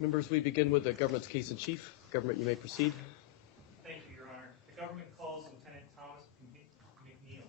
Members, we begin with the government's case in chief. Government, you may proceed. Thank you, Your Honor. The government calls Lieutenant Thomas MacNeil.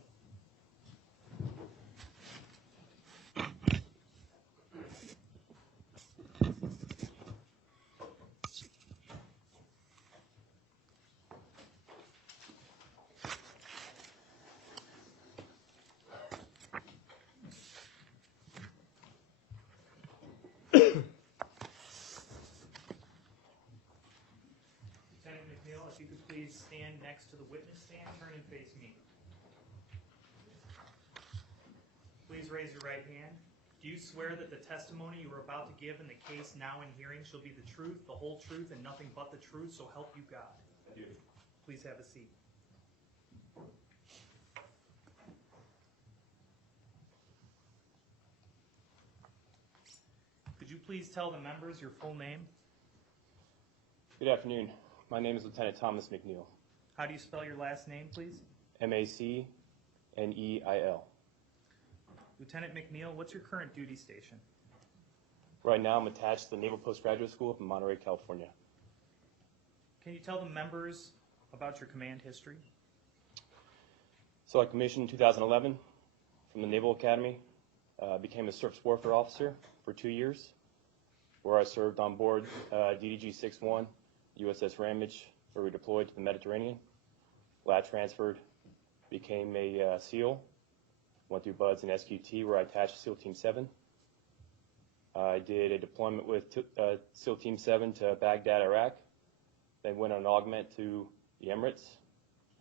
Lieutenant MacNeil, if you could please stand next to the witness stand, turn and face me. Please raise your right hand. Do you swear that the testimony you are about to give in the case now in hearing shall be the truth, the whole truth, and nothing but the truth, so help you God? I do. Please have a seat. Could you please tell the members your full name? Good afternoon. My name is Lieutenant Thomas MacNeil. How do you spell your last name, please? MacNeil. Lieutenant MacNeil, what's your current duty station? Right now I'm attached to the Naval Postgraduate School up in Monterey, California. Can you tell the members about your command history? So I commissioned in 2011 from the Naval Academy, became a surface warfare officer for 2 years, where I served on board DDG 6-1, USS Ramage, where we deployed to the Mediterranean. Lat transferred, became a SEAL, went through BUDS and SQT, where I attached to SEAL Team 7. I did a deployment with SEAL Team 7 to Baghdad, Iraq, then went on an augment to the Emirates,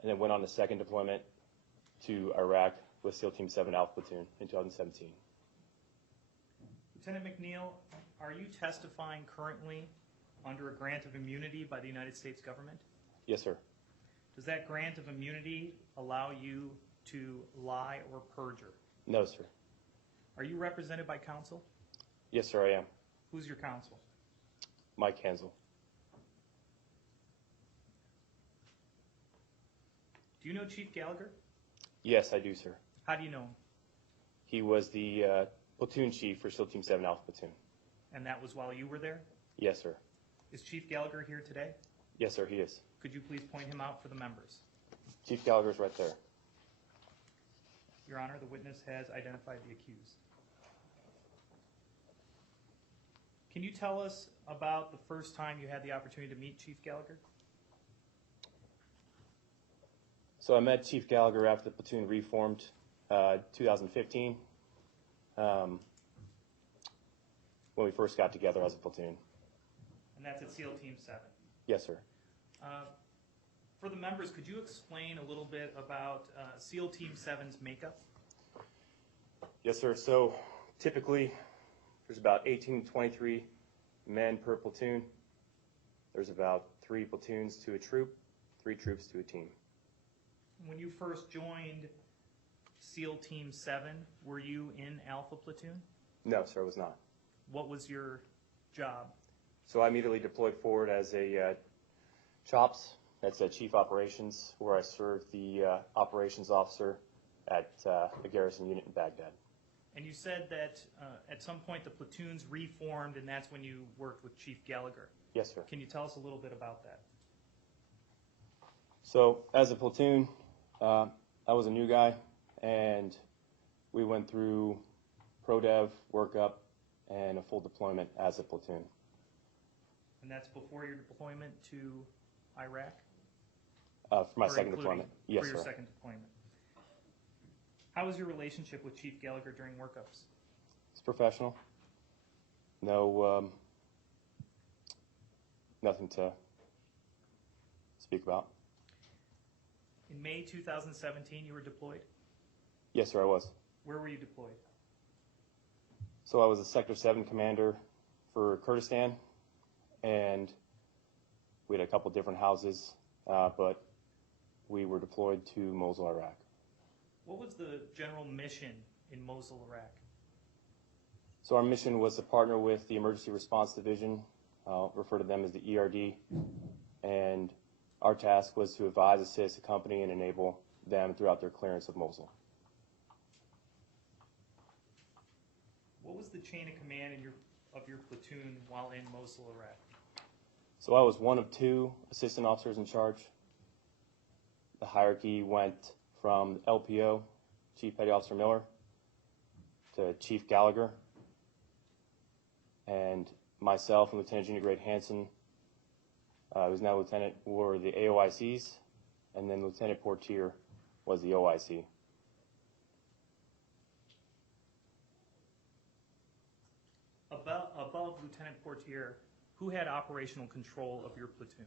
and then went on a second deployment to Iraq with SEAL Team 7 Alpha Platoon in 2017. Lieutenant MacNeil, are you testifying currently under a grant of immunity by the United States government? Yes, sir. Does that grant of immunity allow you to lie or perjure? No, sir. Are you represented by counsel? Yes, sir, I am. Who's your counsel? Mike Hansel. Do you know Chief Gallagher? Yes, I do, sir. How do you know him? He was the platoon chief for SEAL Team 7 Alpha Platoon. And that was while you were there? Yes, sir. Is Chief Gallagher here today? Yes, sir, he is. Could you please point him out for the members? Chief Gallagher's right there. Your Honor, the witness has identified the accused. Can you tell us about the first time you had the opportunity to meet Chief Gallagher? So I met Chief Gallagher after the platoon reformed 2015 when we first got together as a platoon. And that's at SEAL Team 7. Yes, sir. For the members, could you explain a little bit about SEAL Team 7's makeup? Yes, sir. So typically there's about 18 to 23 men per platoon. There's about 3 platoons to a troop, 3 troops to a team. When you first joined SEAL Team 7, were you in Alpha Platoon? No, sir, I was not. What was your job? So I immediately deployed forward as a CHOPS, that's a Chief Operations, where I served the operations officer at the garrison unit in Baghdad. And you said that at some point the platoons reformed, and that's when you worked with Chief Gallagher. Yes, sir. Can you tell us a little bit about that? So as a platoon, I was a new guy, and we went through ProDev, Workup, and a full deployment as a platoon. And that's before your deployment to Iraq? For my Or second including- deployment. Yes, For your sir. second deployment. How was your relationship with Chief Gallagher during workups? It's professional. No, nothing to speak about. In May 2017, you were deployed. Yes, sir, I was. Where were you deployed? So I was a Sector 7 commander for Kurdistan, and we had a couple different houses, but we were deployed to Mosul, Iraq. What was the general mission in Mosul, Iraq? So our mission was to partner with the Emergency Response Division, I'll refer to them as the ERD, and our task was to advise, assist, accompany, and enable them throughout their clearance of Mosul. What was the chain of command in your of your platoon while in Mosul, Iraq? So I was one of two assistant officers in charge. The hierarchy went from LPO, Chief Petty Officer Miller, to Chief Gallagher, and myself and Lieutenant Junior Grade Hanson, who's now lieutenant, were the AOICs, and then Lieutenant Portier was the OIC. Above Lieutenant Portier, who had operational control of your platoon?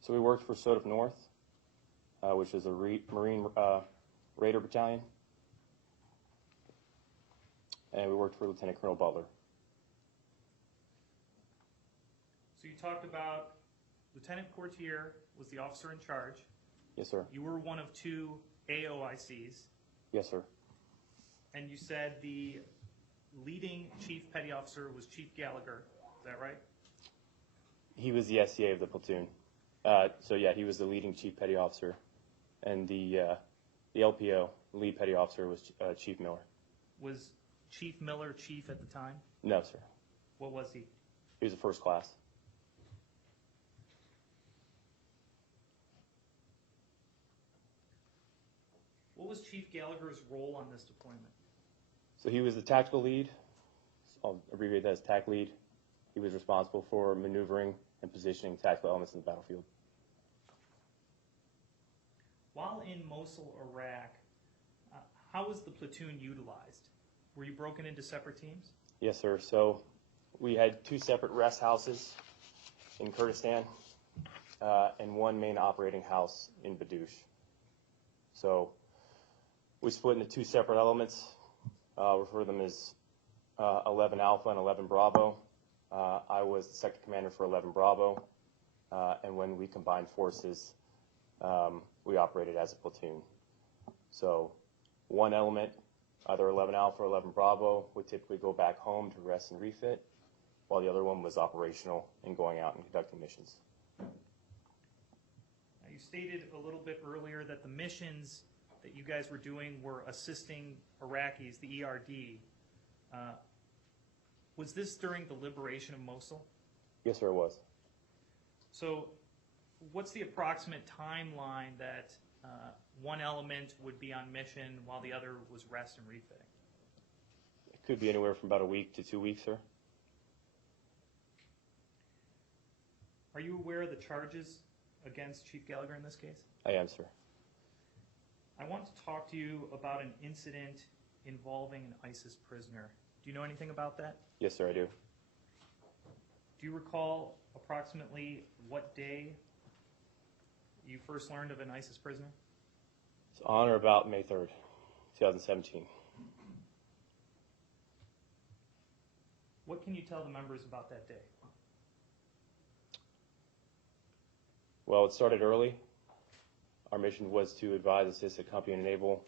So we worked for SOTF North, which is a Marine Raider Battalion, and we worked for Lieutenant Colonel Butler. So you talked about Lieutenant Portier was the officer in charge. Yes, sir. You were one of two AOICs. Yes, sir. And you said the leading Chief Petty Officer was Chief Gallagher. Is that right? He was the SCA of the platoon. So yeah, he was the leading Chief Petty Officer, and the LPO, lead Petty Officer, was Chief Miller. Was Chief Miller chief at the time? No, sir. What was he? He was a first class. What was Chief Gallagher's role on this deployment? So he was the tactical lead. I'll abbreviate that as TAC lead. He was responsible for maneuvering and positioning tactical elements in the battlefield. While in Mosul, Iraq, how was the platoon utilized? Were you broken into separate teams? Yes, sir. So we had two separate rest houses in Kurdistan and one main operating house in Badoosh. So we split into two separate elements. Refer to them as 11 Alpha and 11 Bravo. I was the sector commander for 11 Bravo, and when we combined forces, we operated as a platoon. So one element, either 11 Alpha or 11 Bravo, would typically go back home to rest and refit, while the other one was operational and going out and conducting missions. Now, you stated a little bit earlier that the missions that you guys were doing were assisting Iraqis, the ERD. Was this during the liberation of Mosul? Yes, sir, it was. So what's the approximate timeline that one element would be on mission while the other was rest and refitting? It could be anywhere from about a week to 2 weeks, sir. Are you aware of the charges against Chief Gallagher in this case? I am, sir. I want to talk to you about an incident involving an ISIS prisoner. Do you know anything about that? Yes, sir, I do. Do you recall approximately what day you first learned of an ISIS prisoner? It's on or about May 3rd, 2017. What can you tell the members about that day? Well, it started early. Our mission was to advise, assist, accompany, and enable.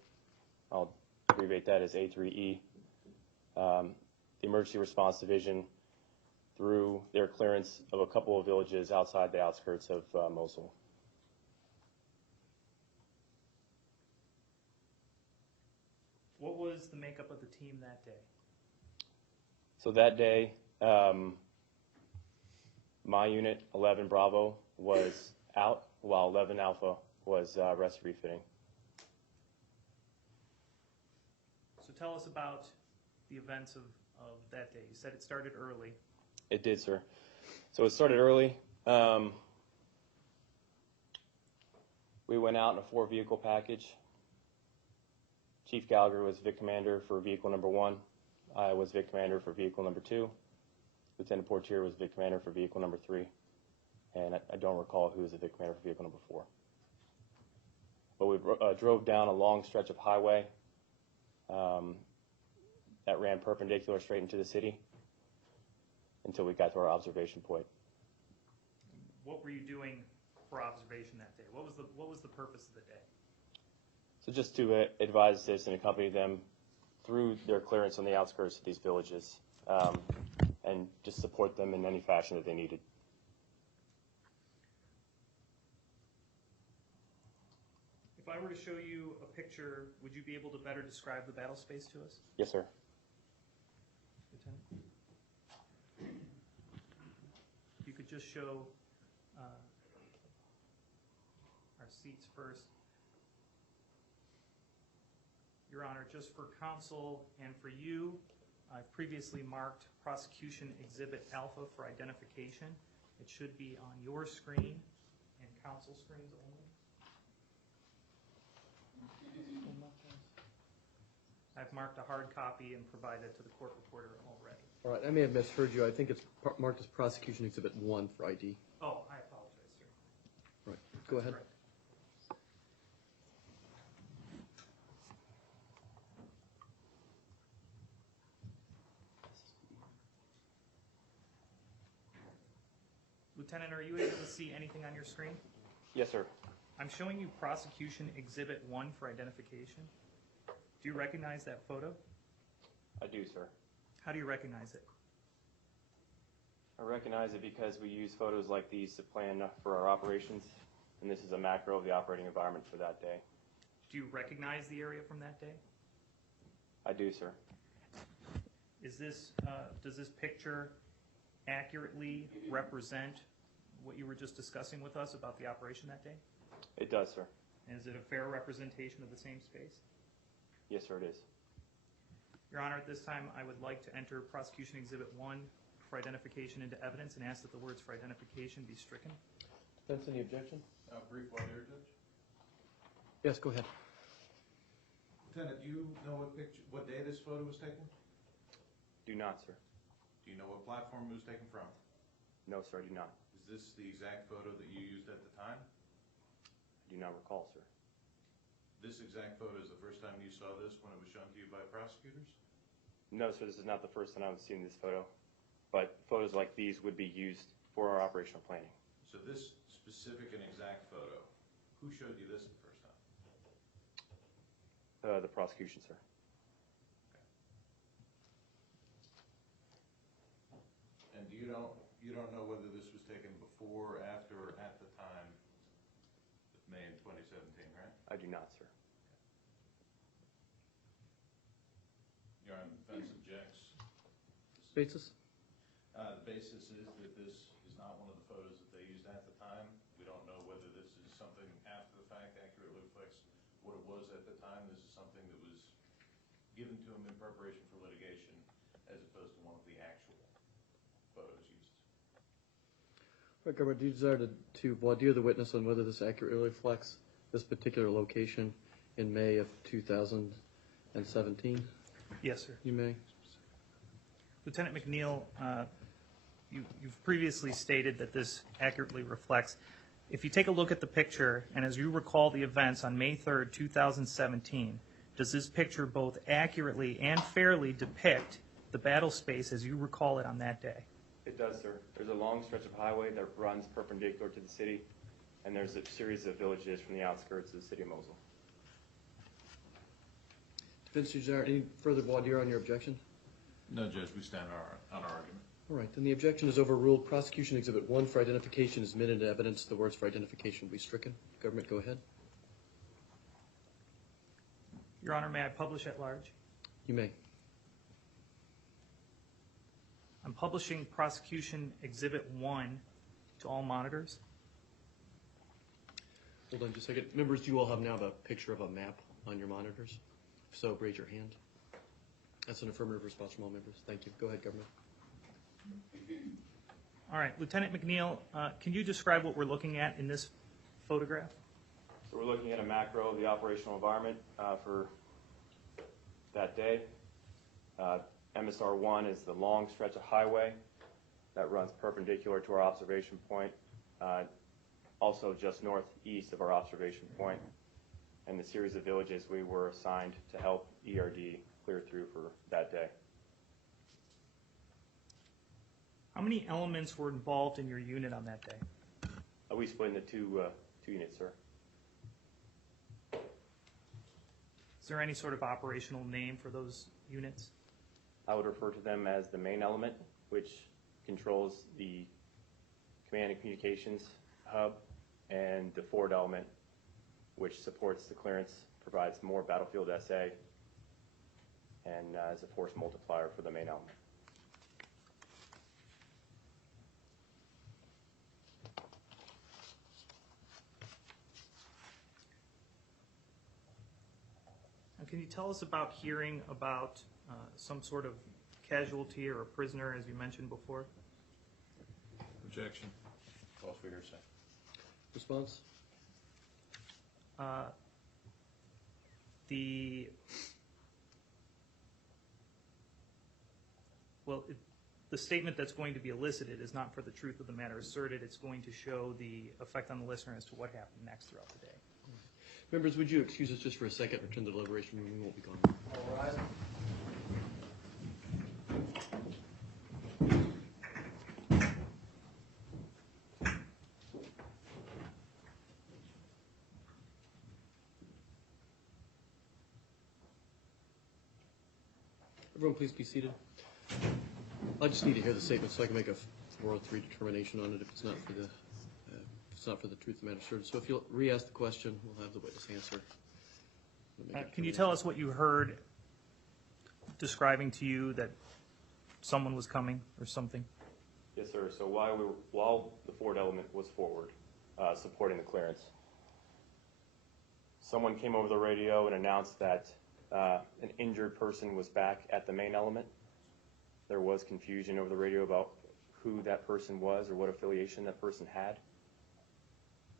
I'll abbreviate that as A3E. The Emergency Response Division through their clearance of a couple of villages outside the outskirts of Mosul. What was the makeup of the team that day? So that day, my unit, 11 Bravo, was out, while 11 Alpha was rest refitting. So tell us about the events of that day. You said it started early. It did, sir. So it started early. We went out in a 4-vehicle package. Chief Gallagher was Vic Commander for vehicle number 1. I was Vic Commander for vehicle number 2. Lieutenant Portier was Vic Commander for vehicle number 3. And I don't recall who was the Vic Commander for vehicle number 4. But we drove down a long stretch of highway that ran perpendicular straight into the city until we got to our observation point. What were you doing for observation that day? What was the purpose of the day? So just to advise this and accompany them through their clearance on the outskirts of these villages, and just support them in any fashion that they needed. If I were to show you a picture, would you be able to better describe the battle space to us, Yes, sir. Lieutenant? would just show our seats first. Your Honor, just for counsel and for you, I've previously marked Prosecution Exhibit Alpha for identification. It should be on your screen and counsel screens only. I've marked a hard copy and provided to the court reporter already. All right, I may have misheard you. I think it's marked as Prosecution Exhibit 1 for ID. Oh, I apologize, sir. Right, go ahead. Correct. Lieutenant, are you able to see anything on your screen? Yes, sir. I'm showing you Prosecution Exhibit 1 for identification. Do you recognize that photo? I do, sir. How do you recognize it? I recognize it because we use photos like these to plan for our operations, and this is a macro of the operating environment for that day. Do you recognize the area from that day? I do, sir. Is this, does this picture accurately represent what you were just discussing with us about the operation that day? It does, sir. And is it a fair representation of the same space? Yes, sir, it is. Your Honor, at this time, I would like to enter Prosecution Exhibit 1 for identification into evidence and ask that the words for identification be stricken. Defense, any objection? Brief voir dire, Judge. Yes, go ahead. Lieutenant, do you know what day this photo was taken? Do not, sir. Do you know what platform it was taken from? No, sir, I do not. Is this the exact photo that you used at the time? I do not recall, sir. This exact photo is the first time you saw this when it was shown to you by prosecutors? No, sir, this is not the first time I've seen this photo, but photos like these would be used for our operational planning. So this specific and exact photo, who showed you this the first time? The prosecution, sir. And you don't know whether this was taken before, after, or at the time of May in 2017, right? I do not, sir. Your Honor, the defense objects. Basis? The basis is that this is not one of the photos that they used at the time. We don't know whether this is something after the fact accurately reflects what it was at the time. This is something that was given to him in preparation for litigation as opposed to one of the actual photos used. All right, Governor, do you desire to voir dire the witness on whether this accurately reflects this particular location in May of 2017? Yes, sir. You may. Lieutenant MacNeil, you've previously stated that this accurately reflects. If you take a look at the picture, and as you recall the events on May 3rd, 2017, does this picture both accurately and fairly depict the battle space as you recall it on that day? It does, sir. There's a long stretch of highway that runs perpendicular to the city, and there's a series of villages from the outskirts of the city of Mosul. Defense, do you desire any further voir dire on your objection? No, Judge, we stand on our argument. All right, then the objection is overruled. Prosecution Exhibit 1 for identification is admitted into evidence. The words for identification will be stricken. Government, go ahead. Your Honor, may I publish at large? You may. I'm publishing Prosecution Exhibit 1 to all monitors. Hold on just a second. Members, do you all have now the picture of a map on your monitors? If so, raise your hand. That's an affirmative response from all members. Thank you. Go ahead, Governor. All right, Lieutenant MacNeil, can you describe what we're looking at in this photograph? So we're looking at a macro of the operational environment for that day. MSR 1 is the long stretch of highway that runs perpendicular to our observation point, also just northeast of our observation point, and the series of villages we were assigned to help ERD clear through for that day. How many elements were involved in your unit on that day? We split into two units, sir. Is there any sort of operational name for those units? I would refer to them as the main element, which controls the command and communications hub, and the forward element, which supports the clearance, provides more battlefield SA, and as a force multiplier for the main element. Can you tell us about hearing about some sort of casualty or a prisoner, as you mentioned before? Objection. Calls for hearsay. Response? The statement that's going to be elicited is not for the truth of the matter asserted. It's going to show the effect on the listener as to what happened next throughout the day. Members, would you excuse us just for a second, return to the deliberation room, we won't be gone. All rise. Everyone please be seated. I just need to hear the statement so I can make a 403 determination on it if it's not for the truth of the matter asserted. So if you'll re-ask the question, we'll have the witness answer. Can you tell us what you heard describing to you that someone was coming or something? Yes, sir. So while the forward element was forward, supporting the clearance, someone came over the radio and announced that an injured person was back at the main element. There was confusion over the radio about who that person was or what affiliation that person had.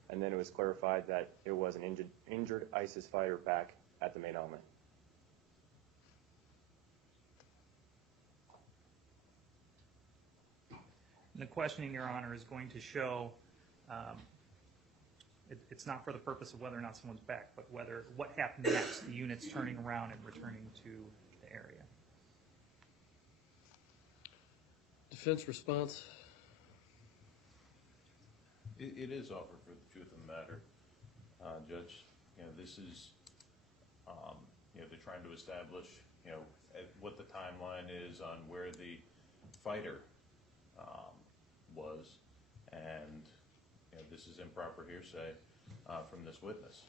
And then it was clarified that it was an injured ISIS fighter back at the main element. And the questioning, Your Honor, is going to show it's not for the purpose of whether or not someone's back, but what happened next, the units turning around and returning to the area. Defense response? It is offered for the truth of the matter, Judge. This is, they're trying to establish, what the timeline is on where the fighter was, and this is improper hearsay from this witness.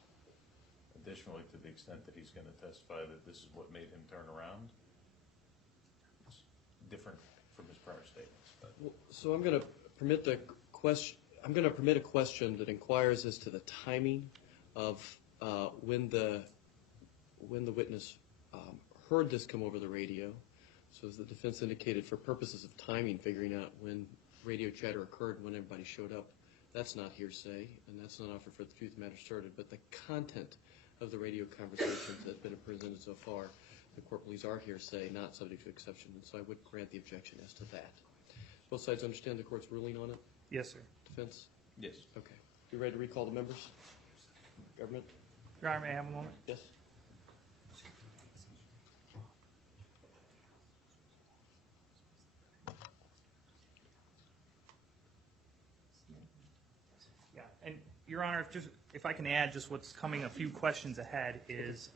Additionally, to the extent that he's going to testify that this is what made him turn around, it's different from his prior statements. But. So I'm going to permit a question that inquires as to the timing of when the witness heard this come over the radio. So as the defense indicated, for purposes of timing, figuring out when radio chatter occurred, when everybody showed up, that's not hearsay, and that's not offered for the truth of the matter asserted. But the content of the radio conversations that have been presented so far, the court believes are hearsay, not subject to exception. And so I would grant the objection as to that. Both sides understand the court's ruling on it? Yes, sir. Defense? Yes. Okay. You ready to recall the members? Government? Your Honor, may I have a moment? Yes. Yeah, and Your Honor, if I can add, just what's coming a few questions ahead is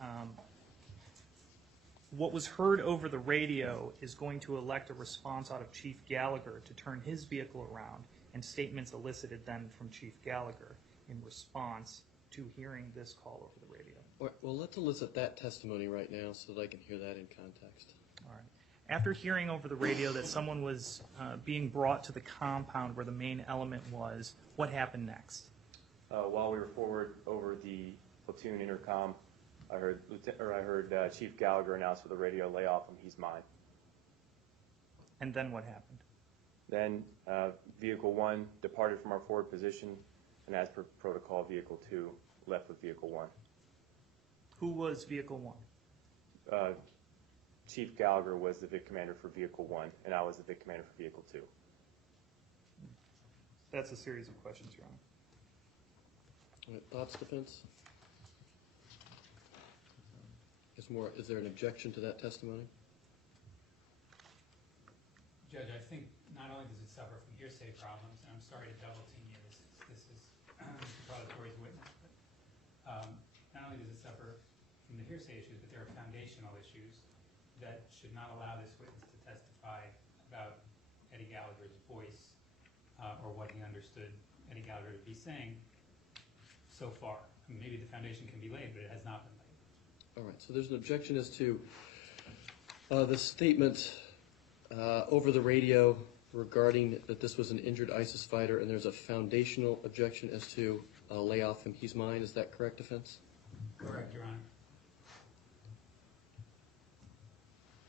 what was heard over the radio is going to elect a response out of Chief Gallagher to turn his vehicle around, and statements elicited then from Chief Gallagher in response to hearing this call over the radio. All right, well, let's elicit that testimony right now so that I can hear that in context. All right. After hearing over the radio that someone was being brought to the compound where the main element was, what happened next? While we were forward over the platoon intercom, I heard Chief Gallagher announce with the radio, "Lay off him, he's mine." And then what happened? Then Vehicle 1 departed from our forward position, and as per protocol, Vehicle 2 left with Vehicle 1. Who was Vehicle 1? Chief Gallagher was the VIC commander for Vehicle 1, and I was the VIC commander for Vehicle 2. That's a series of questions, Your Honor. All right, thoughts, defense? Is there an objection to that testimony? Judge, I think not only does it suffer from hearsay problems, and I'm sorry to double team you, this is Mr. Prosecutor's witness, but not only does it suffer from the hearsay issues, but there are foundational issues that should not allow this witness to testify about Eddie Gallagher's voice or what he understood Eddie Gallagher to be saying so far. I mean, maybe the foundation can be laid, but it has not been laid. All right, so there's an objection as to the statement over the radio regarding that this was an injured ISIS fighter, and there's a foundational objection as to lay off him, he's mine. Is that correct, defense? Correct, Your Honor.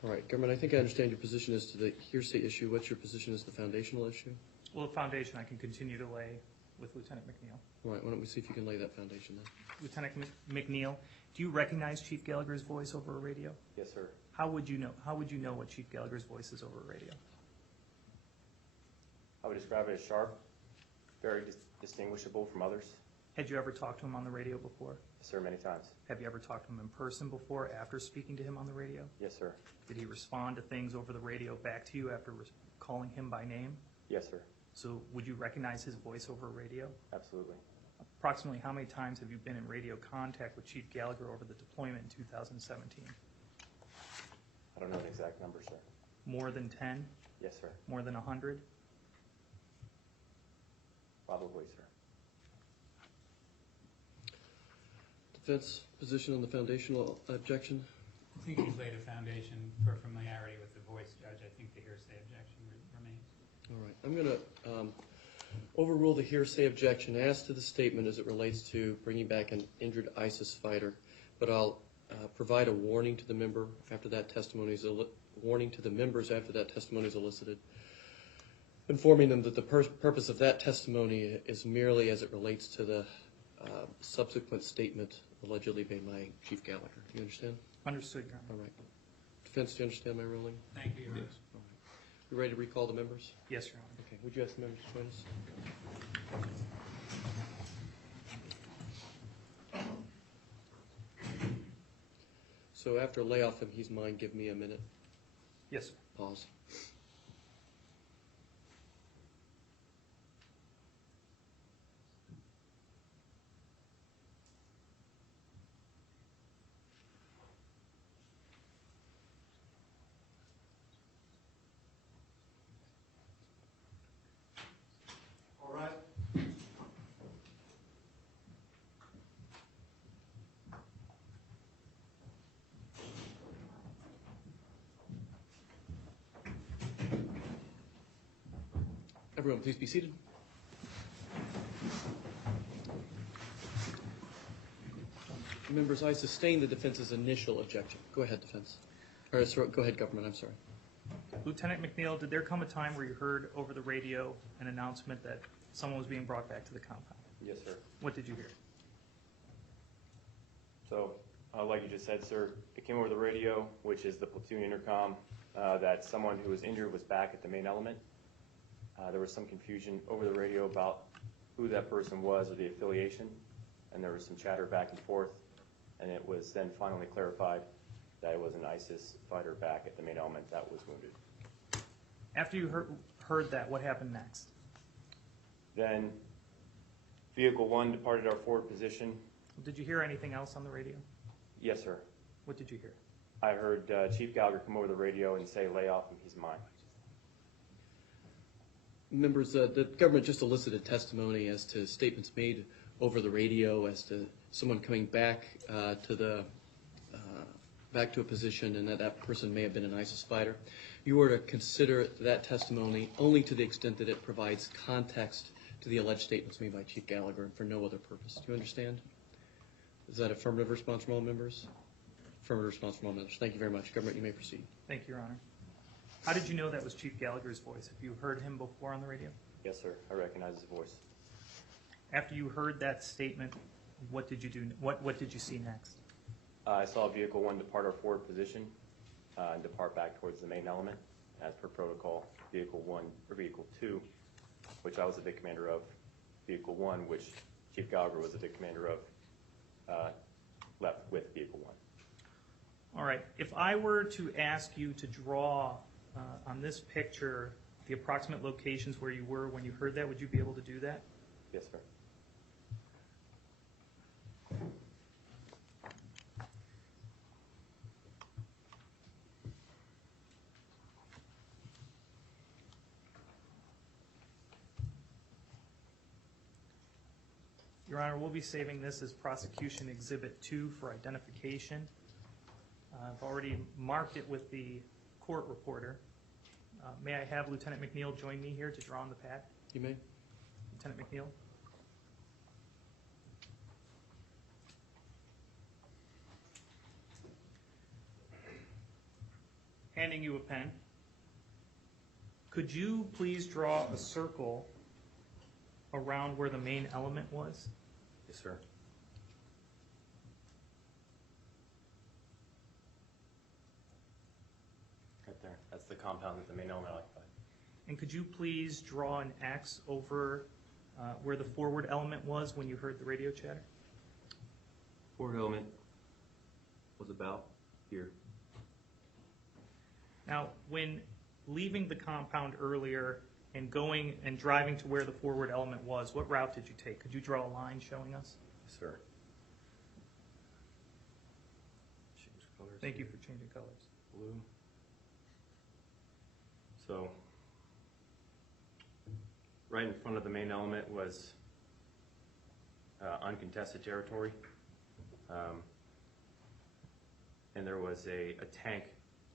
All right, Government, I think I understand your position as to the hearsay issue. What's your position as the foundational issue? Well, the foundation I can continue to lay with Lieutenant MacNeil. All right, why don't we see if you can lay that foundation then? Lieutenant MacNeil, do you recognize Chief Gallagher's voice over a radio? Yes, sir. How would you know? How would you know what Chief Gallagher's voice is over a radio? I would describe it as sharp, very distinguishable from others. Had you ever talked to him on the radio before? Yes, sir, many times. Have you ever talked to him in person before after speaking to him on the radio? Yes, sir. Did he respond to things over the radio back to you after calling him by name? Yes, sir. So would you recognize his voice over a radio? Absolutely. Approximately how many times have you been in radio contact with Chief Gallagher over the deployment in 2017? I don't know an exact number, sir. More than 10? Yes, sir. More than 100? Probably, sir. Defense position on the foundational objection? I think you've laid a foundation for familiarity with the voice, Judge. I think the hearsay objection remains. All right, I'm going to overrule the hearsay objection as to the statement as it relates to bringing back an injured ISIS fighter, but I'll provide a warning to the member after that testimony is elicited, informing them that the purpose of that testimony is merely as it relates to the subsequent statement allegedly made by Chief Gallagher. Do you understand? Understood, Your Honor. All right. Defense, do you understand my ruling? Thank you, Your Honor. All right. You ready to recall the members? Yes, Your Honor. Okay. Would you ask the members to join us? So after layoff him, he's mine. Give me a minute. Yes, sir. Pause. All right. Everyone, please be seated. Members, I sustain the defense's initial objection. Go ahead, defense. Or, sorry, go ahead, government. I'm sorry. Lieutenant MacNeil, did there come a time where you heard over the radio an announcement that someone was being brought back to the compound? Yes, sir. What did you hear? So, like you just said, sir, it came over the radio, which is the platoon intercom, that someone who was injured was back at the main element. There was some confusion over the radio about who that person was or the affiliation, and there was some chatter back and forth, and it was then finally clarified that it was an ISIS fighter back at the main element that was wounded. After you heard that, what happened next? Then Vehicle 1 departed our forward position. Did you hear anything else on the radio? Yes, sir. What did you hear? I heard Chief Gallagher come over the radio and say, "Lay off him, he's mine." Members, the government just elicited testimony as to statements made over the radio as to someone coming back back to a position and that person may have been an ISIS fighter. You are to consider that testimony only to the extent that it provides context to the alleged statements made by Chief Gallagher and for no other purpose. Do you understand? Is that affirmative response from all members? Affirmative response from all members. Thank you very much. Government, you may proceed. Thank you, Your Honor. How did you know that was Chief Gallagher's voice? Have you heard him before on the radio? Yes, sir. I recognize his voice. After you heard that statement, what did you do? What did you see next? I saw Vehicle 1 depart our forward position and depart back towards the main element. As per protocol, Vehicle 2, which I was the big commander of, Vehicle 1, which Chief Gallagher was the big commander of, left with Vehicle 1. All right. If I were to ask you to draw on this picture the approximate locations where you were when you heard that, would you be able to do that? Yes, sir. Your Honor, we'll be saving this as Prosecution Exhibit 2 for identification. I've already marked it with the court reporter. May I have Lieutenant MacNeil join me here to draw on the pad? You may. Lieutenant MacNeil? handing you a pen. Could you please draw a circle around where the main element was? Yes, sir. Right there. That's the compound that the main element occupied. And could you please draw an X over where the forward element was when you heard the radio chatter? Forward element was about here. Now, when leaving the compound earlier and going and driving to where the forward element was, what route did you take? Could you draw a line showing us? Yes, sir. Change colors. Thank you for changing colors. Blue. So, right in front of the main element was uncontested territory. And there was a tank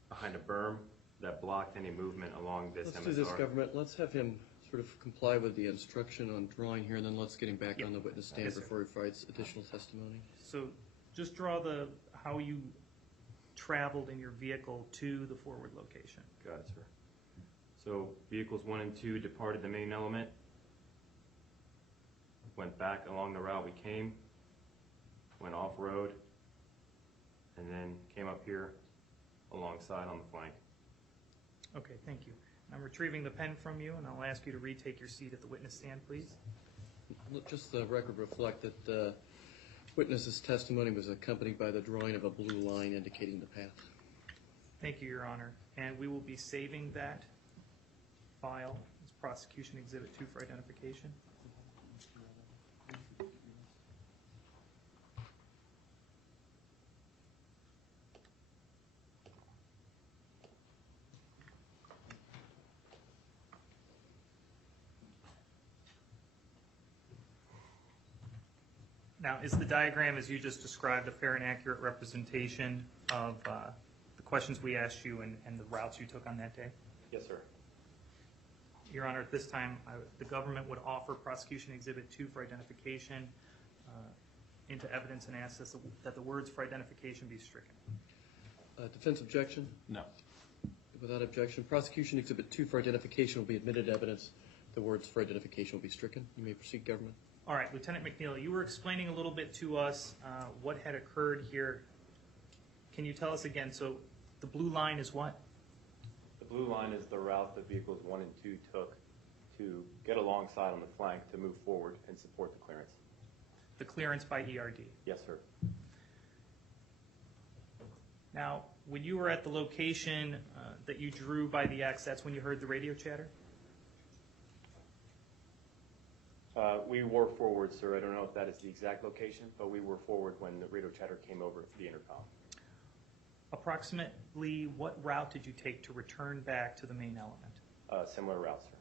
behind a berm that blocked any movement along this Let's MSR. do this, government. Let's have him sort of comply with the instruction on drawing here, and then let's get him back on the witness stand Yes, sir. before he provides additional testimony. So just draw how you traveled in your vehicle to the forward location. Got it, sir. So vehicles 1 and 2 departed the main element, went back along the route we came, went off-road, and then came up here alongside on the flank. Okay, thank you. I'm retrieving the pen from you, and I'll ask you to retake your seat at the witness stand, please. Just the record reflect that the witness's testimony was accompanied by the drawing of a blue line indicating the path. Thank you, Your Honor. And we will be saving that file as Prosecution Exhibit 2 for identification. Now, is the diagram, as you just described, a fair and accurate representation of the questions we asked you and the routes you took on that day? Yes, sir. Your Honor, at this time, the government would offer Prosecution Exhibit 2 for identification into evidence and ask that the words for identification be stricken. Defense objection? No. Without objection, Prosecution Exhibit 2 for identification will be admitted evidence. The words for identification will be stricken. You may proceed, government. All right, Lieutenant MacNeil, you were explaining a little bit to us what had occurred here. Can you tell us again? So the blue line is what? The blue line is the route that vehicles 1 and 2 took to get alongside on the flank to move forward and support the clearance. The clearance by ERD. Yes, sir. Now, when you were at the location that you drew by the X, that's when you heard the radio chatter? We were forward, sir. I don't know if that is the exact location, but we were forward when the radio chatter came over the intercom. Approximately what route did you take to return back to the main element? Similar route, sir.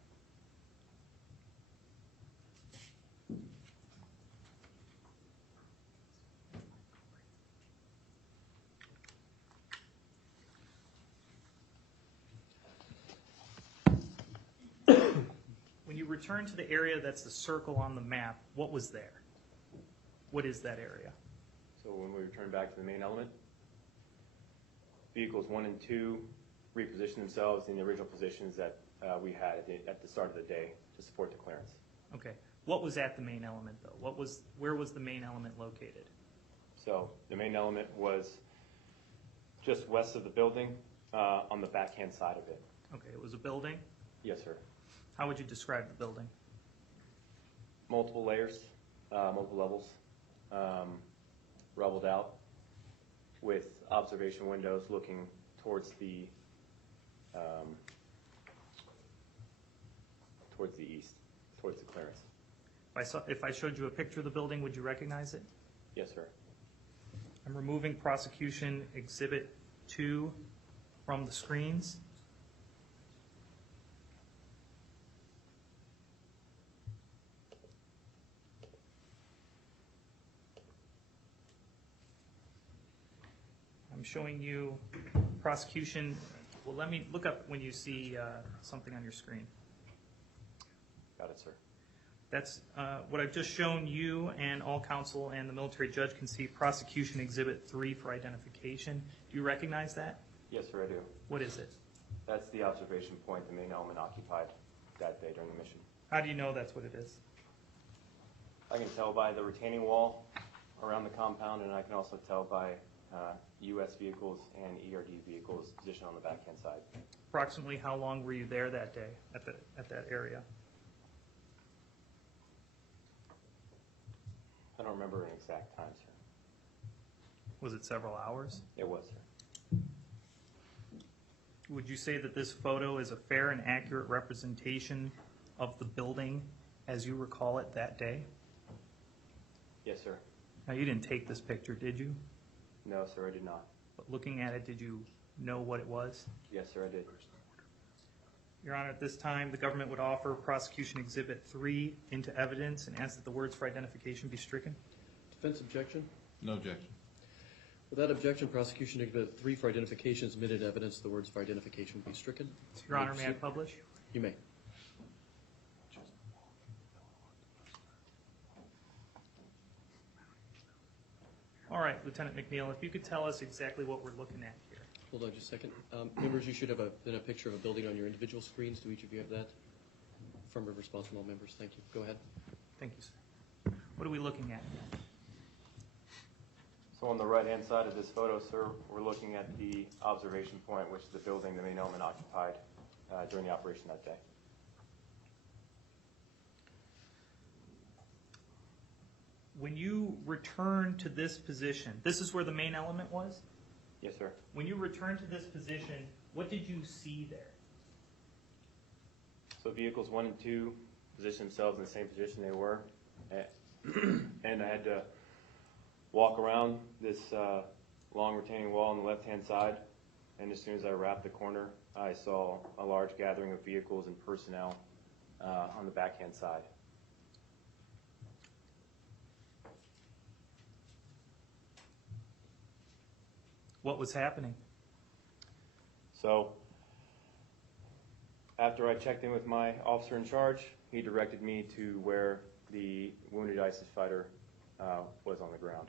When you return to the area that's the circle on the map, what was there? What is that area? So when we return back to the main element, vehicles 1 and 2 reposition themselves in the original positions that we had at the start of the day to support the clearance. Okay. What was at the main element, though? Where was the main element located? So the main element was just west of the building on the backhand side of it. Okay, it was a building. Yes, sir. How would you describe the building? Multiple layers, multiple levels, rubbled out with observation windows looking towards the east, towards the clearance. If I showed you a picture of the building, would you recognize it? Yes, sir. I'm removing Prosecution Exhibit 2 from the screens. I'm showing you Prosecution. Well, let me look up when you see something on your screen. Got it, sir. That's what I've just shown you and all counsel and the military judge can see Prosecution Exhibit 3 for identification. Do you recognize that? Yes, sir, I do. What is it? That's the observation point the main element occupied that day during the mission. How do you know that's what it is? I can tell by the retaining wall around the compound, and I can also tell by U.S. vehicles and ERD vehicles positioned on the backhand side. Approximately how long were you there that day at that area? I don't remember an exact time, sir. Was it several hours? It was, sir. Would you say that this photo is a fair and accurate representation of the building as you recall it that day? Yes, sir. Now, you didn't take this picture, did you? No, sir, I did not. But looking at it, did you know what it was? Yes, sir, I did. Your Honor, at this time, the government would offer Prosecution Exhibit 3 into evidence and ask that the words for identification be stricken. Defense objection? No objection. Without objection, Prosecution Exhibit 3 for identification is admitted evidence. The words for identification be stricken. Your Honor, may I publish? You may. All right, Lieutenant MacNeil, if you could tell us exactly what we're looking at here. Hold on just a second. Members, you should have a picture of a building on your individual screens. Do each of you have that? Affirmative response from all members. Thank you. Go ahead. Thank you, sir. What are we looking at? So on the right-hand side of this photo, sir, we're looking at the observation point, which is the building the main element occupied during the operation that day. When you return to this position, this is where the main element was? Yes, sir. When you return to this position, what did you see there? So vehicles 1 and 2 positioned themselves in the same position they were, and I had to walk around this long retaining wall on the left-hand side, and as soon as I wrapped the corner, I saw a large gathering of vehicles and personnel on the backhand side. What was happening? So after I checked in with my officer in charge, he directed me to where the wounded ISIS fighter was on the ground.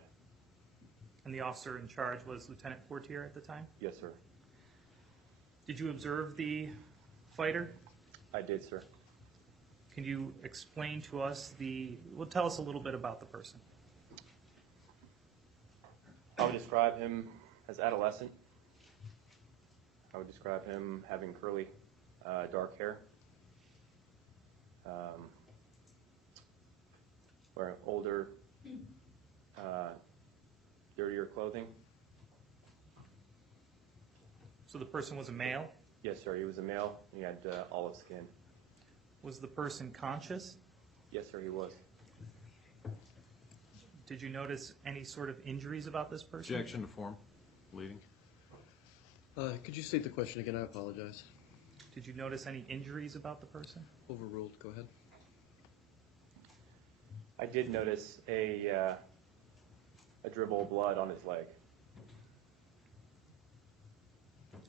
And the officer in charge was Lieutenant Fortier at the time? Yes, sir. Did you observe the fighter? I did, sir. Can you explain to us tell us a little bit about the person. I would describe him as adolescent. I would describe him having curly, dark hair, wearing older, dirtier clothing. So the person was a male? Yes, sir. He was a male. He had olive skin. Was the person conscious? Yes, sir. He was. Did you notice any sort of injuries about this person? Objection to form. Leading. Could you state the question again? I apologize. Did you notice any injuries about the person? Overruled. Go ahead. I did notice a dribble of blood on his leg.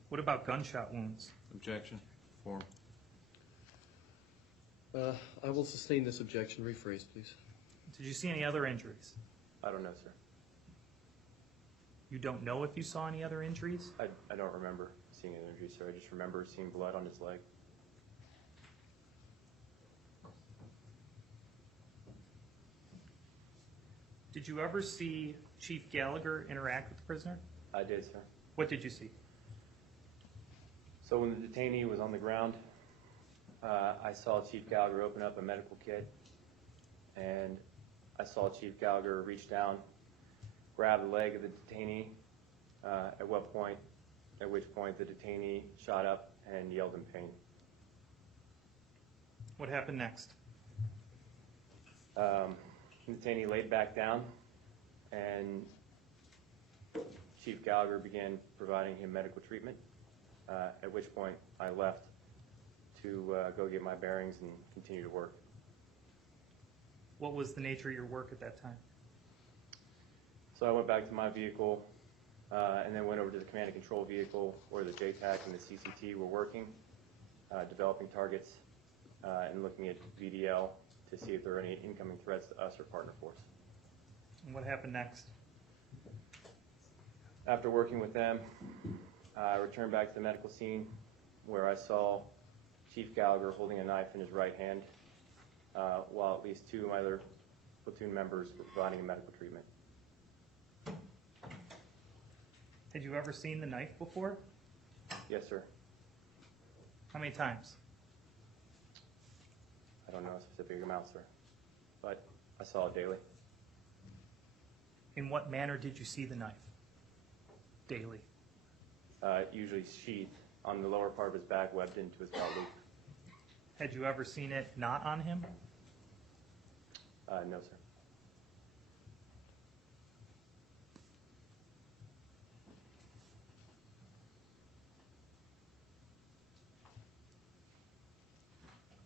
What about gunshot wounds? Objection. Form. I will sustain this objection. Rephrase, please. Did you see any other injuries? I don't know, sir. You don't know if you saw any other injuries? I don't remember seeing an injury, sir. I just remember seeing blood on his leg. Did you ever see Chief Gallagher interact with the prisoner? I did, sir. What did you see? So when the detainee was on the ground, I saw Chief Gallagher open up a medical kit, and I saw Chief Gallagher reach down, grab the leg of the detainee, at which point the detainee shot up and yelled in pain. What happened next? The detainee laid back down, and Chief Gallagher began providing him medical treatment, at which point I left to go get my bearings and continue to work. What was the nature of your work at that time? So I went back to my vehicle and then went over to the command and control vehicle where the JTAC and the CCT were working, developing targets and looking at VDL to see if there are any incoming threats to us or partner force. And what happened next? After working with them, I returned back to the medical scene where I saw Chief Gallagher holding a knife in his right hand, while at least two of my other platoon members were providing medical treatment. Had you ever seen the knife before? Yes, sir. How many times? I don't know a specific amount, sir, but I saw it daily. In what manner did you see the knife? Daily. Usually sheathed on the lower part of his back, webbed into his belt loop. Had you ever seen it not on him? No, sir.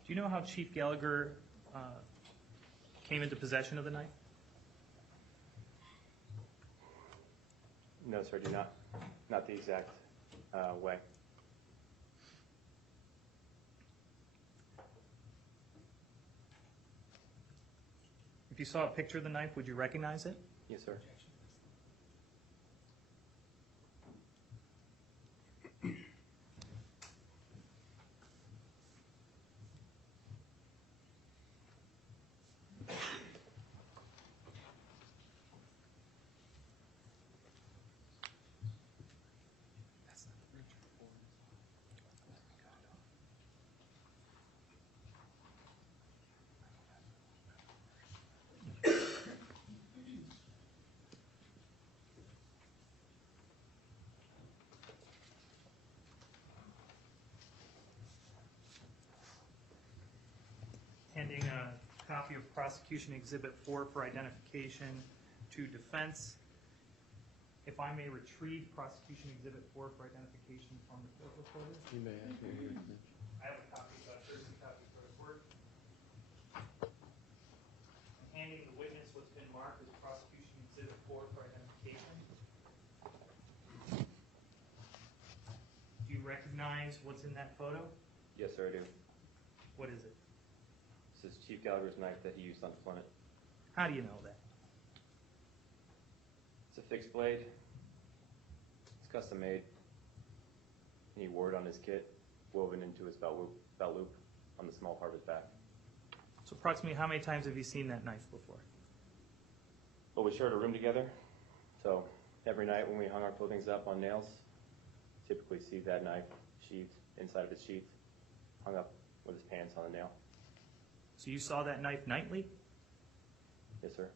Do you know how Chief Gallagher came into possession of the knife? No, sir, I do not. Not the exact way. If you saw a picture of the knife, would you recognize it? Yes, sir. Handing a copy of Prosecution Exhibit 4 for identification to defense. If I may retrieve Prosecution Exhibit 4 for identification from the court reporter. You may have to. I have a copy, courtesy copy for the court. I'm handing the witness what's been marked as Prosecution Exhibit 4 for identification. Do you recognize what's in that photo? Yes, sir, I do. What is it? This is Chief Gallagher's knife that he used on deployment. How do you know that? It's a fixed blade. It's custom made. And he wore it on his kit, woven into his belt loop on the small part of his back. So approximately how many times have you seen that knife before? But we shared a room together, so every night when we hung our clothing up on nails, typically see that knife sheathed inside of his sheath, hung up with his pants on the nail. So you saw that knife nightly? Yes, sir.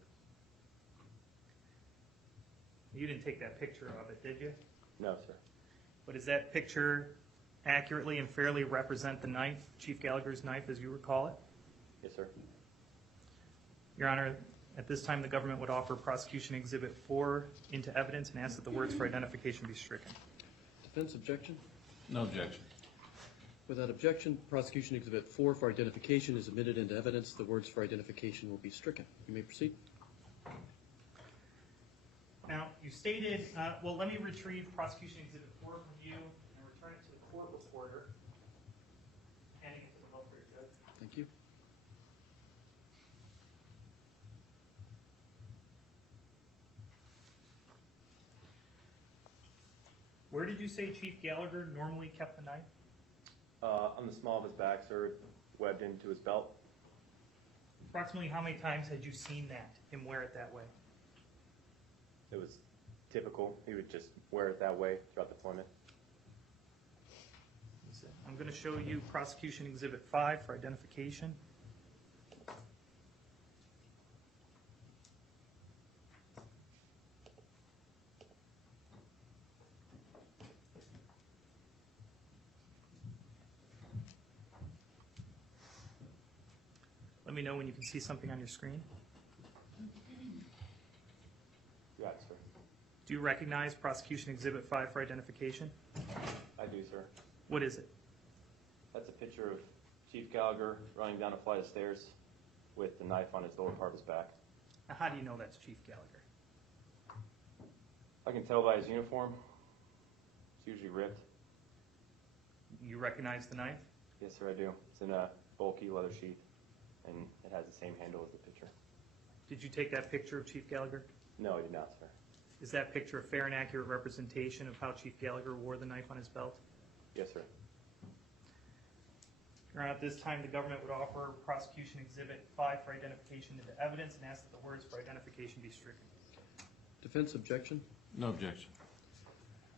You didn't take that picture of it, did you? No, sir. But does that picture accurately and fairly represent the knife, Chief Gallagher's knife, as you recall it? Yes, sir. Your Honor, at this time, the government would offer Prosecution Exhibit 4 into evidence and ask that the words for identification be stricken. Defense objection? No objection. Without objection, Prosecution Exhibit 4 for identification is admitted into evidence. The words for identification will be stricken. You may proceed. Now, you stated, well, let me retrieve Prosecution Exhibit 4 from you and return it to the court reporter. Handing it to the welfare judge. Thank you. Where did you say Chief Gallagher normally kept the knife? On the small of his back, sir, webbed into his belt. Approximately how many times had you seen that, him wear it that way? It was typical. He would just wear it that way throughout deployment. I'm going to show you Prosecution Exhibit 5 for identification. Let me know when you can see something on your screen. Got it, sir. Do you recognize Prosecution Exhibit 5 for identification? I do, sir. What is it? That's a picture of Chief Gallagher running down a flight of stairs with the knife on his lower part of his back. Now, how do you know that's Chief Gallagher? I can tell by his uniform. It's usually ripped. You recognize the knife? Yes, sir, I do. It's in a bulky leather sheath, and it has the same handle as the picture. Did you take that picture of Chief Gallagher? No, I did not, sir. Is that picture a fair and accurate representation of how Chief Gallagher wore the knife on his belt? Yes, sir. Your Honor, at this time, the government would offer Prosecution Exhibit 5 for identification into evidence and ask that the words for identification be stricken. Defense objection? No objection.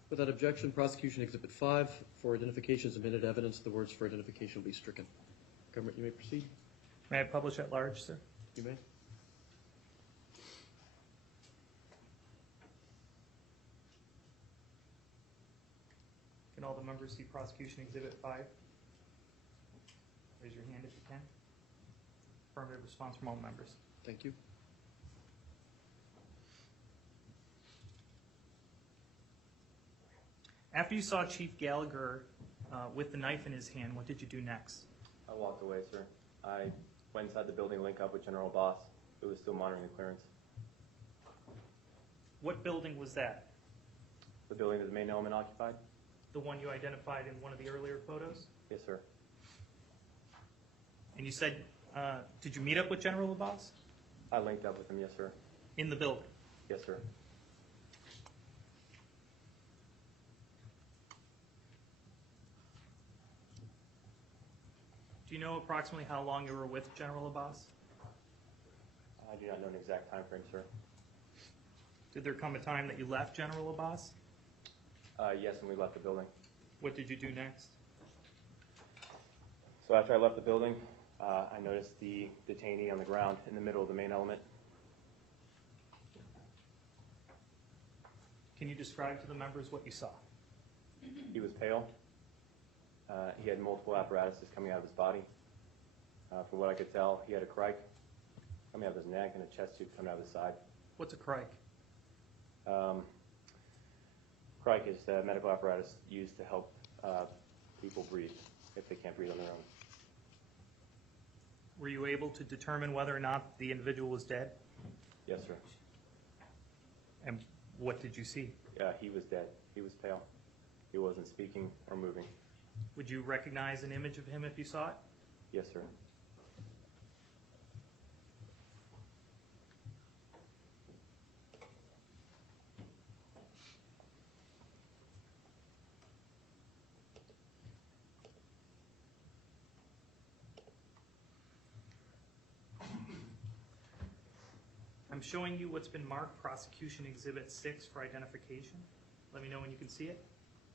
Without objection, Prosecution Exhibit 5 for identification as admitted evidence. The words for identification will be stricken. Government, you may proceed. May I publish at large, sir? You may. Can all the members see Prosecution Exhibit 5? Raise your hand if you can. Affirmative response from all members. Thank you. After you saw Chief Gallagher with the knife in his hand, what did you do next? I walked away, sir. I went inside the building to link up with General Boss, who was still monitoring the clearance. What building was that? The building that the main element occupied? The one you identified in one of the earlier photos? Yes, sir. And you said, did you meet up with General Abbas? I linked up with him, yes, sir. In the building? Yes, sir. Do you know approximately how long you were with General Abbas? I do not know an exact time frame, sir. Did there come a time that you left General Abbas? Yes, and we left the building. What did you do next? So after I left the building, I noticed the detainee on the ground in the middle of the main element. Can you describe to the members what you saw? He was pale. He had multiple apparatuses coming out of his body. From what I could tell, he had a crike coming out of his neck and a chest tube coming out of his side. What's a crike? Crike is the medical apparatus used to help people breathe if they can't breathe on their own. Were you able to determine whether or not the individual was dead? Yes, sir. And what did you see? He was dead. He was pale. He wasn't speaking or moving. Would you recognize an image of him if you saw it? Yes, sir. I'm showing you what's been marked Prosecution Exhibit 6 for identification. Let me know when you can see it.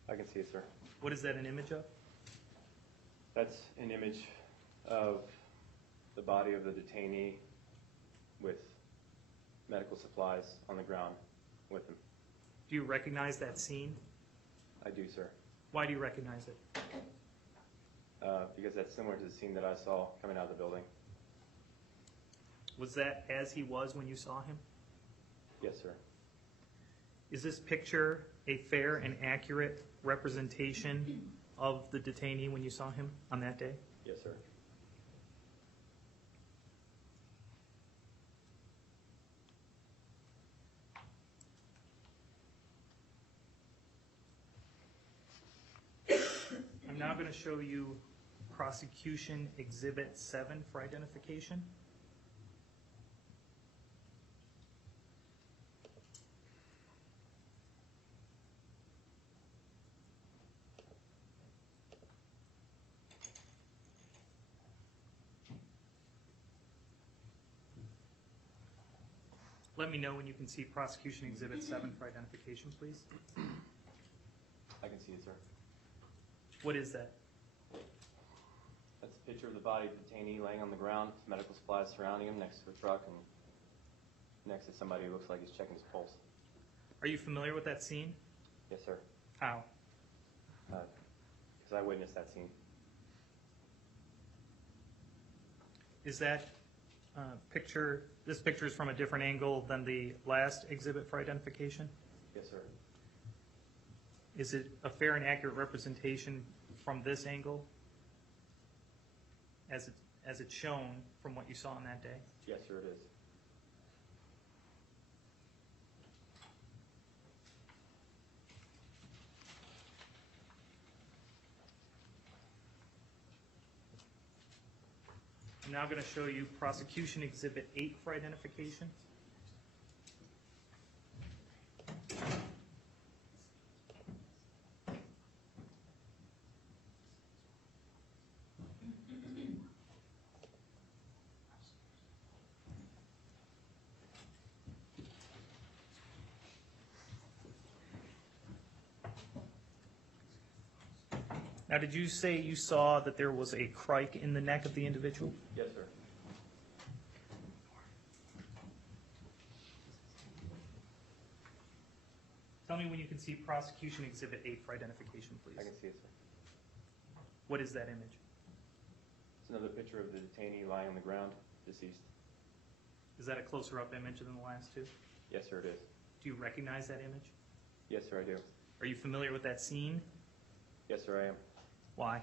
I can see it, sir. What is that an image of? That's an image of the body of the detainee with medical supplies on the ground with him. Do you recognize that scene? I do, sir. Why do you recognize it? Because that's similar to the scene that I saw coming out of the building. Was that as he was when you saw him? Yes, sir. Is this picture a fair and accurate representation of the detainee when you saw him on that day? Yes, sir. I'm now going to show you Prosecution Exhibit 7 for identification. Let me know when you can see Prosecution Exhibit 7 for identification, please. I can see it, sir. What is that? That's a picture of the body of the detainee laying on the ground, medical supplies surrounding him next to a truck and next to somebody who looks like he's checking his pulse. Are you familiar with that scene? Yes, sir. How? Because I witnessed that scene. Is that this picture is from a different angle than the last exhibit for identification? Yes, sir. Is it a fair and accurate representation from this angle as it's shown from what you saw on that day? Yes, sir, it is. I'm now going to show you Prosecution Exhibit 8 for identification. Now, did you say you saw that there was a crike in the neck of the individual? Yes, sir. Tell me when you can see Prosecution Exhibit 8 for identification, please. I can see it, sir. What is that image? It's another picture of the detainee lying on the ground, deceased. Is that a closer-up image than the last two? Yes, sir, it is. Do you recognize that image? Yes, sir, I do. Are you familiar with that scene? Yes, sir, I am. Why?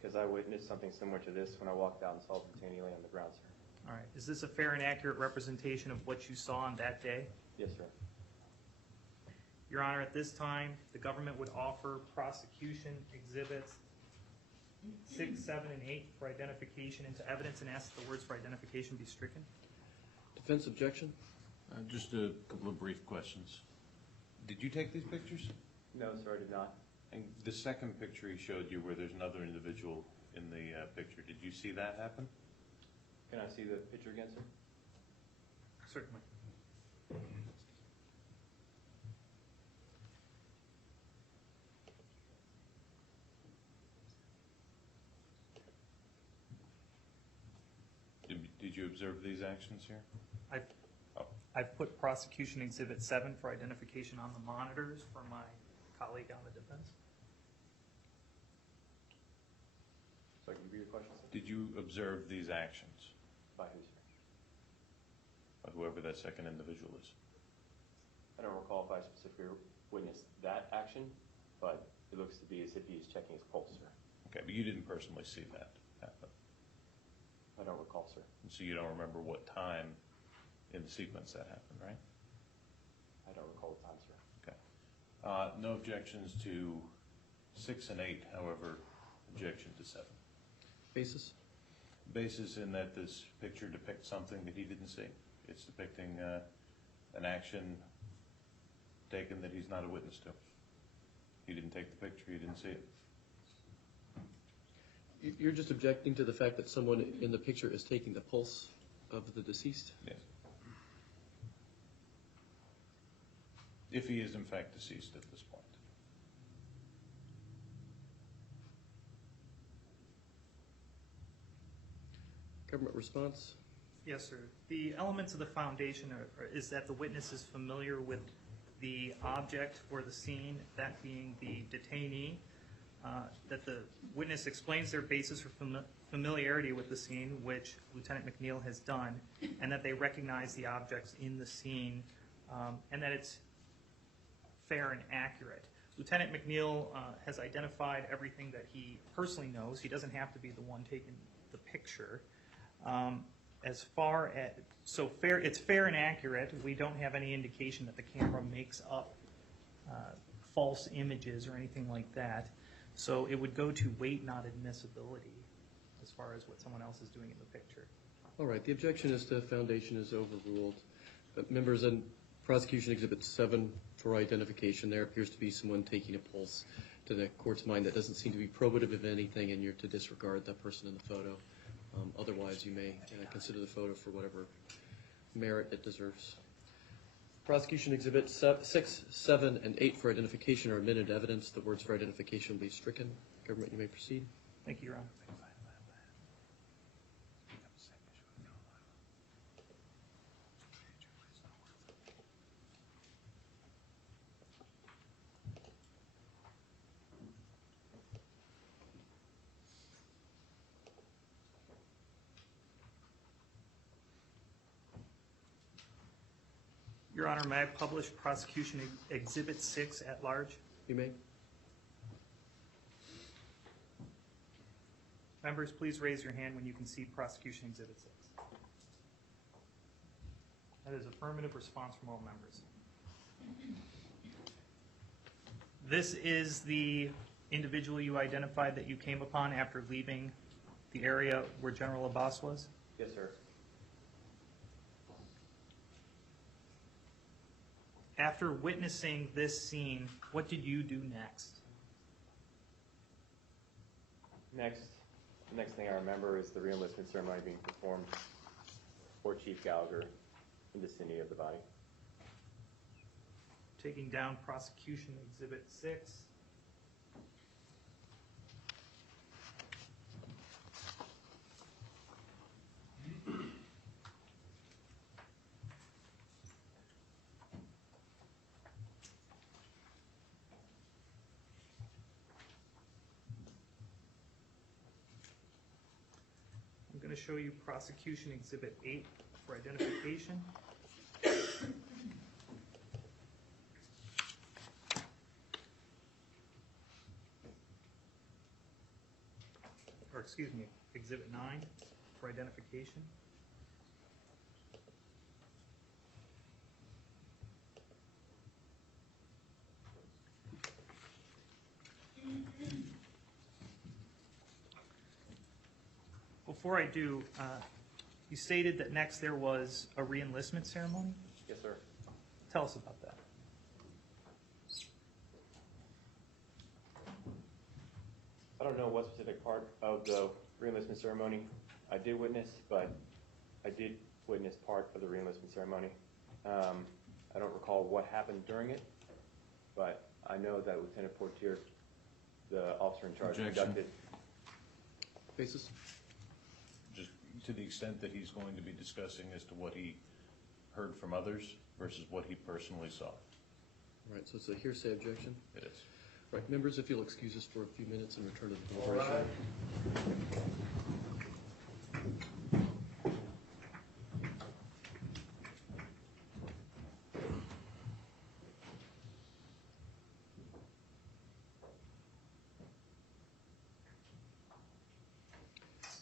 Because I witnessed something similar to this when I walked out and saw the detainee laying on the ground, sir. All right. Is this a fair and accurate representation of what you saw on that day? Yes, sir. Your Honor, at this time, the government would offer Prosecution Exhibits 6, 7, and 8 for identification into evidence and ask that the words for identification be stricken. Defense objection? Just a couple of brief questions. Did you take these pictures? No, sir, I did not. And the second picture he showed you where there's another individual in the picture, did you see that happen? Can I see the picture again, sir? Certainly. Did you observe these actions here? I've put Prosecution Exhibit 7 for identification on the monitors for my colleague on the defense. So I can repeat your question, sir? Did you observe these actions By who, sir? by whoever that second individual is? I don't recall if I specifically witnessed that action, but it looks to be as if he's checking his pulse, sir. Okay, but you didn't personally see that happen. I don't recall, sir. And so you don't remember what time in the sequence that happened, right? I don't recall the time, sir. Okay. No objections to 6 and 8, however, objection to 7. Basis? Basis in that this picture depicts something that he didn't see. It's depicting an action taken that he's not a witness to. He didn't take the picture, he didn't see it. You're just objecting to the fact that someone in the picture is taking the pulse of the deceased? Yes. If he is in fact deceased at this point. Government response? Yes, sir. The elements of the foundation is that the witness is familiar with the object or the scene, that being the detainee, that the witness explains their basis for familiarity with the scene, which Lieutenant MacNeil has done, and that they recognize the objects in the scene, and that it's fair and accurate. Lieutenant MacNeil has identified everything that he personally knows. He doesn't have to be the one taking the picture. As far as, it's fair and accurate. We don't have any indication that the camera makes up false images or anything like that. So it would go to weight, not admissibility, as far as what someone else is doing in the picture. All right, the objection is to foundation is overruled. Members, in Prosecution Exhibit 7 for identification, there appears to be someone taking a pulse. To the court's mind, that doesn't seem to be probative of anything, and you're to disregard that person in the photo. Otherwise, you may consider the photo for whatever merit it deserves. Prosecution Exhibit 6, 7, and 8 for identification are admitted evidence. The words for identification will be stricken. Government, you may proceed. Thank you, Your Honor. Your Honor, may I publish Prosecution Exhibit 6 at large? You may. Members, please raise your hand when you can see Prosecution Exhibit 6. That is affirmative response from all members. This is the individual you identified that you came upon after leaving the area where General Abbas was? Yes, sir. After witnessing this scene, what did you do next? The next thing I remember is the re-enlistment ceremony being performed for Chief Gallagher in the vicinity of the body. Taking down Prosecution Exhibit 6. going to show you Prosecution Exhibit 8 for identification. Or excuse me, Exhibit 9 for identification. Before I do, you stated that next there was a re-enlistment ceremony. Yes, sir. Tell us about that. I don't know what specific part of the re-enlistment ceremony I did witness, but I did witness part of the re-enlistment ceremony. I don't recall what happened during it, but I know that Lieutenant Portier, the officer in charge, Objection. conducted. Basis? Just to the extent that he's going to be discussing as to what he heard from others versus what he personally saw. All right, so it's a hearsay objection. It is. All right, members, if you'll excuse us for a few minutes and return to the All deliberation. right.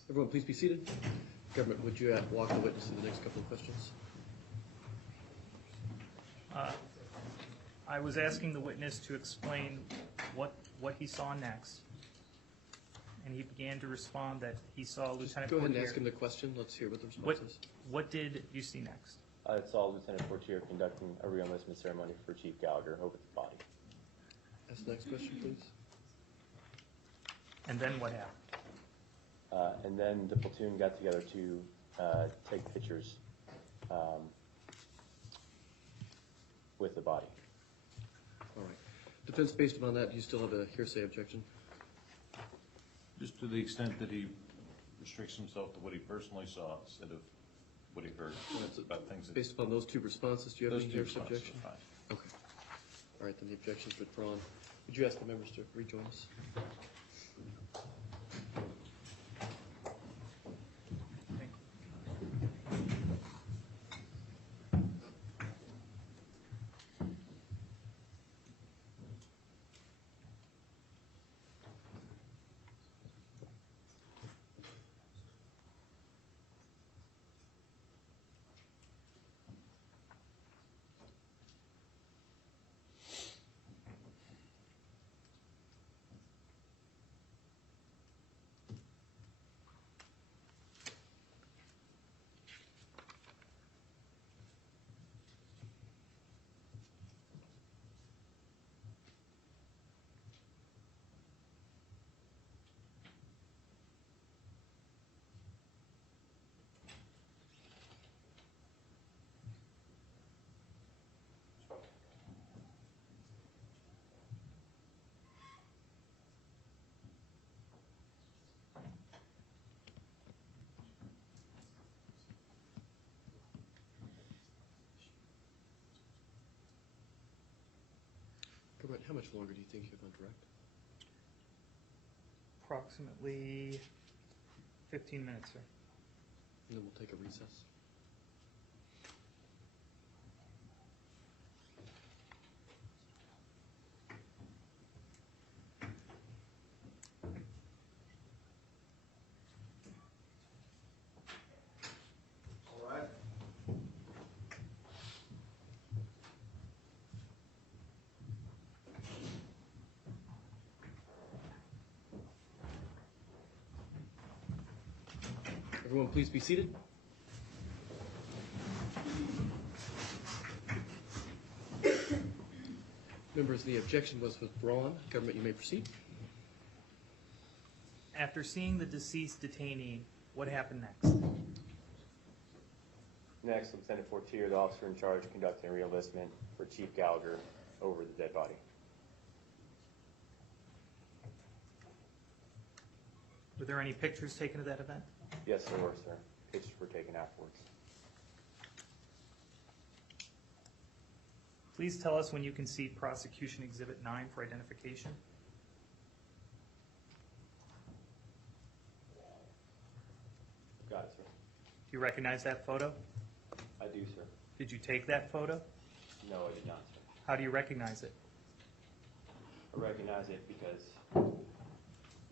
Everyone, please be seated. Government, would you walk the witness through the next couple of questions? I was asking the witness to explain what he saw next, and he began to respond that he saw Lieutenant Go ahead and Portier. ask him the question. Let's hear what the What, response is. what did you see next? I saw Lieutenant Portier conducting a re-enlistment ceremony for Chief Gallagher over the body. Ask the next question, please. And then what happened? And then the platoon got together to take pictures with the body. All right. Defense, based upon that, do you still have a hearsay objection? Just to the extent that he restricts himself to what he personally saw instead of what he heard about things that. Based upon those two responses, do you have Those any two hearsay responses objection? are fine. Okay. All right, then the objection's withdrawn. Would you ask the members to rejoin us? Thank you. Government, how much longer do you think you have on direct? Approximately 15 minutes, sir. And then we'll take a recess. All right. Everyone, please be seated. Members, the objection was withdrawn. Government, you may proceed. After seeing the deceased detainee, what happened next? Next, Lieutenant Portier, the officer in charge, conducting a re-enlistment for Chief Gallagher over the dead body. Were there any pictures taken of that event? Yes, there were, sir. Pictures were taken afterwards. Please tell us when you can see Prosecution Exhibit 9 for identification. Got it. you recognize that photo? I do, sir. Did you take that photo? No, I did not, sir. How do you recognize it? I recognize it because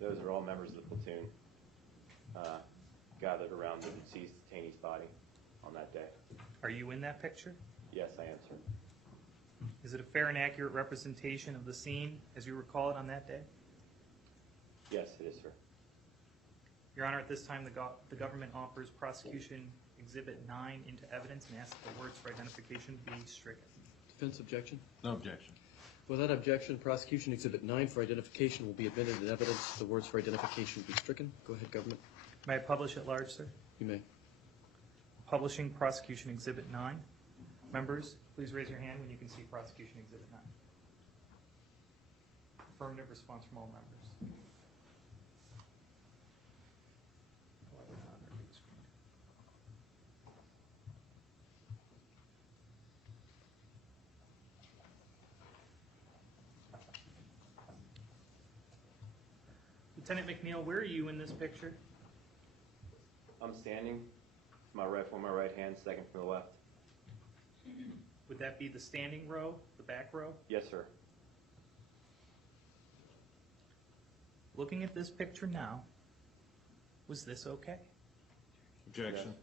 those are all members of the platoon gathered around the deceased detainee's body on that day. Are you in that picture? Yes, I am, sir. Is it a fair and accurate representation of the scene as you recall it on that day? Yes, it is, sir. Your Honor, at this time, the government offers Prosecution Exhibit 9 into evidence and asks that the words for identification be stricken. Defense objection? No objection. Without objection, Prosecution Exhibit 9 for identification will be admitted in evidence. The words for identification be stricken. Go ahead, government. May I publish at large, sir? You may. Publishing Prosecution Exhibit 9. Members, please raise your hand when you can see Prosecution Exhibit 9. Affirmative response from all members. Lieutenant MacNeil, where are you in this picture? I'm standing, my right hand, second from the left. Would that be the standing row, the back row? Yes, sir. Looking at this picture now, was this okay? Objection.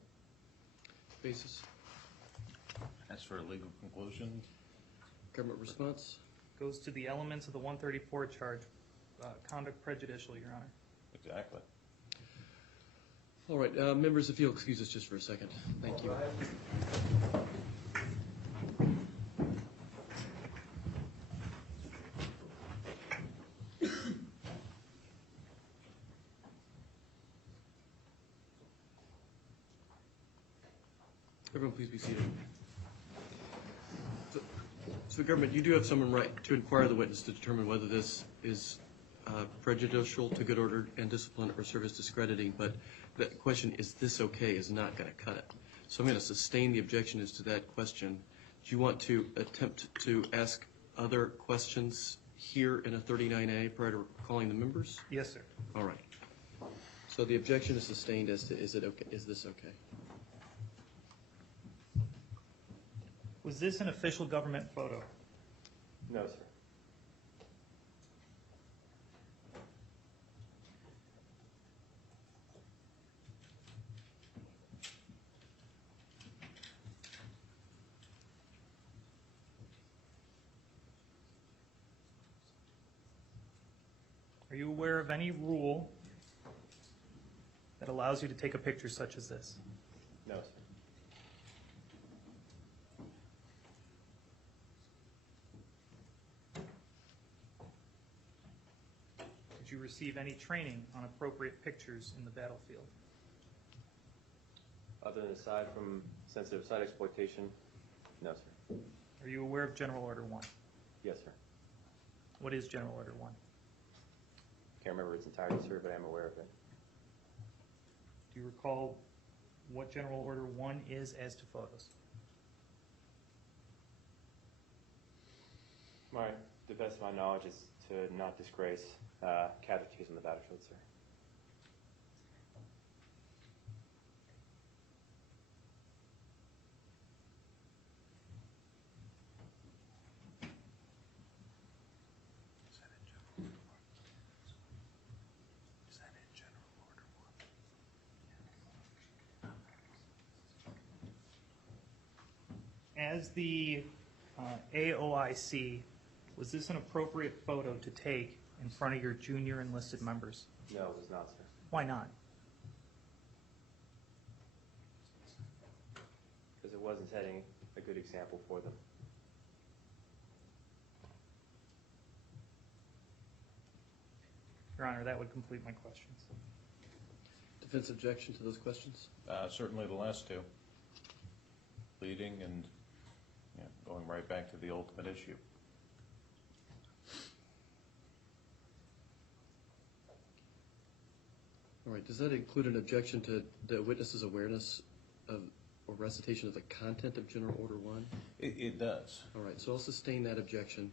Basis. As for a legal conclusion, Government response? Goes to the elements of the 134 charge, conduct prejudicial, Your Honor. exactly. All right, members, if you'll excuse us just for a second. Thank you. Everyone, please be seated. So, government, you do have someone right to inquire the witness to determine whether this is prejudicial to good order and discipline or service discrediting, but the question, is this okay, is not going to cut it. So I'm going to sustain the objection as to that question. Do you want to attempt to ask other questions here in a 39A prior to calling the members? Yes, sir. All right. So the objection is sustained as to is this okay? Was this an official government photo? No, sir. Are you aware of any rule that allows you to take a picture such as this? No, sir. Did you receive any training on appropriate pictures in the battlefield? Other than aside from sensitive site exploitation, no, sir. Are you aware of General Order 1? Yes, sir. What is General Order 1? Can't remember its entirety, sir, but I'm aware of it. Do you recall what General Order 1 is as to photos? The best of my knowledge is to not disgrace casualties on the battlefield, sir. As the AOIC, was this an appropriate photo to take in front of your junior enlisted members? No, it was not, sir. Why not? Because it wasn't setting a good example for them. Your Honor, that would complete my questions. Defense objection to those questions? Certainly the last two. Leading and going right back to the ultimate issue. All right, does that include an objection to the witness's awareness of or recitation of the content of General Order 1? It does. All right, so I'll sustain that objection.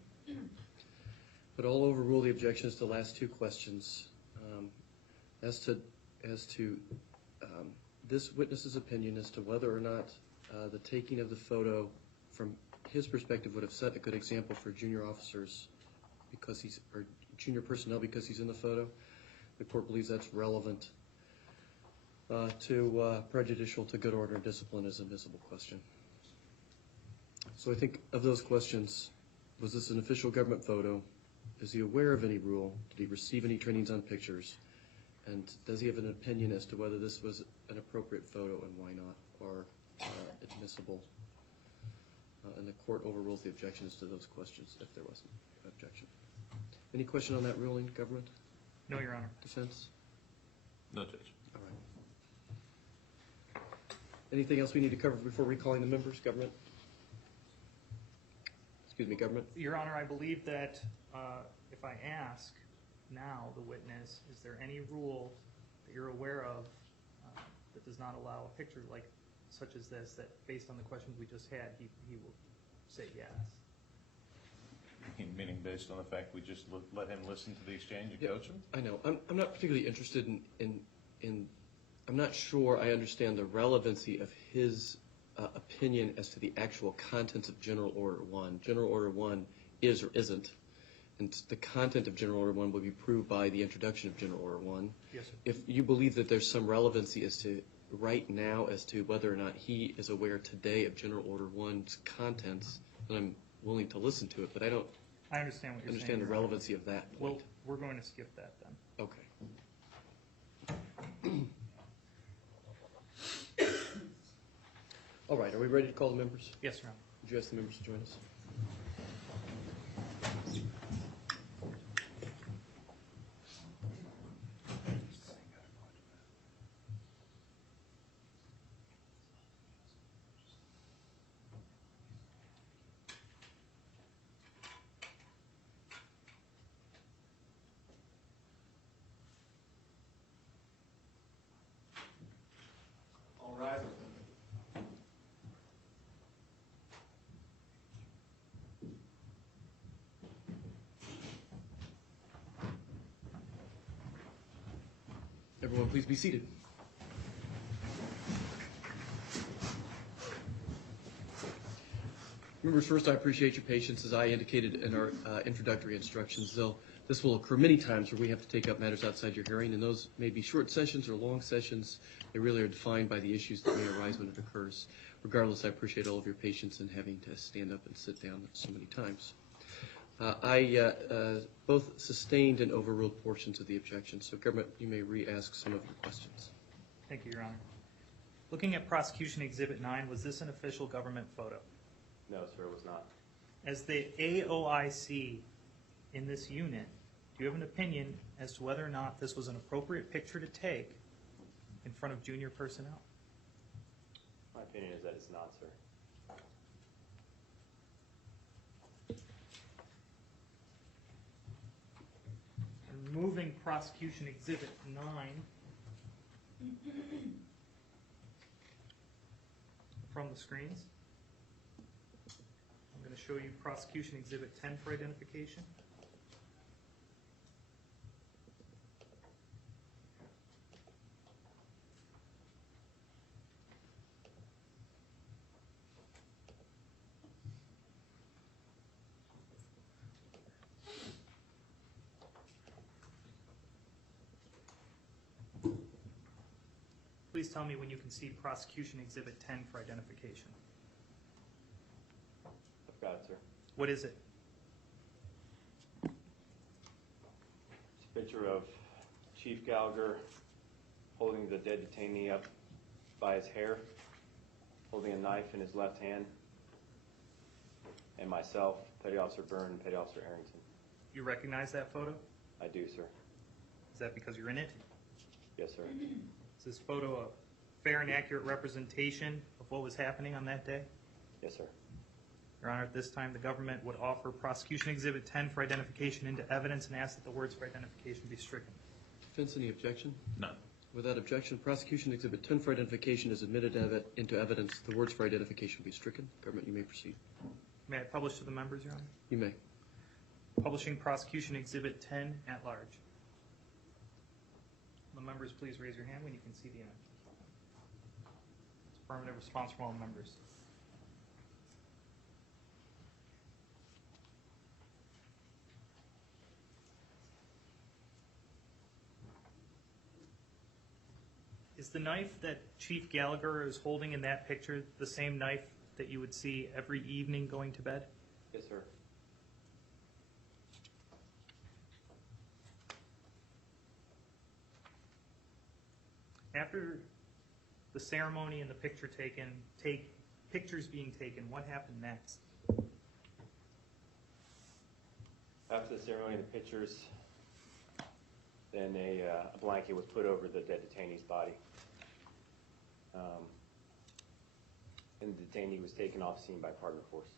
But I'll overrule the objections to the last two questions. As to this witness's opinion as to whether or not the taking of the photo from his perspective would have set a good example for junior officers or junior personnel because he's in the photo. The court believes that's relevant to prejudicial to good order and discipline is a admissible question. So I think of those questions, was this an official government photo? Is he aware of any rule? Did he receive any trainings on pictures? And does he have an opinion as to whether this was an appropriate photo and why not, or admissible? And the court overrules the objections to those questions if there wasn't an objection. Any question on that ruling, government? No, Your Honor. Defense? No, Judge. All right. Anything else we need to cover before recalling the members, government? Excuse me, government? Your Honor, I believe that if I ask now the witness, is there any rule that you're aware of that does not allow a picture like such as this, that based on the questions we just had, he will say yes? Meaning based on the fact we just let him listen to the exchange and coach him? I know. I'm not particularly interested in I'm not sure I understand the relevancy of his opinion as to the actual contents of General Order 1. General Order 1 is or isn't, and the content of General Order 1 will be proved by the introduction of General Order 1. Yes, sir. If you believe that there's some relevancy as to right now as to whether or not he is aware today of General Order 1's contents, then I'm willing to listen to it, but I don't I understand what you're understand the saying. Your Honor. relevancy of that Well, point. we're going to skip that then. Okay. All right, are we ready to call the members? Yes, Your Honor. Would you ask the members to join us? All right. Everyone, please be seated. Members, first, I appreciate your patience. As I indicated in our introductory instructions, this will occur many times where we have to take up matters outside your hearing, and those may be short sessions or long sessions. They really are defined by the issues that may arise when it occurs. Regardless, I appreciate all of your patience in having to stand up and sit down so many times. I both sustained and overruled portions of the objection, so government, you may re-ask some of your questions. Thank you, Your Honor. Looking at Prosecution Exhibit 9, was this an official government photo? No, sir, it was not. As the AOIC in this unit, do you have an opinion as to whether or not this was an appropriate picture to take in front of junior personnel? My opinion is that it's not, sir. Removing Prosecution Exhibit 9 from the screens. I'm going to show you Prosecution Exhibit 10 for identification. Please tell me when you can see Prosecution Exhibit 10 for identification. I've got it, sir. What is it? It's a picture of Chief Gallagher holding the dead detainee up by his hair, holding a knife in his left hand, and myself, Petty Officer Byrne, and Petty Officer Arrington. You recognize that photo? I do, sir. Is that because you're in it? Yes, sir. Is this photo a fair and accurate representation of what was happening on that day? Yes, sir. Your Honor, at this time, the government would offer Prosecution Exhibit 10 for identification into evidence and ask that the words for identification be stricken. Defense, any objection? None. Without objection, Prosecution Exhibit 10 for identification is admitted into evidence. The words for identification be stricken. Government, you may proceed. May I publish to the members, Your Honor? You may. Publishing Prosecution Exhibit 10 at large. The members, please raise your hand when you can see the image. Affirmative response from all members. Is the knife that Chief Gallagher is holding in that picture the same knife that you would see every evening going to bed? Yes, sir. After the ceremony and the pictures being taken, what happened next? After the ceremony and the pictures, then a blanket was put over the dead detainee's body. And the detainee was taken off scene by partner force.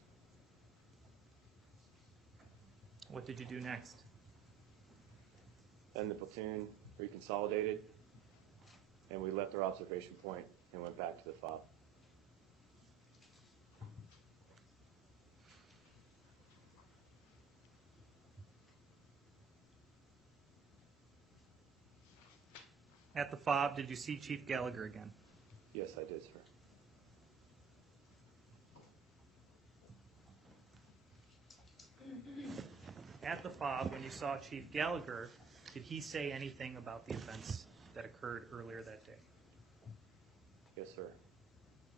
What did you do next? Then the platoon reconsolidated, and we left our observation point and went back to the fob. At the fob, did you see Chief Gallagher again? Yes, I did, sir. At the fob, when you saw Chief Gallagher, did he say anything about the events that occurred earlier that day? Yes, sir.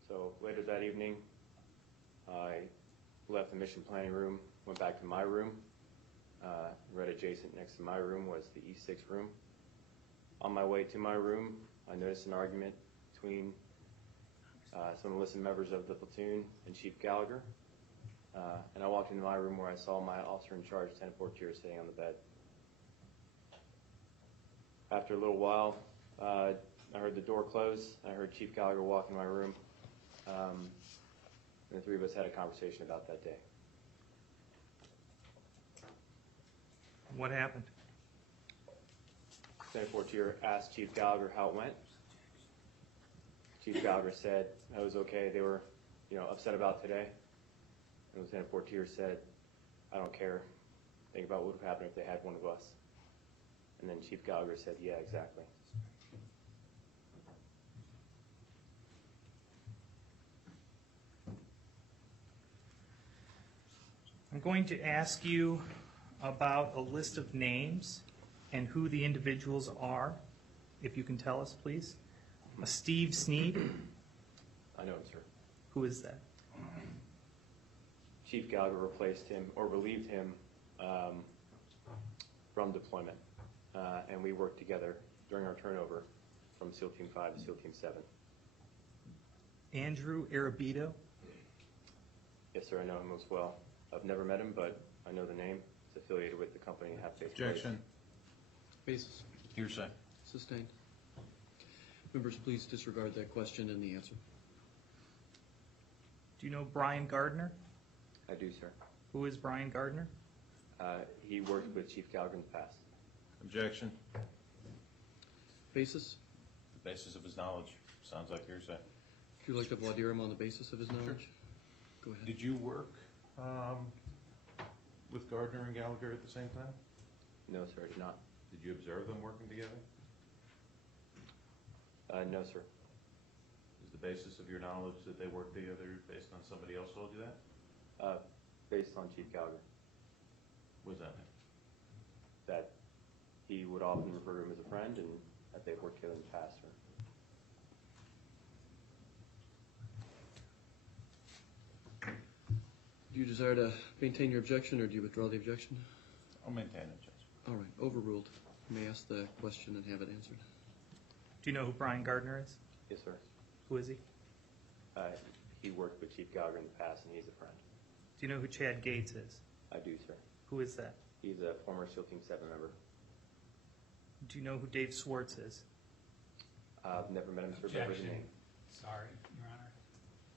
So later that evening, I left the mission planning room, went back to my room. Right adjacent next to my room was the E6 room. On my way to my room, I noticed an argument between some enlisted members of the platoon and Chief Gallagher. And I walked into my room where I saw my officer in charge, Lieutenant Portier, sitting on the bed. After a little while, I heard the door close. I heard Chief Gallagher walk in my room. And the three of us had a conversation about that day. What happened? Lieutenant Portier asked Chief Gallagher how it went. Chief Gallagher said it was okay. They were, upset about today. And Lieutenant Portier said, "I don't care. Think about what would happen if they had one of us." And then Chief Gallagher said, "Yeah, exactly." I'm going to ask you about a list of names and who the individuals are, if you can tell us, please. Steve Sneed. I know him, sir. Who is that? Chief Gallagher replaced him or relieved him from deployment, and we worked together during our turnover from SEAL Team 5 to SEAL Team 7. Andrew Arabito. Yes, sir, I know him as well. I've never met him, but I know the name. It's affiliated with the company and have Facebook. Objection. Basis. Hearsay. Sustained. Members, please disregard that question and the answer. Do you know Brian Gardner? I do, sir. Who is Brian Gardner? He worked with Chief Gallagher in the past. Objection. Basis. The basis of his knowledge. Sounds like hearsay. Would you like to voir dire him on the basis of his knowledge? Go ahead. Did you work with Gardner and Gallagher at the same time? No, sir, I did not. Did you observe them working together? No, sir. Is the basis of your knowledge that they worked together based on somebody else told you that? Based on Chief Gallagher, What does that mean? that he would often refer to him as a friend and that they've worked together in the past, sir. Do you desire to maintain your objection, or do you withdraw the objection? I'll maintain it, Judge. All right, overruled. You may ask the question and have it answered. Do you know who Brian Gardner is? Yes, sir. Who is he? He worked with Chief Gallagher in the past, and he's a friend. Do you know who Chad Gates is? I do, sir. Who is that? He's a former SEAL Team 7 member. Do you know who Dave Swartz is? I've never met him, sir, but I heard his Objection. name. Sorry, Your Honor.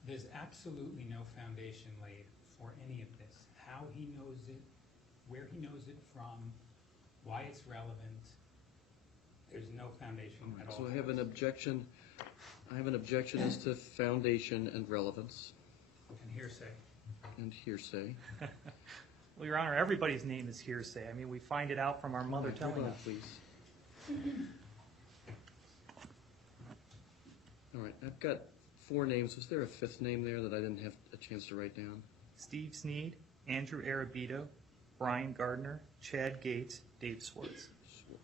There's absolutely no foundation laid for any of this. How he knows it, where he knows it from, why it's relevant. There's no foundation at all. So I have an objection. I have an objection as to foundation and relevance And hearsay. and hearsay. Well, Your Honor, everybody's name is hearsay. I mean, we find it out from our mother Hold telling on, us. please. All right, I've got 4 names. Was there a 5th name there that I didn't have a chance to write down? Steve Sneed, Andrew Arabito, Brian Gardner, Chad Gates, Dave Swartz. Schwartz.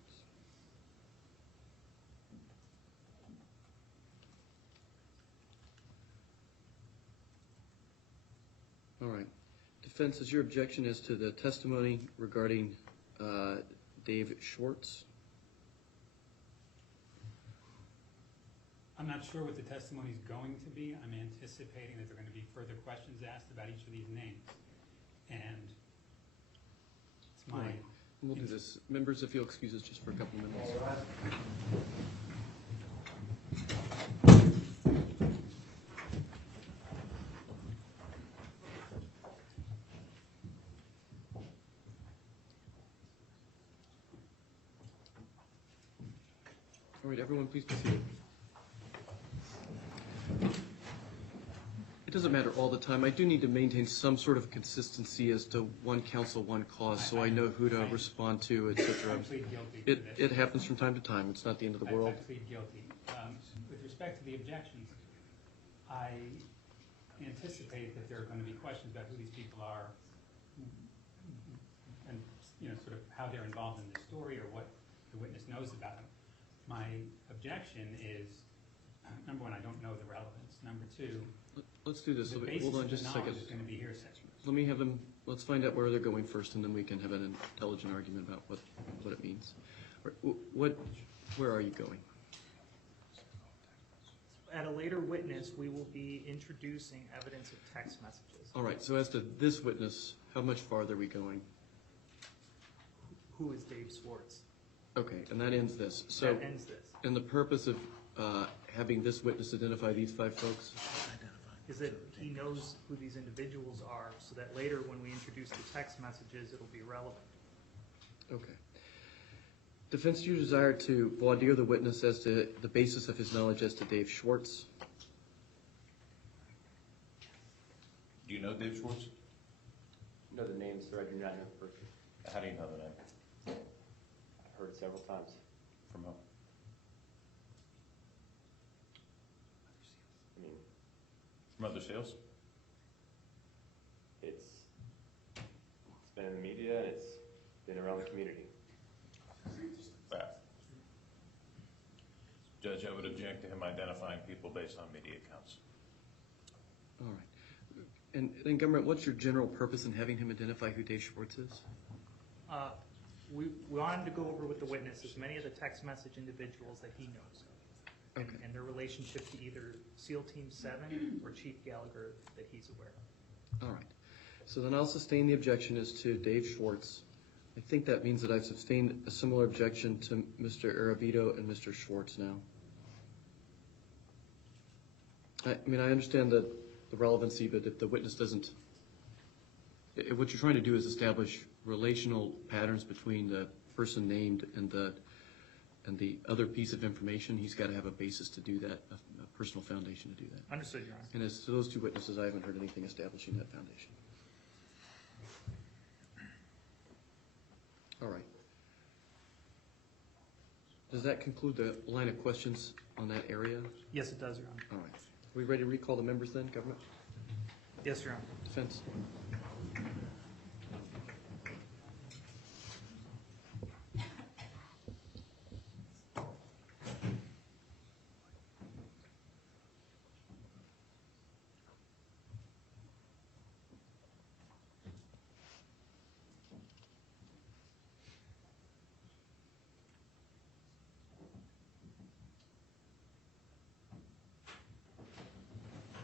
All right. Defense, is your objection as to the testimony regarding Dave Schwartz? I'm not sure what the testimony is going to be. I'm anticipating that there are going to be further questions asked about each of these names. And it's All my, right. We'll do this. Members, if you'll excuse us just for a couple of minutes. All right, everyone, please be seated. It doesn't matter all the time. I do need to maintain some sort of consistency as to one counsel, one cause, so I know who to respond to, et cetera. I plead guilty to this. It happens from time to time. It's not the end of the world. I plead guilty. With respect to the objections, I anticipate that there are going to be questions about who these people are and, sort of how they're involved in the story or what the witness knows about them. My objection is, number one, I don't know the relevance. Number two, Let's do this. the basis Hold on of just the a second. knowledge is going to be hearsay. Let me have them, let's find out where they're going first, and then we can have an intelligent argument about what it means. Where are you going? At a later witness, we will be introducing evidence of text messages. All right, so as to this witness, how much farther are we going? Who is Dave Swartz? Okay, and that ends this. So, That ends this. and the purpose of having this witness identify these 5 folks? Is that he knows who these individuals are, so that later when we introduce the text messages, it'll be relevant. Okay. Defense, do you desire to voir dire the witness as to the basis of his knowledge as to Dave Schwartz? Do you know Dave Schwartz? Know the name, sir. I do not know the person. How do you know the name? I've heard it several times. From who? I mean, From other sales? it's been in the media and it's been around the community. Well, Judge, I would object to him identifying people based on media accounts. All right. And then, Government, what's your general purpose in having him identify who Dave Schwartz is? We wanted to go over with the witness as many of the text message individuals that he knows, Okay. and their relationship to either SEAL Team 7 or Chief Gallagher that he's aware of. All right. So then I'll sustain the objection as to Dave Schwartz. I think that means that I've sustained a similar objection to Mr. Arabito and Mr. Schwartz now. I mean, I understand the relevancy, but if the witness doesn't, what you're trying to do is establish relational patterns between the person named and the other piece of information. He's got to have a basis to do that, a personal foundation to do that. Understood, Your Honor. And as to those 2 witnesses, I haven't heard anything establishing that foundation. All right. Does that conclude the line of questions on that area? Yes, it does, Your Honor. All right. Are we ready to recall the members then, Government? Yes, Your Honor. Defense?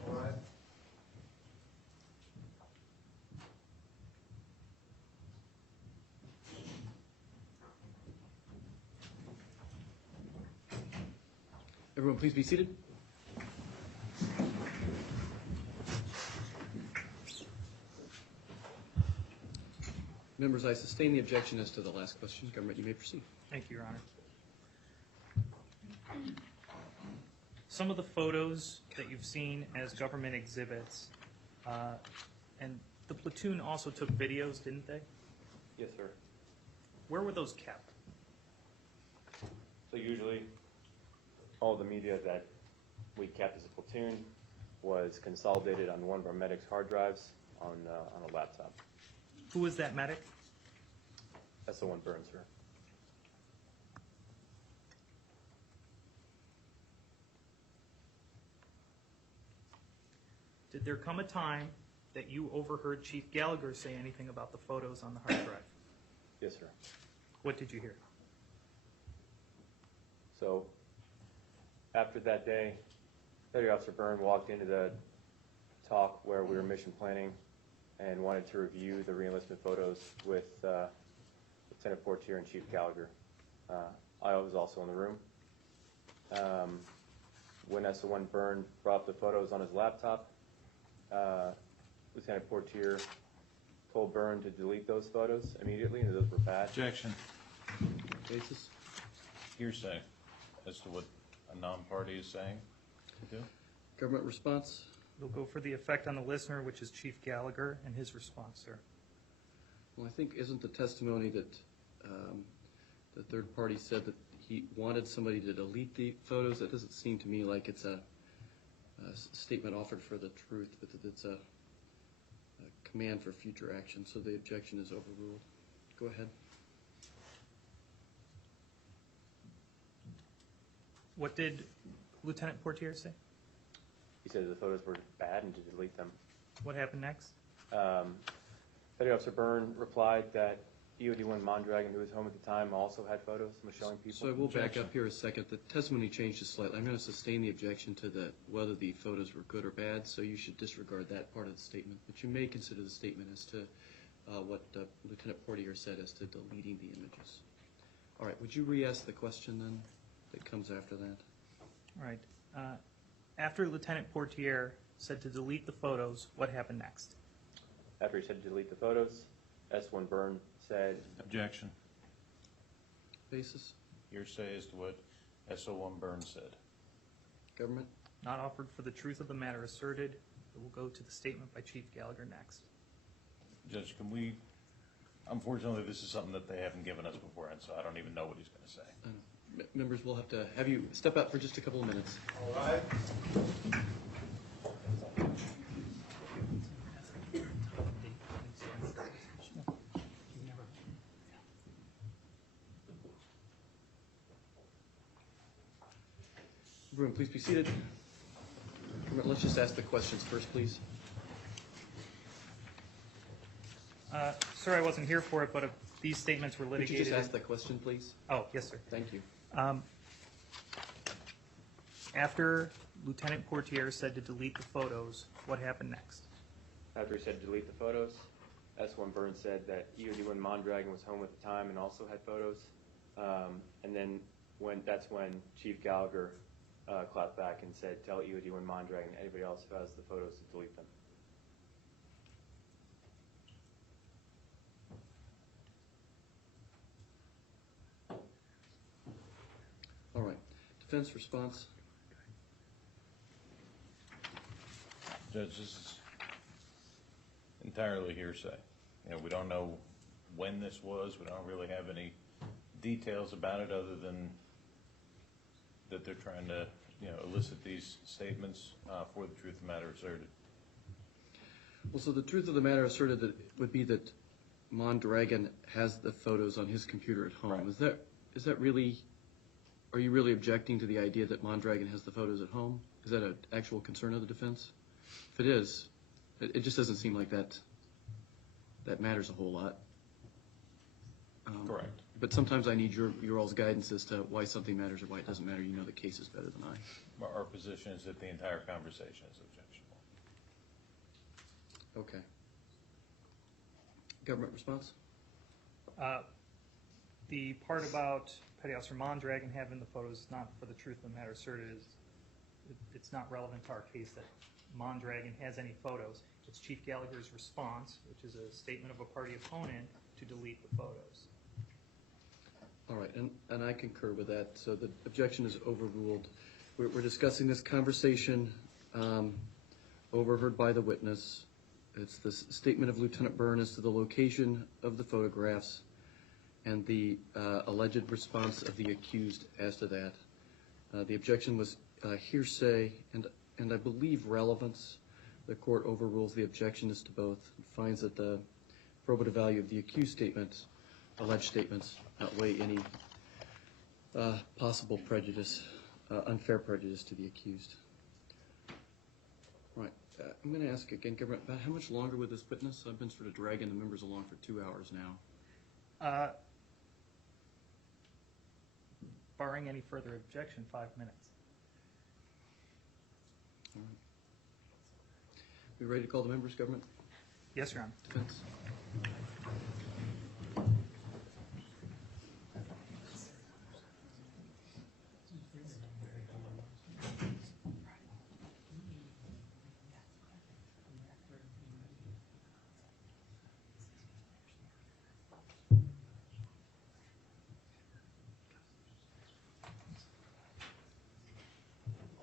All right. Everyone, please be seated. Members, I sustain the objection as to the last question. Government, you may proceed. Thank you, Your Honor. Some of the photos that you've seen as government exhibits, and the platoon also took videos, didn't they? Yes, sir. Where were those kept? So usually, all the media that we kept as a platoon was consolidated on one of our medics' hard drives on a laptop. Who was that medic? SO1 Burns, sir. Did there come a time that you overheard Chief Gallagher say anything about the photos on the hard drive? Yes, sir. What did you hear? So after that day, Petty Officer Byrne walked into the talk where we were mission planning and wanted to review the reenlistment photos with Lieutenant Portier and Chief Gallagher. I was also in the room. When SO1 Byrne brought up the photos on his laptop, Lieutenant Portier told Byrne to delete those photos immediately, and those were bad. Objection. Basis? Hearsay as to what a non-party is saying to do. Government response? We'll go for the effect on the listener, which is Chief Gallagher, and his response, sir. Well, I think isn't the testimony that the third party said that he wanted somebody to delete the photos? That doesn't seem to me like it's a statement offered for the truth, but that it's a command for future action, so the objection is overruled. Go ahead. What did Lieutenant Portier say? He said the photos were bad and to delete them. What happened next? Petty Officer Byrne replied that EOD1 Mondragon, who was home at the time, also had photos and was showing people. So I will back up here a second. The testimony changed just slightly. I'm going to sustain the objection to whether the photos were good or bad, so you should disregard that part of the statement. But you may consider the statement as to what Lieutenant Portier said as to deleting the images. All right, would you re-ask the question then that comes after that? All right. After Lieutenant Portier said to delete the photos, what happened next? After he said to delete the photos, S1 Byrne said, Objection. Basis? Hearsay as to what SO1 Burns said. Government? Not offered for the truth of the matter asserted. We'll go to the statement by Chief Gallagher next. Judge, can we, unfortunately, this is something that they haven't given us beforehand, so I don't even know what he's going to say. Members, we'll have to have you step out for just a couple of minutes. All right. Everyone, please be seated. Let's just ask the questions first, please. Sir, I wasn't here for it, but these statements were Could you litigated. just ask that question, please? Oh, yes, sir. Thank you. After Lieutenant Portier said to delete the photos, what happened next? after he said to delete the photos, S1 Byrne said that EOD1 Mondragon was home at the time and also had photos. And then that's when Chief Gallagher clapped back and said, tell EOD1 Mondragon and anybody else who has the photos to delete them. All right. Defense response. Judge, this is entirely hearsay. You know, we don't know when this was. We don't really have any details about it other than that they're trying to, you know, elicit these statements for the truth of the matter asserted. Well, so the truth of the matter asserted that would be that Mondragon has the photos on his computer at home. Right. Is that really? Are you really objecting to the idea that Mondragon has the photos at home? Is that an actual concern of the defense? If it is, it just doesn't seem like that matters a whole lot. Correct. But sometimes I need your all's guidance as to why something matters or why it doesn't matter. You know the cases better than I. Our position is that the entire conversation is objectionable. Okay. Government response? The part about Petty Officer Mondragon having the photos is not for the truth of the matter asserted. It's not relevant to our case that Mondragon has any photos. It's Chief Gallagher's response, which is a statement of a party opponent, to delete the photos. All right, and I concur with that. So the objection is overruled. We're discussing this conversation overheard by the witness. It's the statement of Lieutenant Byrne as to the location of the photographs and the alleged response of the accused as to that. The objection was hearsay, and and I believe relevance. The court overrules the objection as to both and finds that the probative value of the accused statements, alleged statements, outweigh any possible prejudice, unfair prejudice to the accused. Right. I'm going to ask again, Government, about how much longer with this witness? I've been sort of dragging the members along for 2 hours now. Barring any further objection, 5 minutes. All right. We ready to call the members, Government? Yes, Your Honor. Defense?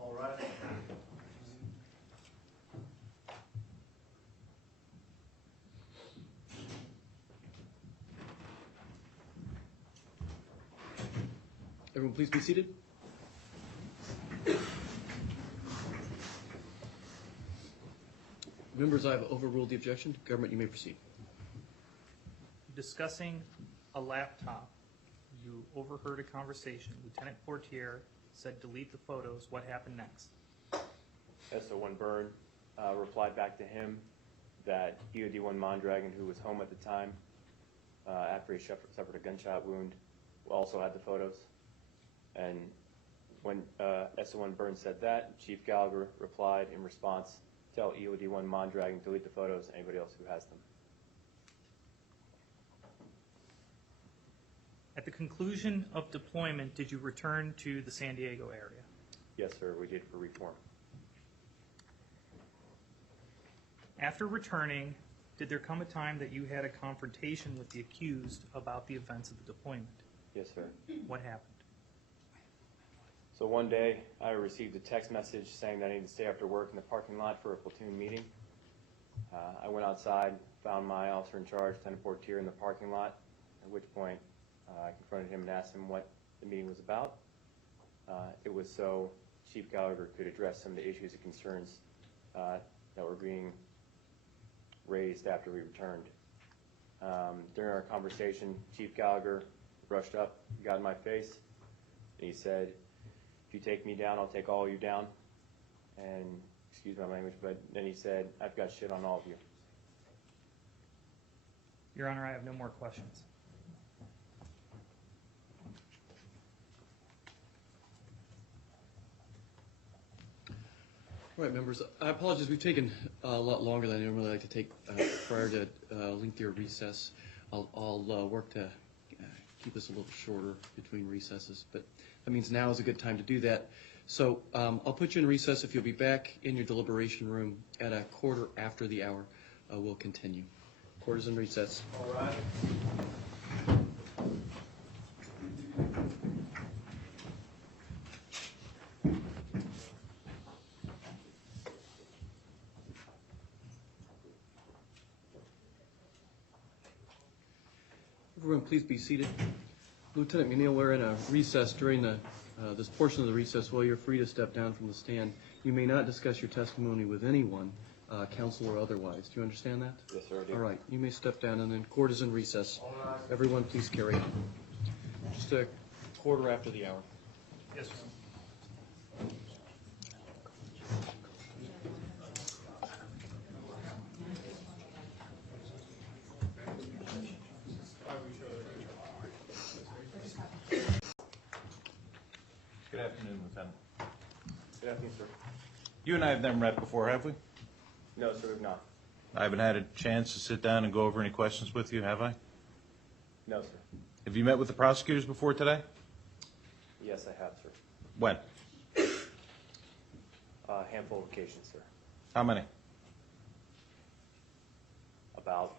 All right. Everyone please be seated. Members, I have overruled the objection. Government, you may proceed. Discussing a laptop, you overheard a conversation. Lieutenant Portier said, delete the photos. What happened next? SO1 Byrne replied back to him that EOD1 Mondragon, who was home at the time, after he suffered a gunshot wound, also had the photos. And when SO1 Byrne said that, Chief Gallagher replied in response, tell EOD1 Mondragon to delete the photos and anybody else who has them. At the conclusion of deployment, did you return to the San Diego area? Yes, sir, we did for reform. After returning, did there come a time that you had a confrontation with the accused about the events of the deployment? Yes, sir. What happened? So one day, I received a text message saying that I needed to stay after work in the parking lot for a platoon meeting. I went outside, found my officer in charge, Lieutenant Portier, in the parking lot, at which point I confronted him and asked him what the meeting was about. It was so Chief Gallagher could address some of the issues and concerns that were being raised after we returned. During our conversation, Chief Gallagher rushed up, got in my face, and he said, if you take me down, I'll take all of you down. And, excuse my language, but then he said, I've got shit on all of you. Your Honor, I have no more questions. All right, members, I apologize. We've taken a lot longer than I normally like to take prior to lengthier recess. I'll work to keep this a little shorter between recesses, but that means now is a good time to do that. So I'll put you in recess. If you'll be back in your deliberation room at a quarter after the hour, we'll continue. Court is in recess. All right. Everyone, please be seated. Lieutenant MacNeil, we're in a recess during this portion of the recess. While you're free to step down from the stand, you may not discuss your testimony with anyone, counsel or otherwise. Do you understand that? Yes, sir, I do. All right, you may step down, and then court is in recess. All right. Everyone, please carry on. Just a quarter after the hour. Yes, sir. Good afternoon, Lieutenant. Good afternoon, sir. You and I have never met before, have we? No, sir, we've not. I haven't had a chance to sit down and go over any questions with you, have I? No, sir. Have you met with the prosecutors before today? Yes, I have, sir. When? A handful of occasions, sir. How many? About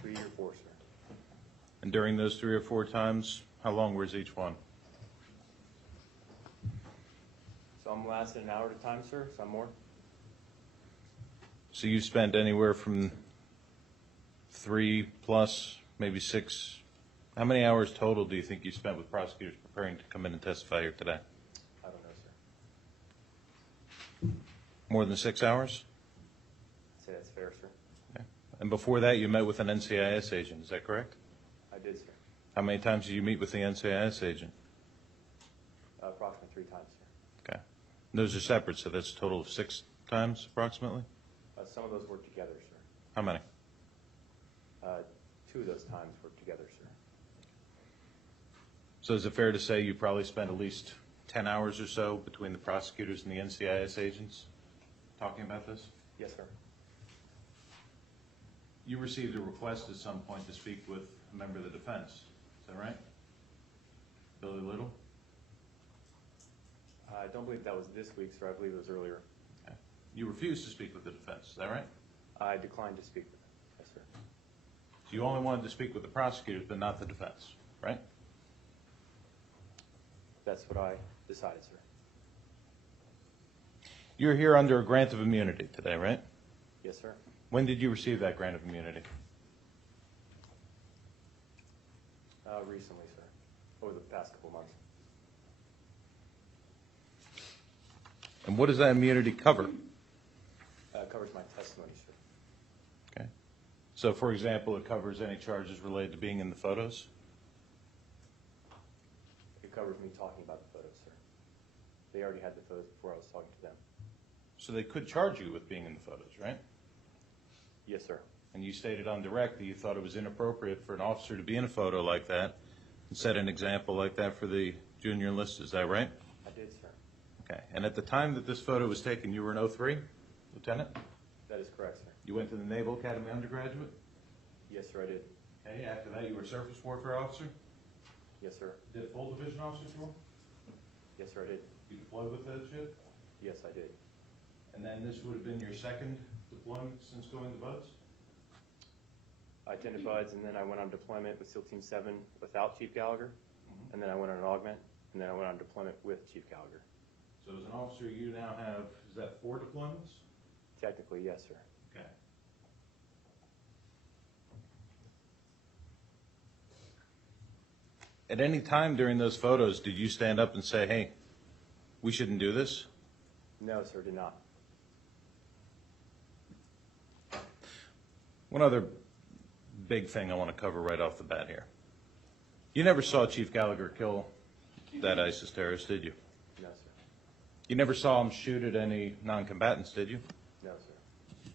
3 or 4, sir. And during those 3 or 4 times, how long was each one? Some lasted an hour at a time, sir, some more. So you spent anywhere from 3 plus, maybe 6. How many hours total do you think you spent with prosecutors preparing to come in and testify here today? I don't know, sir. More than 6 hours? I'd say that's fair, sir. Okay. And before that, you met with an NCIS agent, is that correct? I did, sir. How many times did you meet with the NCIS agent? Approximately 3 times, sir. Okay. And those are separate, so that's a total of 6 times approximately? Some of those were together, sir. How many? 2 of those times were together, sir. So is it fair to say you probably spent at least 10 hours or so between the prosecutors and the NCIS agents talking about this? Yes, sir. You received a request at some point to speak with a member of the defense, is that right? Billy Little? I don't believe that was this week, sir. I believe it was earlier. Okay. You refused to speak with the defense, is that right? I declined to speak with them. Yes, sir. So you only wanted to speak with the prosecutors, but not the defense, right? That's what I decided, sir. You're here under a grant of immunity today, right? Yes, sir. When did you receive that grant of immunity? Recently, sir. Over the past couple months. And what does that immunity cover? It covers my testimony, sir. Okay. So, for example, it covers any charges related to being in the photos? It covers me talking about the photos, sir. They already had the photos before I was talking to them. So they could charge you with being in the photos, right? Yes, sir. And you stated on direct that you thought it was inappropriate for an officer to be in a photo like that and set an example like that for the junior enlisted. Is that right? I did, sir. Okay. And at the time that this photo was taken, you were an 03, Lieutenant? That is correct, sir. You went to the Naval Academy undergraduate? Yes, sir, I did. Okay. After that, you were a surface warfare officer? Yes, sir. Did full division officer tour? Yes, sir, I did. You deployed with that ship? Yes, I did. And then this would have been your second deployment since going to Buds? I attended BUDS, and then I went on deployment with SEAL Team 7 without Chief Gallagher, and then I went on an augment, and then I went on deployment with Chief Gallagher. So as an officer, you now have, is that 4 deployments? Technically, yes, sir. Okay. At any time during those photos, did you stand up and say, hey, we shouldn't do this? No, sir, did not. One other big thing I want to cover right off the bat here. You never saw Chief Gallagher kill that ISIS terrorist, did you? No, sir. You never saw him shoot at any non-combatants, did you? No, sir.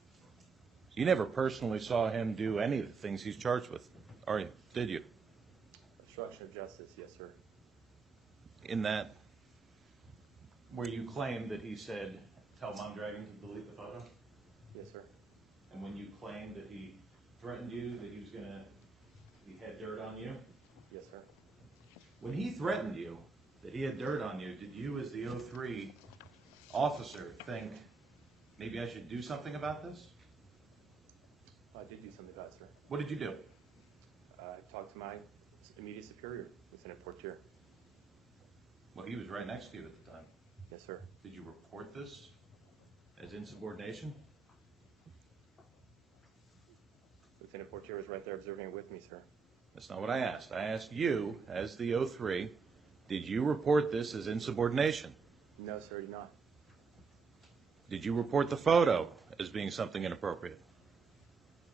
You never personally saw him do any of the things he's charged with, or did you? Obstruction of justice, yes, sir. In that, where you claimed that he said, tell Mom Dragon to delete the photo? Yes, sir. And when you claimed that he threatened you, that he was going to, he had dirt on you? Yes, sir. When he threatened you, that he had dirt on you, did you as the 03 officer think, maybe I should do something about this? I did do something about it, sir. What did you do? I talked to my immediate superior, Lieutenant Portier. Well, he was right next to you at the time. Yes, sir. Did you report this as insubordination? Lieutenant Portier was right there observing it with me, sir. That's not what I asked. I asked you, as the 03, did you report this as insubordination? No, sir, I did not. Did you report the photo as being something inappropriate?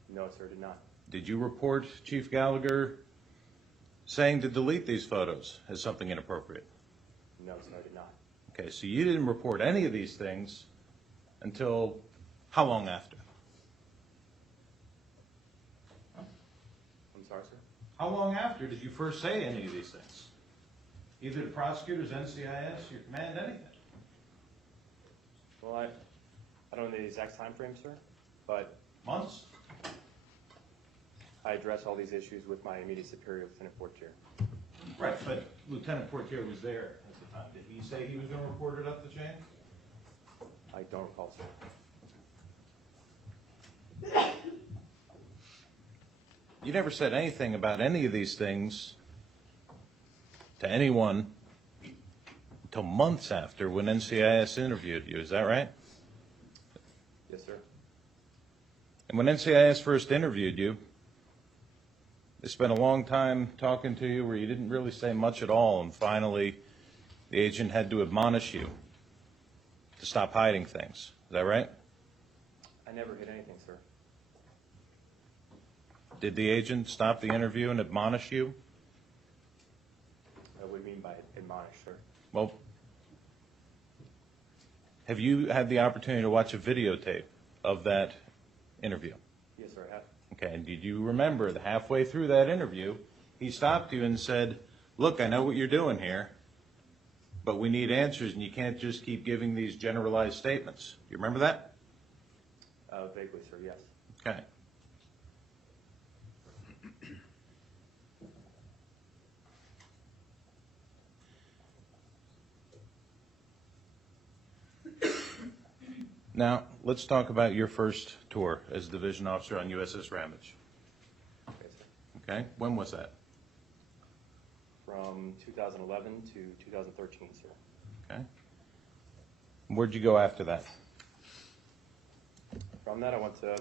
No, sir, I did not. Did you report Chief Gallagher saying to delete these photos as something inappropriate? No, sir, I did not. Okay, so you didn't report any of these things until how long after? I'm sorry, sir? How long after did you first say any of these things? Either the prosecutors, NCIS, your command, anything? Well, I don't know the exact time frame, sir, but Months? I addressed all these issues with my immediate superior, Lieutenant Portier. Right, but Lieutenant Portier was there at the time. Did he say he was going to report it up the chain? I don't recall, sir. You never said anything about any of these things to anyone until months after when NCIS interviewed you. Is that right? Yes, sir. And when NCIS first interviewed you, they spent a long time talking to you where you didn't really say much at all, and finally the agent had to admonish you to stop hiding things. Is that right? I never hit anything, sir. Did the agent stop the interview and admonish you? What do you mean by admonish, sir? Well, have you had the opportunity to watch a videotape of that interview? Yes, sir, I have. Okay, and did you remember that halfway through that interview, he stopped you and said, look, I know what you're doing here, but we need answers, and you can't just keep giving these generalized statements. You remember that? Vaguely, sir, yes. Okay. Now, let's talk about your first tour as division officer on USS Ramage. Okay, sir. Okay, when was that? From 2011 to 2013, sir. Okay. Where'd you go after that? From that, I went to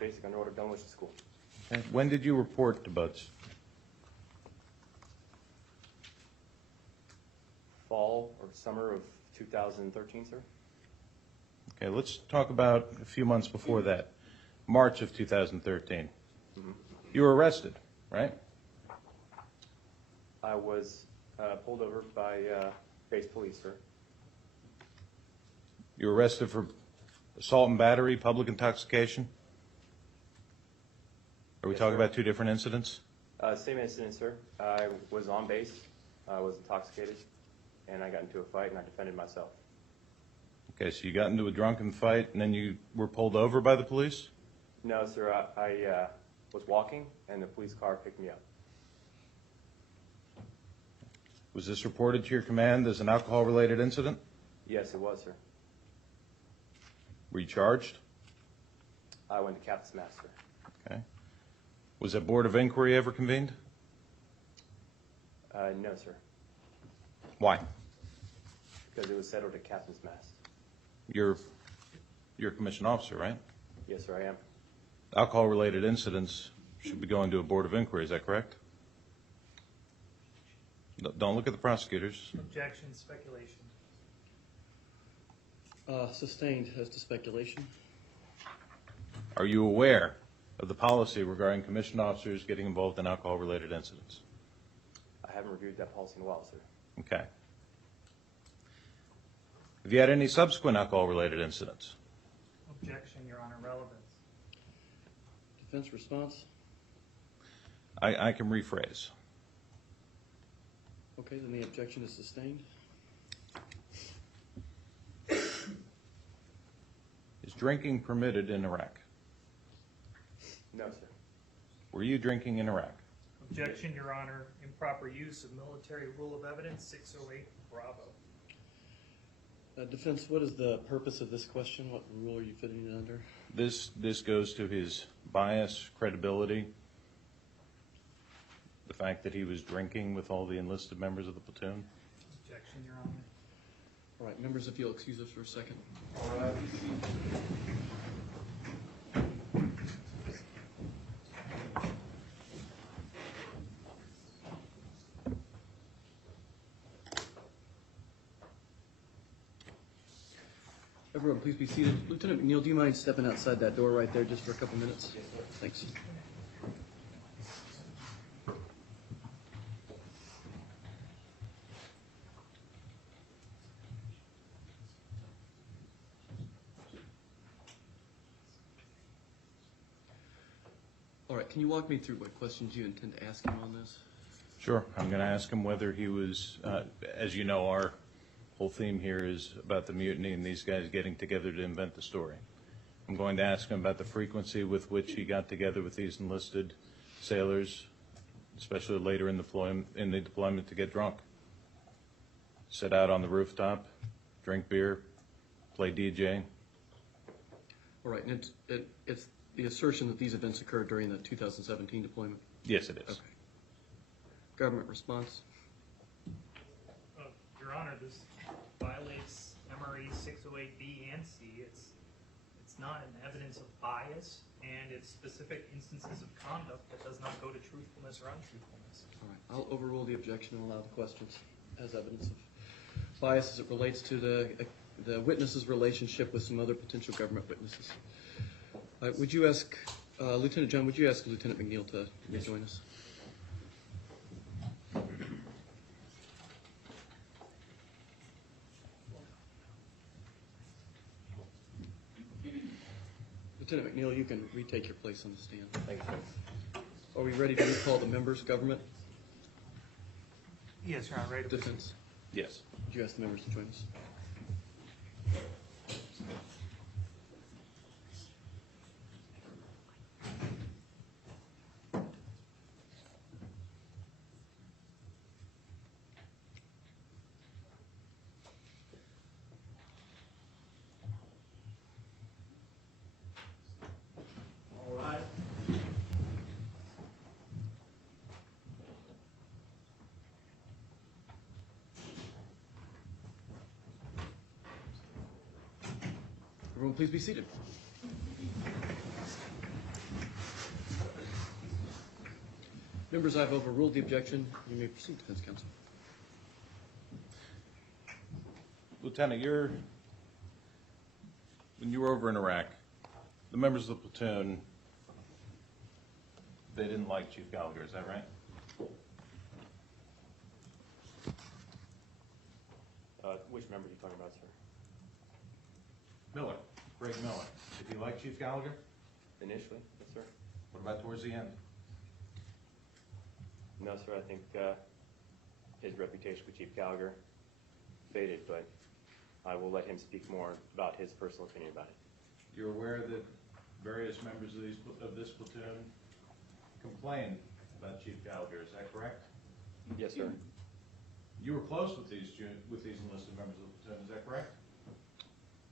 basic underwater demolition school. Okay. When did you report to Buds? Fall or summer of 2013, sir. Okay, let's talk about a few months before that. March of 2013. You were arrested, right? I was pulled over by base police, sir. You were arrested for assault and battery, public intoxication? Are we Yes, talking sir. about two different incidents? Same incident, sir. I was on base, I was intoxicated, and I got into a fight and I defended myself. Okay, so you got into a drunken fight and then you were pulled over by the police? No, sir, I was walking and the police car picked me up. Was this reported to your command as an alcohol-related incident? Yes, it was, sir. Were you charged? I went to captain's master. Okay. Was a board of inquiry ever convened? No, sir, Why? because it was settled at captain's mast. You're a commissioned officer, right? Yes, sir, I am. Alcohol-related incidents should be going to a board of inquiry, is that correct? Don't look at the prosecutors. Objection, speculation. Sustained as to speculation. Are you aware of the policy regarding commissioned officers getting involved in alcohol-related incidents? I haven't reviewed that policy in a while, sir. Okay. Have you had any subsequent alcohol-related incidents? Objection, Your Honor, relevance. Defense response. I can rephrase. Okay, then the objection is sustained. Is drinking permitted in Iraq? No, sir. Were you drinking in Iraq? Objection, Your Honor, improper use of military rule of evidence 608 Bravo. Defense, what is the purpose of this question? What rule are you fitting it under? This goes to his bias, credibility, the fact that he was drinking with all the enlisted members of the platoon. Objection, Your Honor. All right, members, if you'll excuse us for a second. All right. Everyone, please be seated. Lieutenant MacNeil, do you mind stepping outside that door right there just for a couple minutes? Yes, sir. Thanks. All right, can you walk me through what questions you intend to ask him on this? Sure. I'm going to ask him whether he was, as you know, our whole theme here is about the mutiny and these guys getting together to invent the story. I'm going to ask him about the frequency with which he got together with these enlisted sailors, especially later in the deployment to get drunk. Sit out on the rooftop, drink beer, play DJ. All right, and it's the assertion that these events occurred during the 2017 deployment? Yes, it is. Okay. Government response? Your Honor, this violates MRE 608B and C. It's not an evidence of bias, and it's specific instances of conduct that does not go to truthfulness or untruthfulness. All right, I'll overrule the objection and allow the questions as evidence of bias as it relates to the the witness's relationship with some other potential government witnesses. Would you ask, Lieutenant John, would you ask Lieutenant MacNeil to rejoin us? Lieutenant MacNeil, you can retake your place on the stand. Thank you, sir. Are we ready to recall the members, government, Yes, Your Honor, right. defense? Yes. Would you ask the members to join us? All right. Everyone, please be seated. Members, I've overruled the objection. You may proceed, defense counsel. Lieutenant, when you were over in Iraq, the members of the platoon, they didn't like Chief Gallagher, is that right? Which member are you talking about, sir? Miller, Greg Miller. Did he like Chief Gallagher? Initially, yes, sir. What about towards the end? No, sir, I think his reputation with Chief Gallagher faded, but I will let him speak more about his personal opinion about it. You're aware that various members of this platoon complained about Chief Gallagher, is that correct? Yes, sir. You were close with these enlisted members of the platoon, is that correct?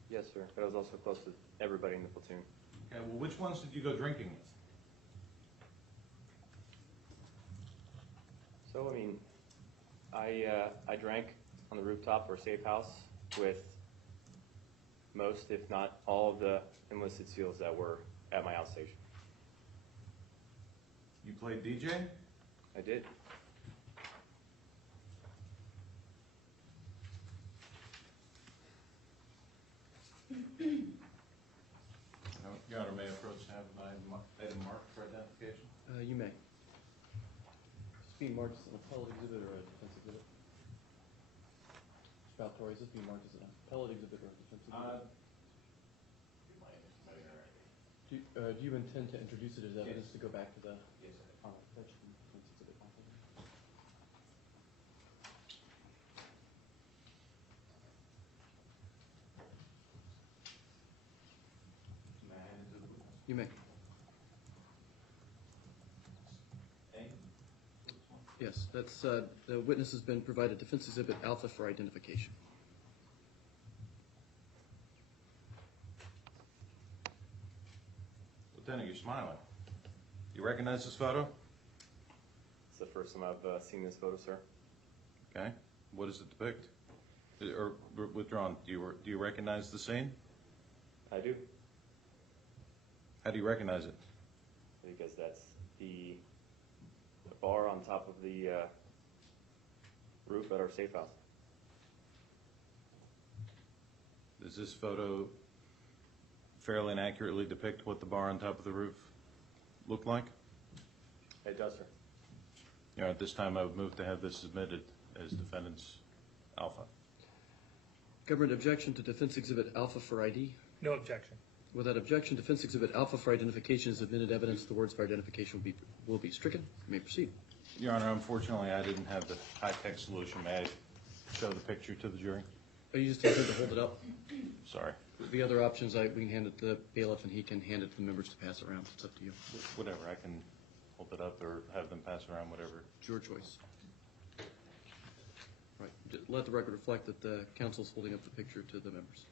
Yes, sir, but I was also close to everybody in the platoon. Okay, well, which ones did you go drinking with? So, I mean, I drank on the rooftop or safe house with most, if not all, of the enlisted SEALs that were at my outstation. You played DJ? I did. Your Honor, may I approach to have an item marked for identification? You may. Is this being marked as an appellate exhibit or a defense exhibit? Mr. Valtori, is this being marked as an appellate exhibit or a defense exhibit? Do you intend to introduce it as evidence to go back to the? Yes, sir. That should be defense exhibit also. You may. Yes, that's, the witness has been provided defense exhibit alpha for identification. Lieutenant, you're smiling. You recognize this photo? It's the first time I've seen this photo, sir. Okay. What does it depict? Or withdrawn? Do you recognize the scene? I do, How do you recognize it? because that's the bar on top of the roof at our safe house. Does this photo fairly and accurately depict what the bar on top of the roof looked like? It does, sir. You know, at this time, I would move to have this submitted as defendant's alpha. Government objection to defense exhibit alpha for ID. No objection. Without objection, defense exhibit alpha for identification is admitted evidence. The words for identification will be stricken. You may proceed. Your Honor, unfortunately, I didn't have the high-tech solution. May I show the picture to the jury? Are you just intend to hold it up? Sorry. The other options, we can hand it to the bailiff and he can hand it to the members to pass around. It's up to you. Whatever. I can hold it up or have them pass around, whatever. It's your choice. Right. Let the record reflect that the council's holding up the picture to the members.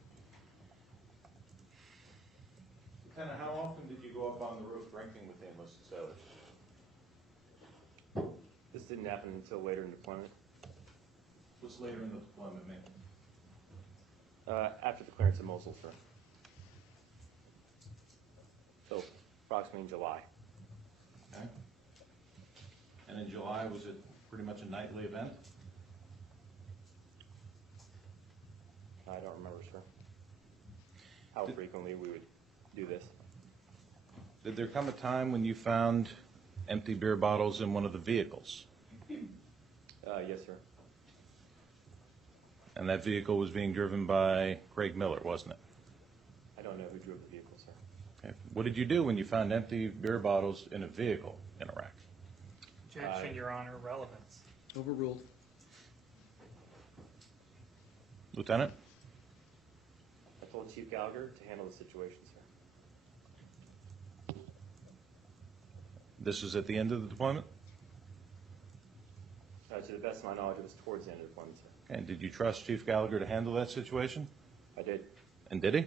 Lieutenant, how often did you go up on the roof drinking with the enlisted sailors? This didn't happen until later in deployment. What's later in the deployment mean? After the clearance of Mosul, sir. So, approximately in July. Okay. And in July, was it pretty much a nightly event? I I don't remember, sir. How frequently we would do this. Did there come a time when you found empty beer bottles in one of the vehicles? Yes, sir. And that vehicle was being driven by Craig Miller, wasn't it? I don't know who drove the vehicle, sir. Okay. What did you do when you found empty beer bottles in a vehicle in Iraq? Objection, Your Honor, relevance. Overruled. Lieutenant? I told Chief Gallagher to handle the situation, sir. This was at the end of the deployment? To the best of my knowledge, it was towards the end of the deployment, sir. And did you trust Chief Gallagher to handle that situation? I did. And did he?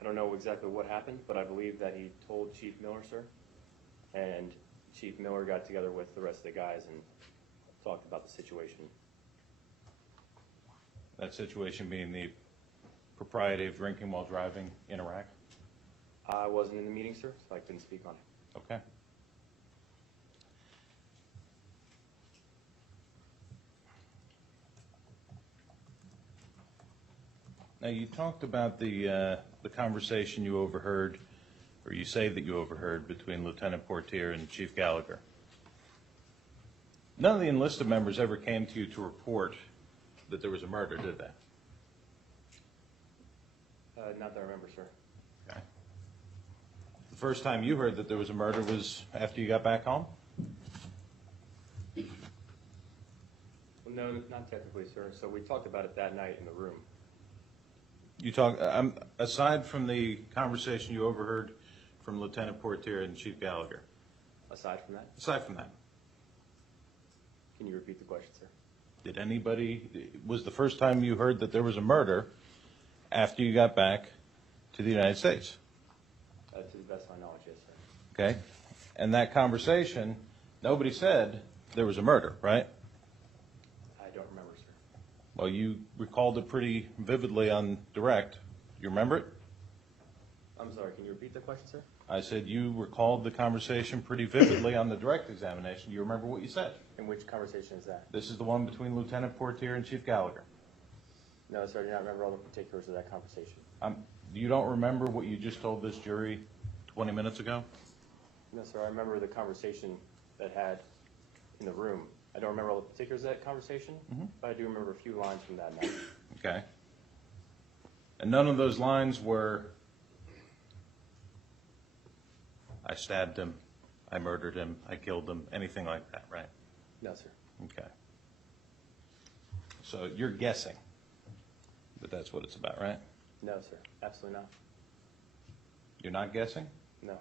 I don't know exactly what happened, but I believe that he told Chief Miller, sir, and Chief Miller got together with the rest of the guys and talked about the situation. That situation being the propriety of drinking while driving in Iraq? I wasn't in the meeting, sir, so I couldn't speak on it. Okay. Now, you talked about the conversation you overheard, or you say that you overheard, between Lieutenant Portier and Chief Gallagher. None of the enlisted members ever came to you to report that there was a murder, did they? Not that I remember, sir. Okay. The first time you heard that there was a murder was after you got back home? Well, no, not technically, sir. So we talked about it that night in the room. You talk, aside from the conversation you overheard from Lieutenant Portier and Chief Gallagher, Aside from that, aside from that, can you repeat the question, sir? did anybody, was the first time you heard that there was a murder after you got back to the United States? To the best of my knowledge, yes, sir. Okay? And that conversation, nobody said there was a murder, right? I don't remember, sir. Well, you recalled it pretty vividly on direct. You remember it? I'm sorry, can you repeat the question, sir? I said you recalled the conversation pretty vividly on the direct examination. You remember what you said? And which conversation is that? This is the one between Lieutenant Portier and Chief Gallagher. No, sir, I do not remember all the particulars of that conversation. You don't remember what you just told this jury 20 minutes ago? No, sir, I remember the conversation that had in the room. I don't remember all the particulars of that conversation, but I do remember a few lines from that night. Okay. And none of those lines were, I stabbed him, I murdered him, I killed him, anything like that, right? No, sir. Okay. So you're guessing that that's what it's about, right? No, sir, absolutely not. You're not guessing? No.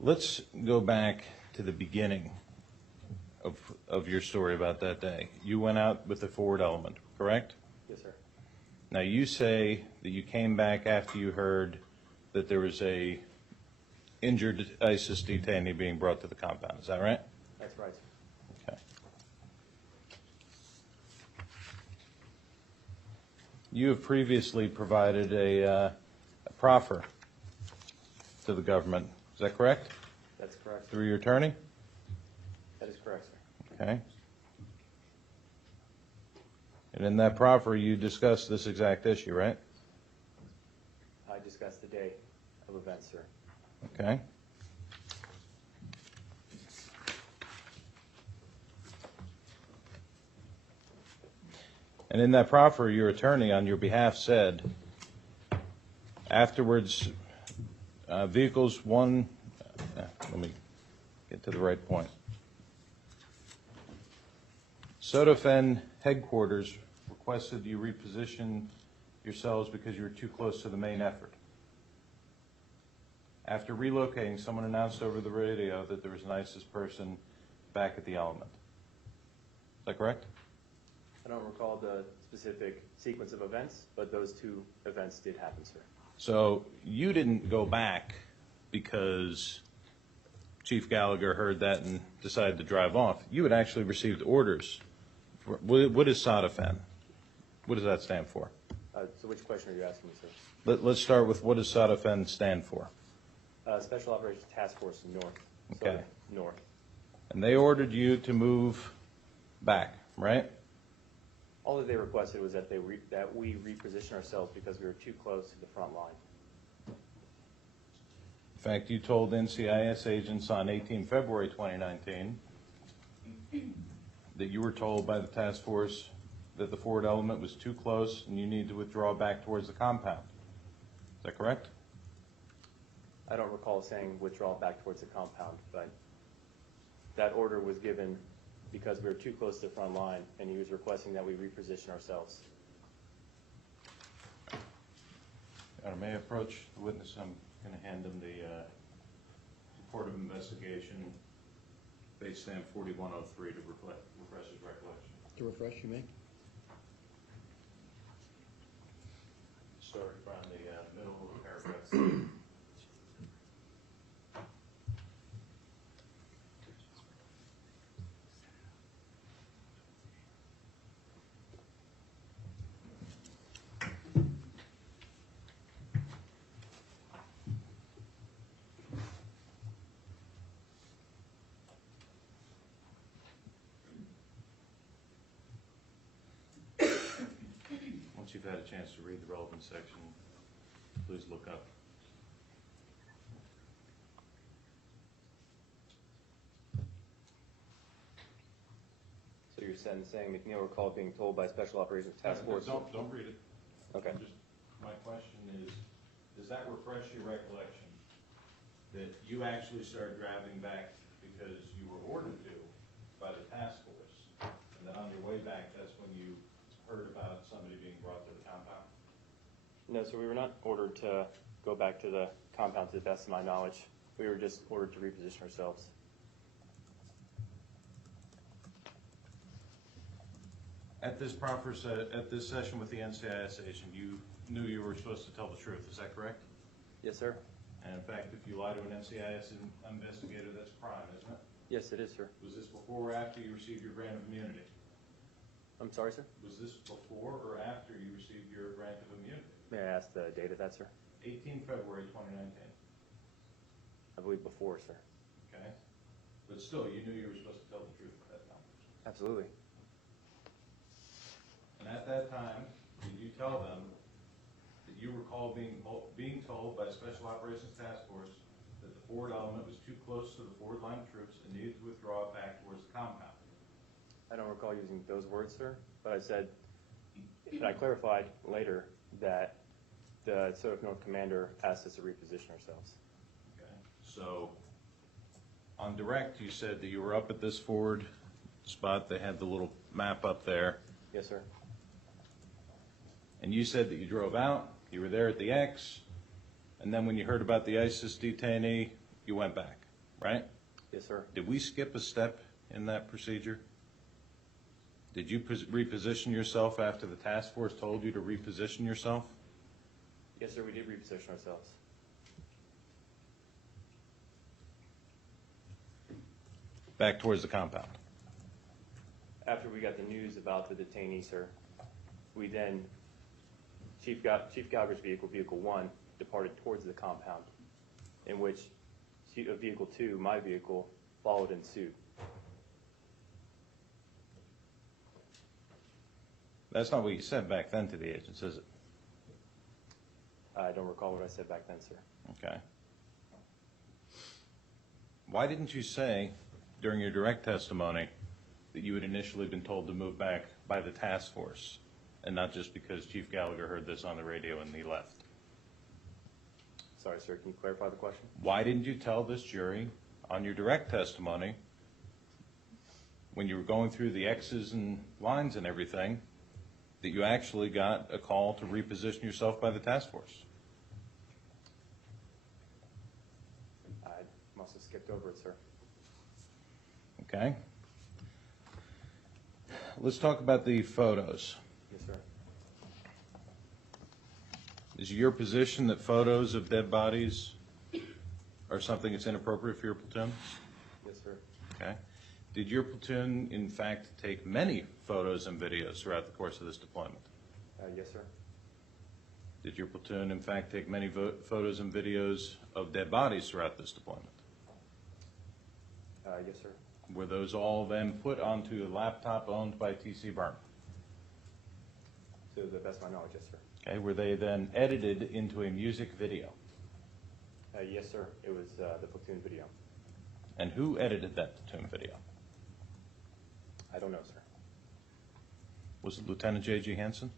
Let's go back to the beginning of your story about that day. You went out with the forward element, correct? Yes, sir. Now, you say that you came back after you heard that there was a injured ISIS detainee being brought to the compound. Is that right? That's right, sir. Okay. You have previously provided a proffer to the government. Is that correct? That's correct, sir. Through your attorney? That is correct, sir. Okay. And in that proffer, you discussed this exact issue, right? I discussed the day of events, sir. Okay. And in that proffer, your attorney on your behalf said, afterwards, vehicles one, let me get to the right point. Sodafen headquarters requested you reposition yourselves because you were too close to the main effort. After relocating, someone announced over the radio that there was an ISIS person back at the element. Is that correct? I don't recall the specific sequence of events, but those two events did happen, sir. So you didn't go back because Chief Gallagher heard that and decided to drive off. You had actually received orders. What is SODAFEN? What does that stand for? So which question are you asking me, sir? Let's start with what does SODAFEN stand for? Special Operations Task Force North. Okay. So, North. And they ordered you to move back, right? All that they requested was that that we reposition ourselves because we were too close to the front line. In fact, you told NCIS agents on 18 February 2019 that you were told by the task force that the forward element was too close and you need to withdraw back towards the compound. Is that correct? I don't recall saying withdraw back towards the compound, but that order was given because we were too close to the front line, and he was requesting that we reposition ourselves. May I approach the witness? I'm going to hand him the report of investigation, base stamp 4103 to refresh his recollection. To refresh, you may. Start from the middle of the paragraph. Once you've had a chance to read the relevant section, please look up. So you're saying MacNeil recalled being told by Special Operations Task Force? Don't read it. Okay. Just, my question is, does that refresh your recollection that you actually started driving back because you were ordered to by the task force, and that on your way back, that's when you heard about somebody being brought to the compound? No, so we were not ordered to go back to the compound to the best of my knowledge. We were just ordered to reposition ourselves. At this at this session with the NCIS agent, you knew you were supposed to tell the truth. Is that correct? Yes, sir. And in fact, if you lie to an NCIS investigator, that's a crime, isn't it? Yes, it is, sir. Was this before or after you received your grant of immunity? I'm sorry, sir? Was this before or after you received your grant of immunity? May I ask the date of that, sir? 18 February 2019. I believe before, sir. Okay? But still, you knew you were supposed to tell the truth at that time. Absolutely. And at that time, did you tell them that you recall being told by Special Operations Task Force that the forward element was too close to the forward line of troops and needed to withdraw back towards the compound? I don't recall using those words, sir, but I said, and I clarified later that the Southern North commander asked us to reposition ourselves. Okay. So on direct, you said that you were up at this forward spot. They had the little map up there. Yes, sir. And you said that you drove out, you were there at the X, and then when you heard about the ISIS detainee, you went back, right? Yes, sir. Did we skip a step in that procedure? Did you reposition yourself after the task force told you to reposition yourself? Yes, sir, we did reposition ourselves. Back towards the compound. After we got the news about the detainee, sir, we then, Chief Gallagher's vehicle, Vehicle 1, departed towards the compound, in which Vehicle 2, my vehicle, followed in suit. That's not what you said back then to the agents, is it? I don't recall what I said back then, sir. Okay. Why didn't you say during your direct testimony that you had initially been told to move back by the task force and not just because Chief Gallagher heard this on the radio and he left? Sorry, sir, can you clarify the question? Why didn't you tell this jury on your direct testimony when you were going through the X's and lines and everything that you actually got a call to reposition yourself by the task force? I must have skipped over it, sir. Okay. Let's talk about the photos. Yes, sir. Is it your position that photos of dead bodies are something that's inappropriate for your platoon? Yes, sir. Okay. Did your platoon, in fact, take many photos and videos throughout the course of this deployment? Yes, sir. Did your platoon, in fact, take many photos and videos of dead bodies throughout this deployment? Yes, sir. Were those all then put onto a laptop owned by T.C. Byrne? To the best of my knowledge, yes, sir. Okay, were they then edited into a music video? Yes, sir. It was the Platoon video. And who edited that Platoon video? I don't know, sir. Was it Lieutenant J.G. Hansen?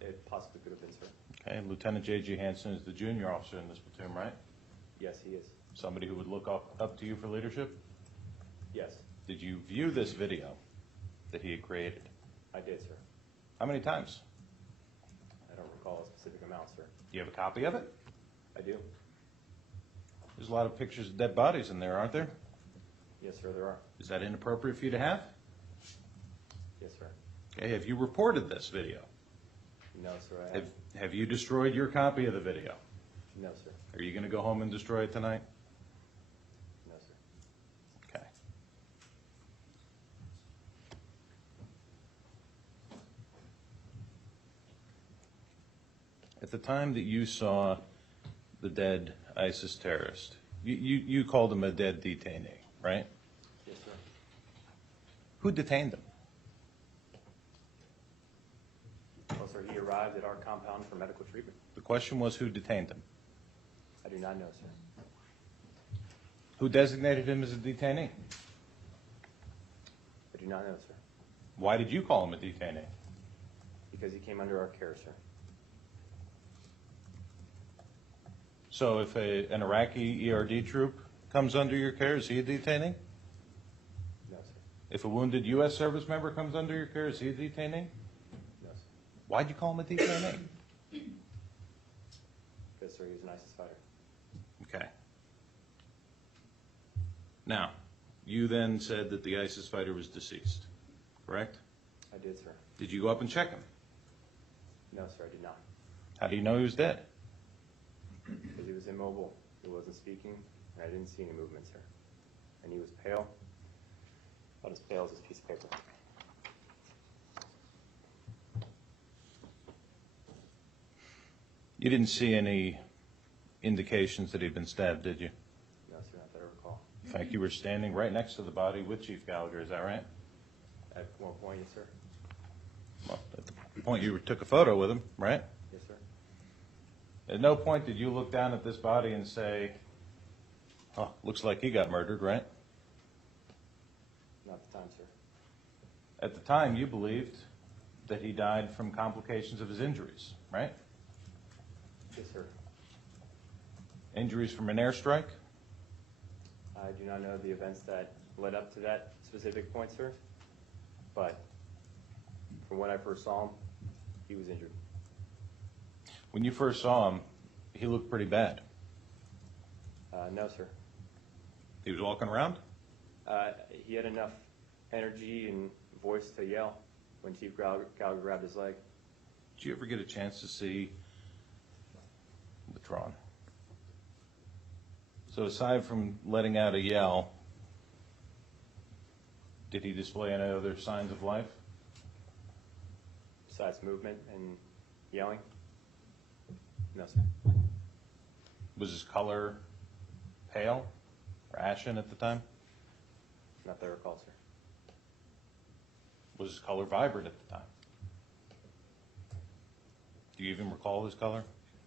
It possibly could have been, sir. Okay, Lieutenant J.G. Hansen is the junior officer in this platoon, right? Yes, he is. Somebody who would look up to you for leadership? Yes, Did you view this video that he had created? I did, sir. How many times? I don't recall a specific amount, sir. Do you have a copy of it? I do. There's a lot of pictures of dead bodies in there, aren't there? Yes, sir, there are. Is that inappropriate for you to have? Yes, sir. Okay, have you reported this video? No, sir, I have. Have you destroyed your copy of the video? No, sir. Are you going to go home and destroy it tonight? No, sir. Okay. At the time that you saw the dead ISIS terrorist, you called him a dead detainee, right? Yes, sir. Who detained him? Well, sir, he arrived at our compound for medical treatment. The question was who detained him? I do not know, sir. Who designated him as a detainee? I do not know, sir. Why did you call him a detainee? Because he came under our care, sir. So if an Iraqi ERD troop comes under your care, is he a detainee? No, sir. If a wounded U.S. service member comes under your care, is he a detainee? No, sir. Why'd you call him a detainee? Because, sir, he was an ISIS fighter. Okay. Now, you then said that the ISIS fighter was deceased, correct? I did, sir. Did you go up and check him? No, sir, I did not. How do you know he was dead? Because he was immobile, he wasn't speaking, and I didn't see any movement, sir. And he was pale, about as pale as this piece of paper. You didn't see any indications that he'd been stabbed, did you? No, sir, not that I recall. In fact, you were standing right next to the body with Chief Gallagher, is that right? At one point, yes, sir. Well, at the point you took a photo with him, right? Yes, sir. At no point did you look down at this body and say, oh, looks like he got murdered, right? Not at the time, sir. At the time, you believed that he died from complications of his injuries, right? Yes, sir. Injuries from an airstrike? I do not know the events that led up to that specific point, sir. But from when I first saw him, he was injured. When you first saw him, he looked pretty bad. No, sir. He was walking around? He had enough energy and voice to yell when Chief Gallagher grabbed his leg. Did you ever get a chance to see the Tron? So aside from letting out a yell, did he display any other signs of life? Besides movement and yelling? No, sir. Was his color pale or ashen at the time? Not that I recall, sir. Was his color vibrant at the time? Do you even recall his color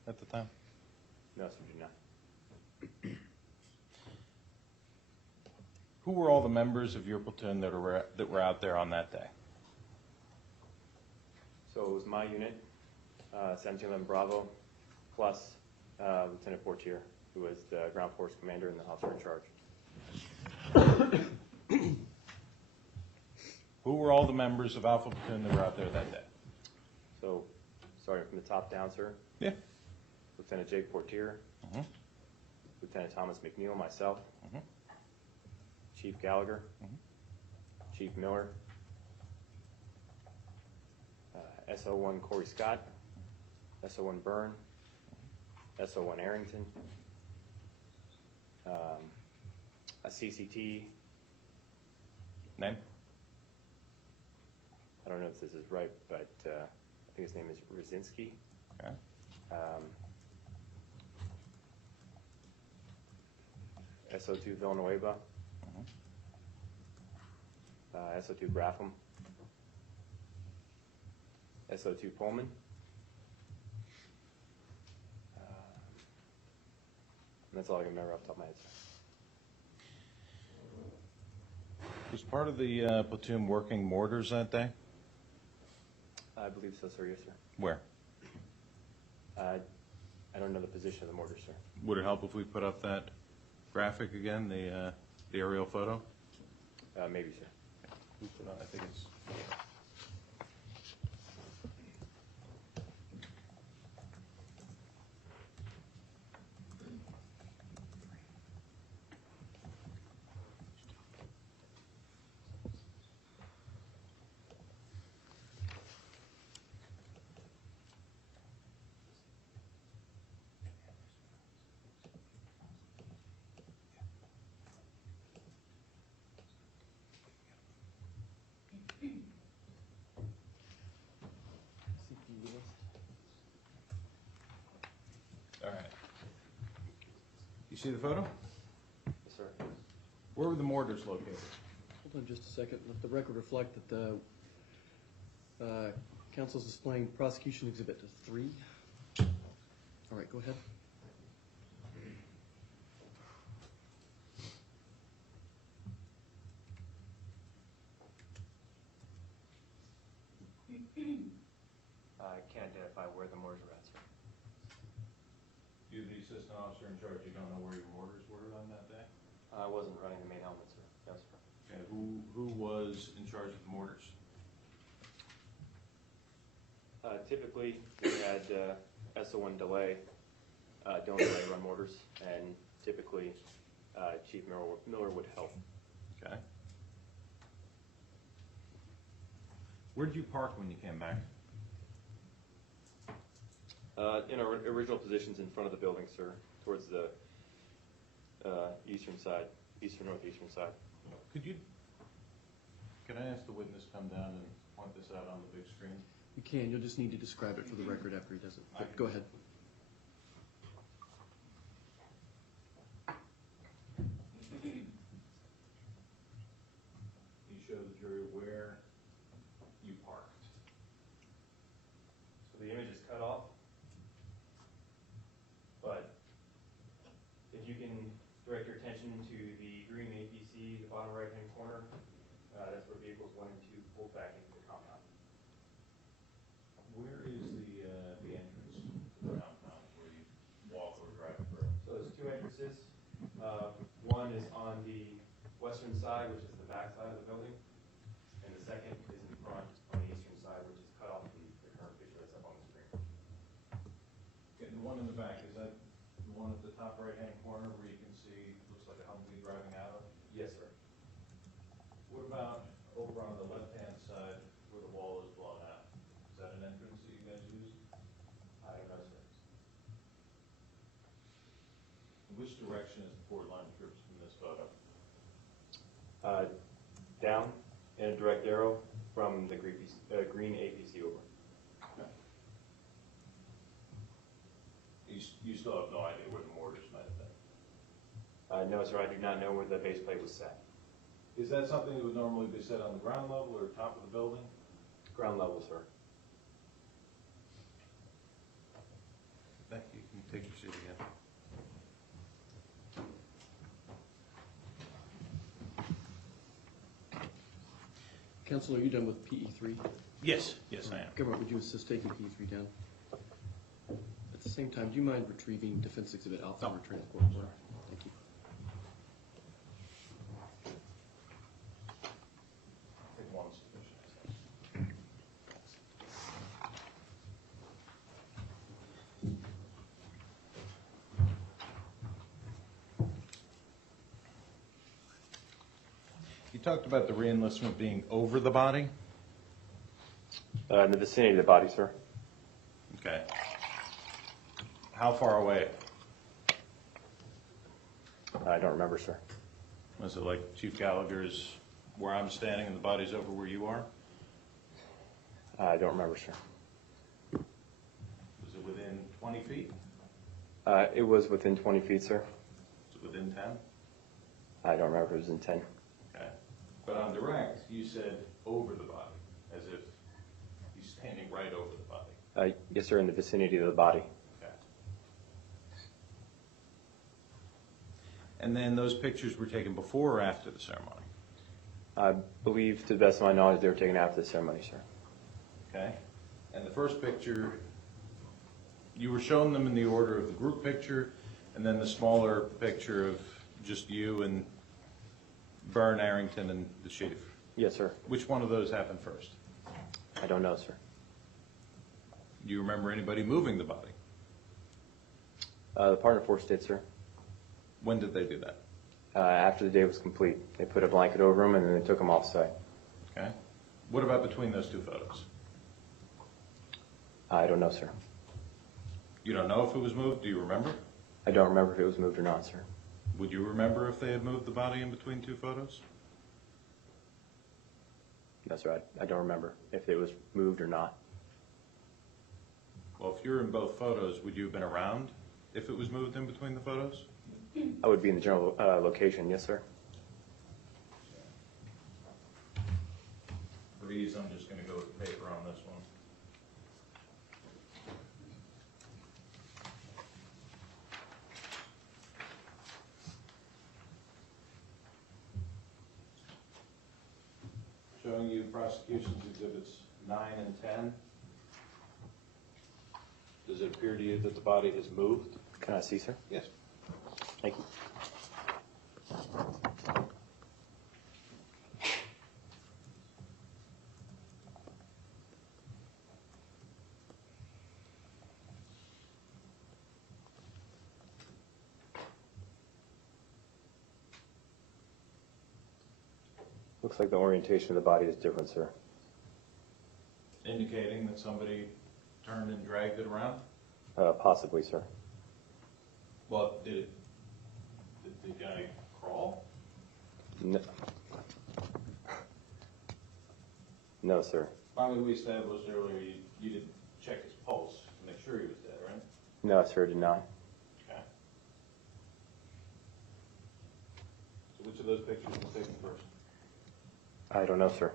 at the time? No, sir, do not. Who were all the members of your platoon that were out there on that day? So it was my unit, 1711 Bravo, plus Lieutenant Portier, who was the ground force commander and the officer in charge. Who were all the members of Alpha Platoon that were out there that day? So, starting from the top down, sir, Yeah. Lieutenant Jake Portier, Mhm. Lieutenant Thomas MacNeil, myself, Mhm. Chief Gallagher, Chief Miller, SO1 Corey Scott, SO1 Byrne, SO1 Arrington, a CCT, Name? I don't know if this is right, but I think his name is Rzinski. Okay. SO2 Villanueva, SO2 Grapham, SO2 Pullman. And that's all I can remember off the top of my head, sir. Was part of the platoon working mortars that day? I believe so, sir. Yes, sir. Where? I don't know the position of the mortar, sir. Would it help if we put up that graphic again, the aerial photo? Maybe, sir. I think it's. All right. You see the photo? Yes, sir. Where were the mortars located? Hold on just a second. Let the record reflect that the council's displaying Prosecution Exhibit 3. All right, go ahead. I can't identify where the mortars are at, sir. You're the assistant officer in charge. You don't know where your mortars were on that day? I wasn't running the main helmet, sir. No, sir. And who was in charge of the mortars? Typically, we had SO1 delay, don't delay run mortars, and typically Chief Miller would help. Okay. Where did you park when you came back? In our original positions in front of the building, sir, towards the eastern northeastern side. Can I ask the witness to come down and point this out on the big screen? You can. You'll just need to describe it for the record after he does it. But go ahead. You show the jury where you parked. So the image is cut off, but if you can direct your attention to the green APC, the bottom right-hand corner, that's where vehicles 1 and 2 pulled back into the compound. Where is the entrance to the compound where you walk or drive through? So there's 2 entrances. One is on the western side, which is the back side of the building, and the second is in front on the eastern side, which is cut off from the current picture that's up on the screen. Okay, the one in the back, is that the one at the top right-hand corner where you can see, looks like a Humvee driving out of? Yes, sir. What about over on the left-hand side where the wall is blown out? Is that an entrance that you guys use? I don't know, sir. Which direction is the Ford line troops from this photo? Down in a direct arrow from the green APC over. Okay. You still have no idea where the mortars might have been? No, sir, I do not know where the base plate was set. Is that something that would normally be set on the ground level or top of the building? Ground level, sir. Thank you. You can take your seat again. Counsel, are you done with PE3? Yes, yes, I am. Government, would you assist taking PE3 down? At the same time, do you mind retrieving Defense Exhibit Alpha No. for transport? Thank you. I think one's sufficient. You talked about the reenlistment being over the body? In the vicinity of the body, sir. Okay. How far away? I don't remember, sir. Was it like Chief Gallagher's where I'm standing and the body's over where you are? I don't remember, sir. Was it within 20 feet? It was within 20 feet, sir. Was it within 10? I don't remember if it was in 10. Okay. But on direct, you said over the body, as if he's standing right over the body. Yes, sir, in the vicinity of the body. Okay. And then those pictures were taken before or after the ceremony? I believe, to the best of my knowledge, they were taken after the ceremony, sir. Okay. And the first picture, you were showing them in the order of the group picture, and then the smaller picture of just you and Byrne, Arrington, and the chief. Yes, sir. Which one of those happened first? I don't know, sir. Do you remember anybody moving the body? The partner force did, sir. When did they do that? After the day was complete, they put a blanket over him and then they took him off site. Okay. What about between those two photos? I don't know, sir. You don't know if it was moved? Do you remember? I don't remember if it was moved or not, sir. Would you remember if they had moved the body in between two photos? No, sir. I don't remember if it was moved or not. Well, if you're in both photos, would you have been around if it was moved in between the photos? I would be in the general location, yes, sir. For ease, I'm just going to go with the paper on this one. Showing you prosecution's exhibits 9 and 10. Does it appear to you that the body has moved? Can I see, sir? Yes. Thank you. Looks like the orientation of the body is different, sir. Indicating that somebody turned and dragged it around? Possibly, sir. Well, did the guy crawl? No, no, sir. Finally, we established earlier you didn't check his pulse to make sure he was dead, right? No, sir, did not. Okay. So which of those pictures was taken first? I don't know, sir.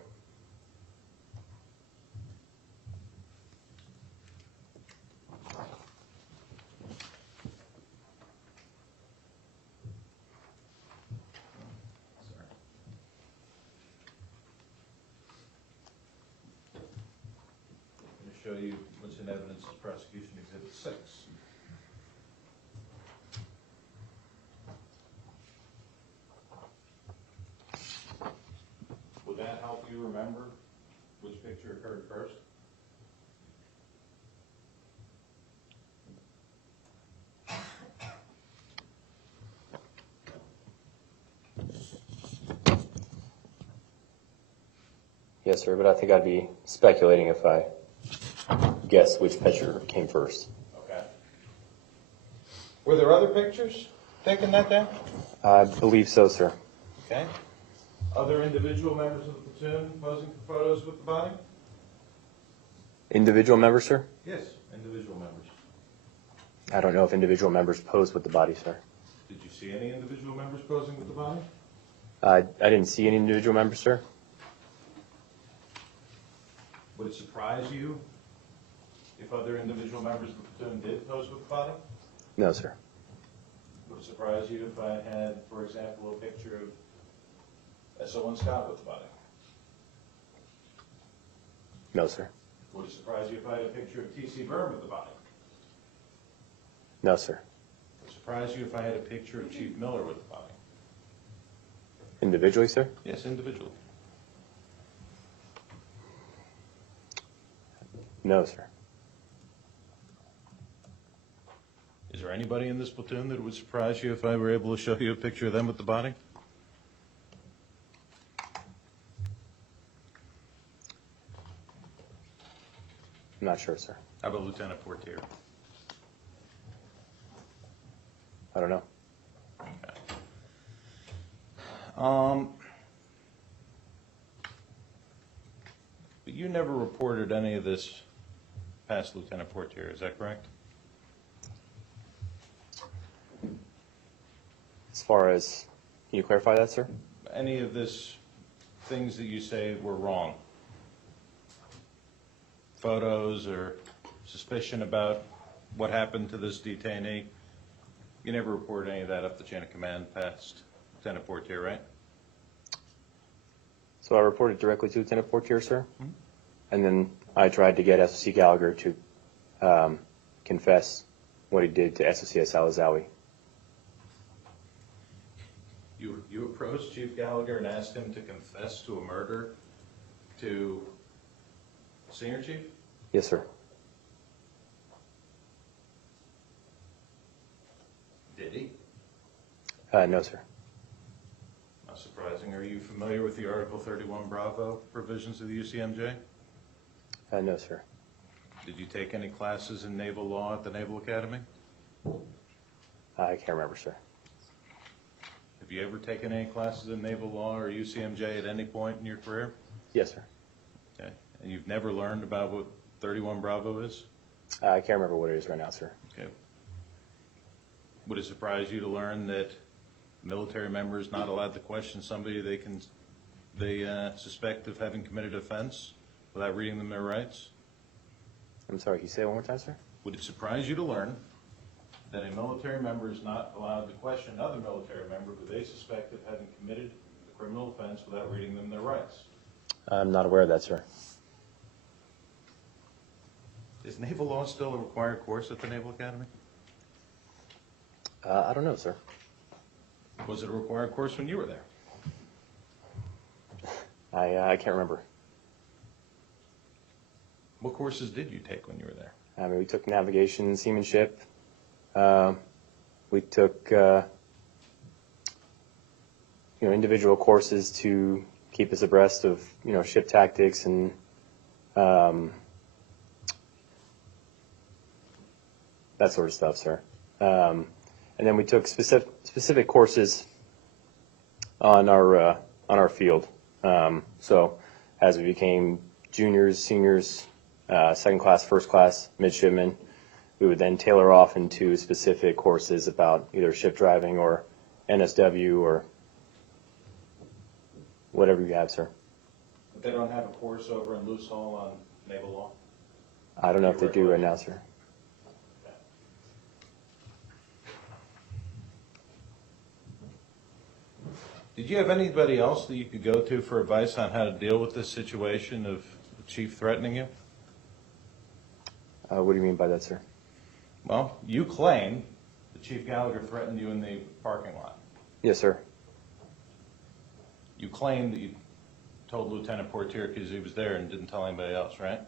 Sorry. I'm going to show you what's in evidence as prosecution exhibit 6. Would that help you remember which picture occurred first? Yes, sir, but I think I'd be speculating if I guess which picture came first. Okay. Were there other pictures taken that day? I believe so, sir. Okay. Other individual members of the platoon posing for photos with the body? Individual members, sir? Yes, individual members. I don't know if individual members posed with the body, sir. Did you see any individual members posing with the body? I didn't see any individual members, sir. Would it surprise you if other individual members of the platoon did pose with the body? No, sir. Would it surprise you if I had, for example, a picture of SO1 Scott with the body? No, sir. Would it surprise you if I had a picture of TC Byrne with the body? No, sir. Would it surprise you if I had a picture of Chief Miller with the body? Individually, sir? Yes, individually. No, sir. Is there anybody in this platoon that would surprise you if I were able to show you a picture of them with the body? I'm not sure, sir. How about Lieutenant Portier? I don't know. But you never reported any of this past Lieutenant Portier, is that correct? As far as, can you clarify that, sir? Any of this things that you say were wrong? Photos or suspicion about what happened to this detainee? You never reported any of that up the chain of command past Lieutenant Portier, right? So I reported directly to Lieutenant Portier, sir. And then I tried to get Chief Gallagher to confess what he did to SOCS Al-Azawi. You approached Chief Gallagher and asked him to confess to a murder to Senior Chief? Yes, sir. Did he? No, sir. Not surprising. Are you familiar with the Article 31 Bravo provisions of the UCMJ? No, sir. Did you take any classes in naval law at the Naval Academy? I can't remember, sir. Have you ever taken any classes in naval law or UCMJ at any point in your career? Yes, sir. Okay. And you've never learned about what 31 Bravo is? I can't remember what it is right now, sir. Okay. Would it surprise you to learn that a military member is not allowed to question somebody they suspect of having committed offense without reading them their rights? I'm sorry, can you say it one more time, sir? Would it surprise you to learn that a military member is not allowed to question another military member who they suspect of having committed a criminal offense without reading them their rights? I'm not aware of that, sir. Is naval law still a required course at the Naval Academy? I don't know, sir. Was it a required course when you were there? I can't remember. What courses did you take when you were there? I mean, we took navigation, seamanship. We took, individual courses to keep us abreast of, ship tactics and that sort of stuff, sir. And then we took specific courses on our field. So as we became juniors, seniors, second class, first class, midshipmen, we would then tailor off into specific courses about either ship driving or NSW or whatever you have, sir. But they don't have a course over in Mosul on naval law? I don't know if they do right now, sir. Did you have anybody else that you could go to for advice on how to deal with this situation of the chief threatening you? What do you mean by that, sir? Well, you claim that Chief Gallagher threatened you in the parking lot. Yes, sir. You claim that you told Lieutenant Portier because he was there and didn't tell anybody else, right?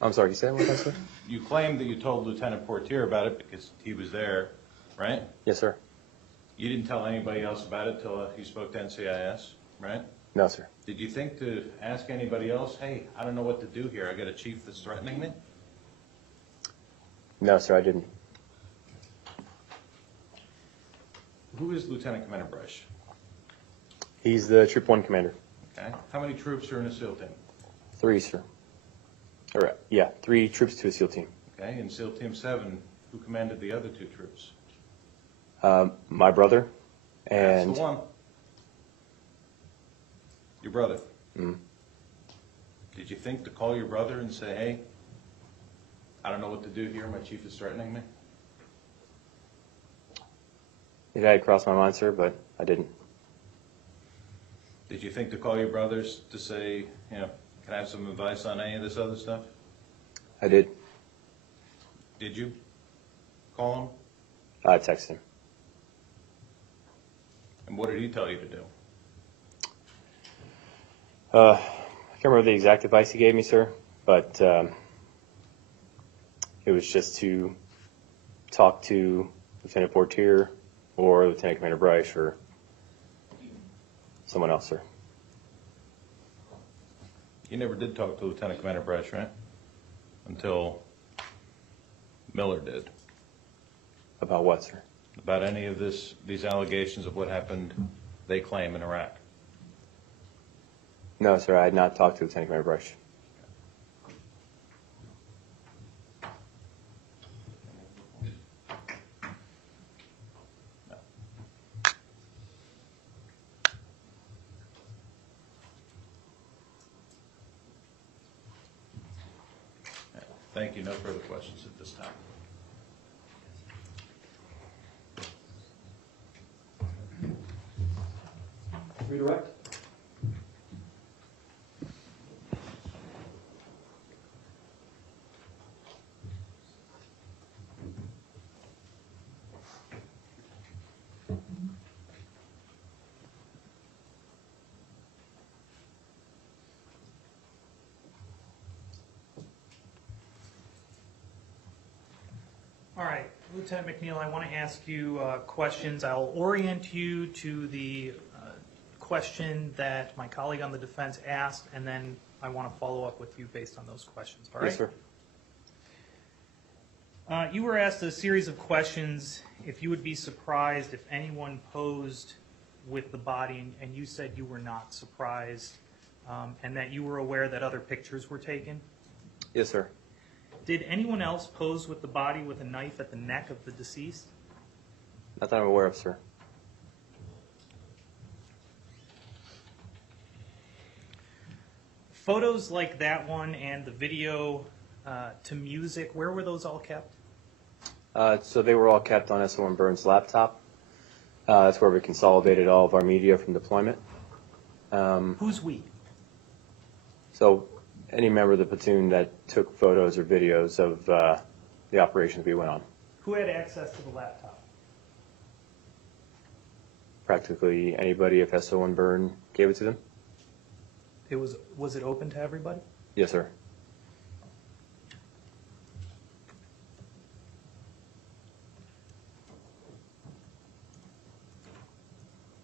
I'm sorry, can you say that one more time, sir? You claim that you told Lieutenant Portier about it because he was there, right? Yes, sir. You didn't tell anybody else about it till you spoke to NCIS, right? No, sir. Did you think to ask anybody else, hey, I don't know what to do here. I got a chief that's threatening me? No, sir, I didn't. Who is Lieutenant Commander Brush? He's the Troop 1 commander. Okay. How many troops are in a SEAL team? 3, sir. Or, yeah, 3 troops to a SEAL team. Okay. In SEAL Team 7, who commanded the other 2 troops? My brother and... That's the one. Your brother. Mm. Did you think to call your brother and say, hey, I don't know what to do here, my chief is threatening me? It had crossed my mind, sir, but I didn't. Did you think to call your brothers to say, can I have some advice on any of this other stuff? I did. Did you call him? I texted him. And what did he tell you to do? I can't remember the exact advice he gave me, sir, but it was just to talk to Lieutenant Portier or Lieutenant Commander Bryce or someone else, sir. You never did talk to Lieutenant Commander Bryce, right? Until Miller did. About what, sir? About any of these allegations of what happened, they claim, in Iraq. No, sir, I had not talked to Lieutenant Commander Bryce. Thank you. No further questions at this time. Redirect. All right, Lieutenant MacNeil, I want to ask you questions. I'll orient you to the question that my colleague on the defense asked, and then I want to follow up with you based on those questions. All right? Yes, sir. You were asked a series of questions if you would be surprised if anyone posed with the body, and you said you were not surprised, and that you were aware that other pictures were taken. Yes, sir. Did anyone else pose with the body with a knife at the neck of the deceased? Not that I'm aware of, sir. Photos like that one and the video to music, where were those all kept? So they were all kept on SO1 Burns' laptop. That's where we consolidated all of our media from deployment. Who's we? So any member of the platoon that took photos or videos of the operations we went on. Who had access to the laptop? Practically anybody, if SO1 Burn gave it to them. Was it open to everybody? Yes, sir.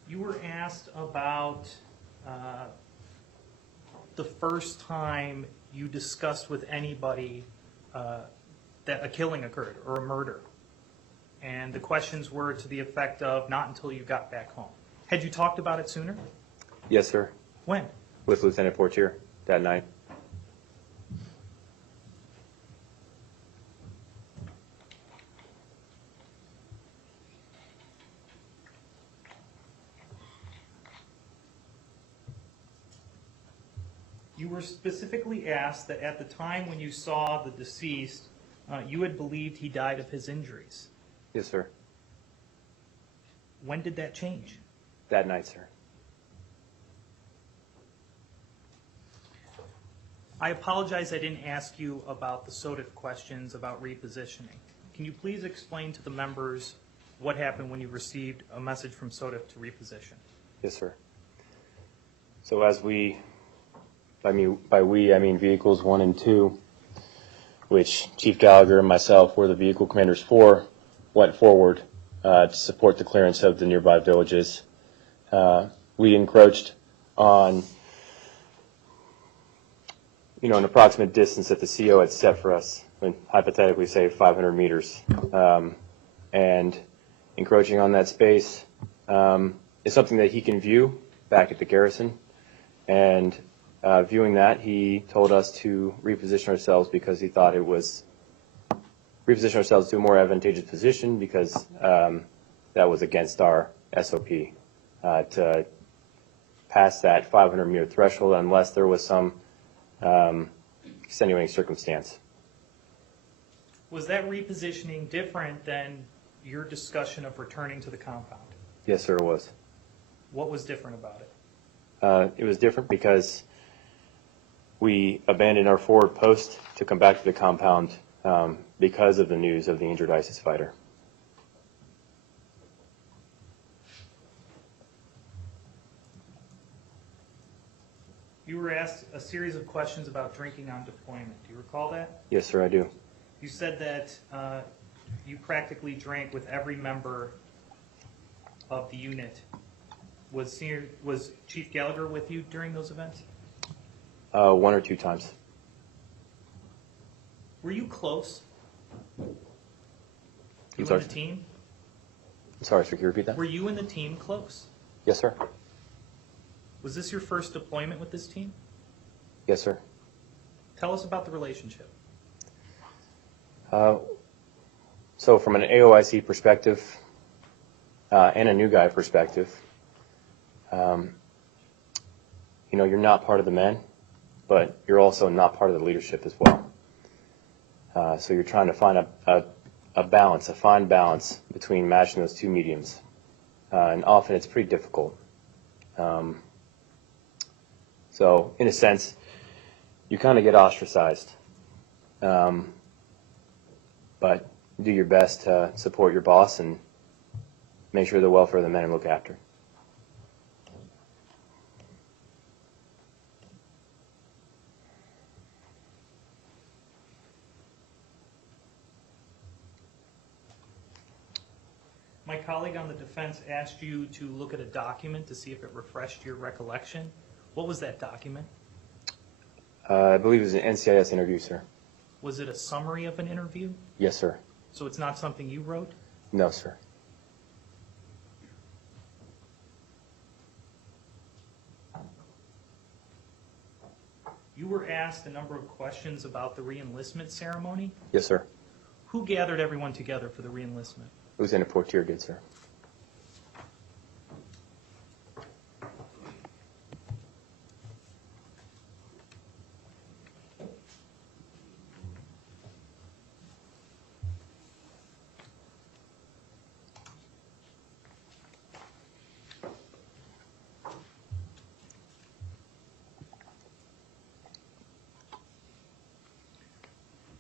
You were asked about the first time you discussed with anybody that a killing occurred or a murder. And the questions were to the effect of not until you got back home. Had you talked about it sooner? Yes, sir. When? With Lieutenant Portier that night. You were specifically asked that at the time when you saw the deceased, you had believed he died of his injuries. Yes, sir. When did that change? That night, sir. I apologize I didn't ask you about the SOTIF questions about repositioning. Can you please explain to the members what happened when you received a message from SOTIF to reposition? Yes, sir. So as by we, I mean vehicles 1 and 2, which Chief Gallagher and myself were the vehicle commanders for, went forward to support the clearance of the nearby villages. We encroached on, an approximate distance that the CO had set for us, hypothetically say 500 meters. And encroaching on that space is something that he can view back at the garrison. And viewing that, he told us to reposition ourselves because he thought it was reposition ourselves to a more advantageous position because that was against our SOP to pass that 500-meter threshold unless there was some extenuating circumstance. Was that repositioning different than your discussion of returning to the compound? Yes, sir, it was. What was different about it? It was different because we abandoned our forward post to come back to the compound because of the news of the injured ISIS fighter. You were asked a series of questions about drinking on deployment. Do you recall that? Yes, sir, I do. You said that you practically drank with every member of the unit. Was Chief Gallagher with you during those events? 1 or 2 times. Were you close? You I'm sorry. and the team? I'm sorry, sir, can you repeat that? Were you and the team close? Yes, sir. Was this your first deployment with this team? Yes, sir. Tell us about the relationship. So from an AOIC perspective and a new guy perspective, you're not part of the men, but you're also not part of the leadership as well. So you're trying to find a balance, a fine balance between matching those two mediums. And often it's pretty difficult. So in a sense, you kind of get ostracized. But do your best to support your boss and make sure the welfare of the men are looked after. My colleague on the defense asked you to look at a document to see if it refreshed your recollection. What was that document? I believe it was an NCIS interview, sir. Was it a summary of an interview? Yes, sir. So it's not something you wrote? No, sir. You were asked a number of questions about the reenlistment ceremony. Yes, sir. Who gathered everyone together for the reenlistment? Lieutenant Portier did, sir.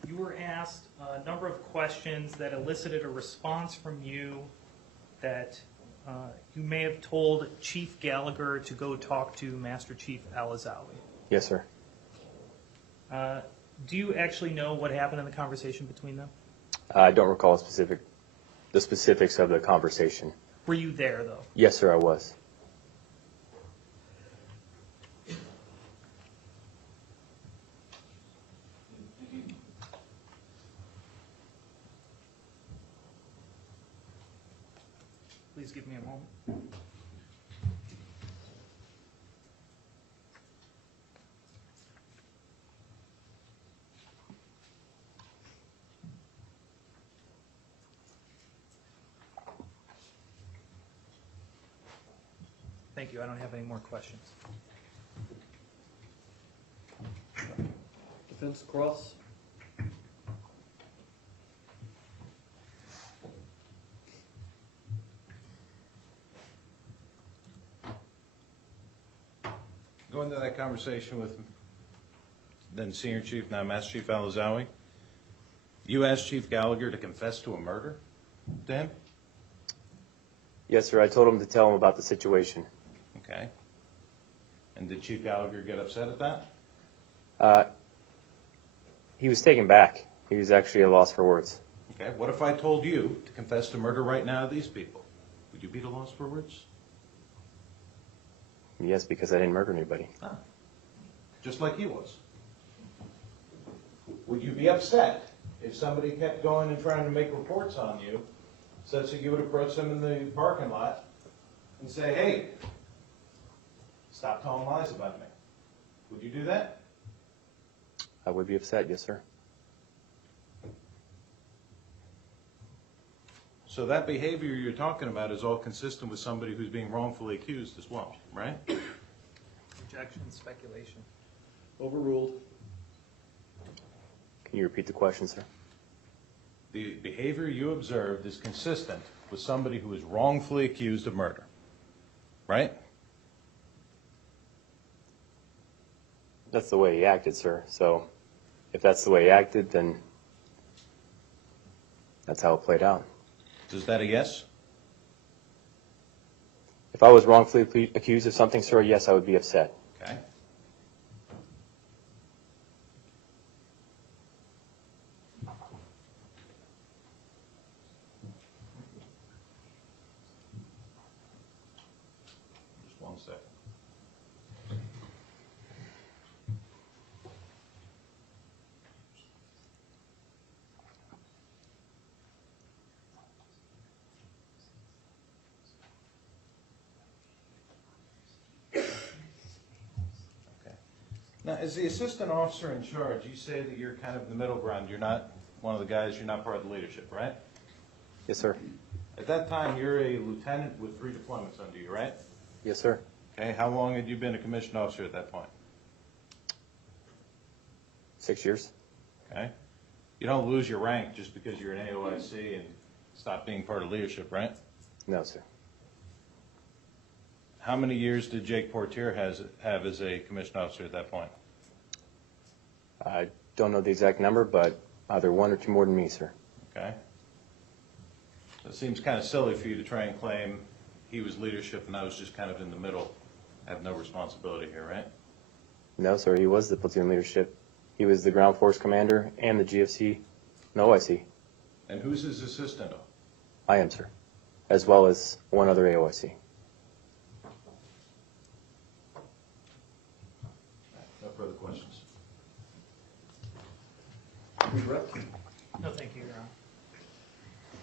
You were asked a number of questions that elicited a response from you that you may have told Chief Gallagher to go talk to Master Chief Al-Azawi. Yes, sir. Do you actually know what happened in the conversation between them? I don't recall the specifics of the conversation. Were you there, though? Yes, sir, I was. Please give me a moment. Thank you. I don't have any more questions. Defense Cross? Go into that conversation with then Senior Chief, now Master Chief Al-Azawi. You asked Chief Gallagher to confess to a murder, Dan? Yes, sir. I told him to tell him about the situation. Okay. And did Chief Gallagher get upset at that? He was taken back. He was actually at a loss for words. Okay. What if I told you to confess to murder right now of these people? Would you be at a loss for words? Yes, because I didn't murder anybody. Ah. Just like he was. Would you be upset if somebody kept going and trying to make reports on you, such that you would approach them in the parking lot and say, hey, stop telling lies about me? Would you do that? I would be upset, yes, sir. So that behavior you're talking about is all consistent with somebody who's being wrongfully accused as well, right? Projection, speculation. Overruled. Can you repeat the question, sir? The behavior you observed is consistent with somebody who is wrongfully accused of murder, right? That's the way he acted, sir. So if that's the way he acted, then that's how it played out. Is that a yes? If I was wrongfully accused of something, sir, yes, I would be upset. Okay. Just 1 second. Now, as the assistant officer in charge, you say that you're kind of the middle ground. You're not one of the guys, you're not part of the leadership, right? Yes, sir. At that time, you're a lieutenant with 3 deployments under you, right? Yes, sir. Okay, how long had you been a commissioned officer at that point? 6 years. Okay. You don't lose your rank just because you're an AOIC and stop being part of leadership, right? No, sir. How many years did Jake Portier have as a commissioned officer at that point? I don't know the exact number, but either one or two more than me, sir. Okay. So it seems kind of silly for you to try and claim he was leadership and I was just kind of in the middle, have no responsibility here, right? No, sir, he was the platoon leadership. He was the ground force commander and the GFC and OIC. And who's his assistant? I am, sir, as well as one other AOIC. No further questions. Redirect. No, thank you, Your Honor.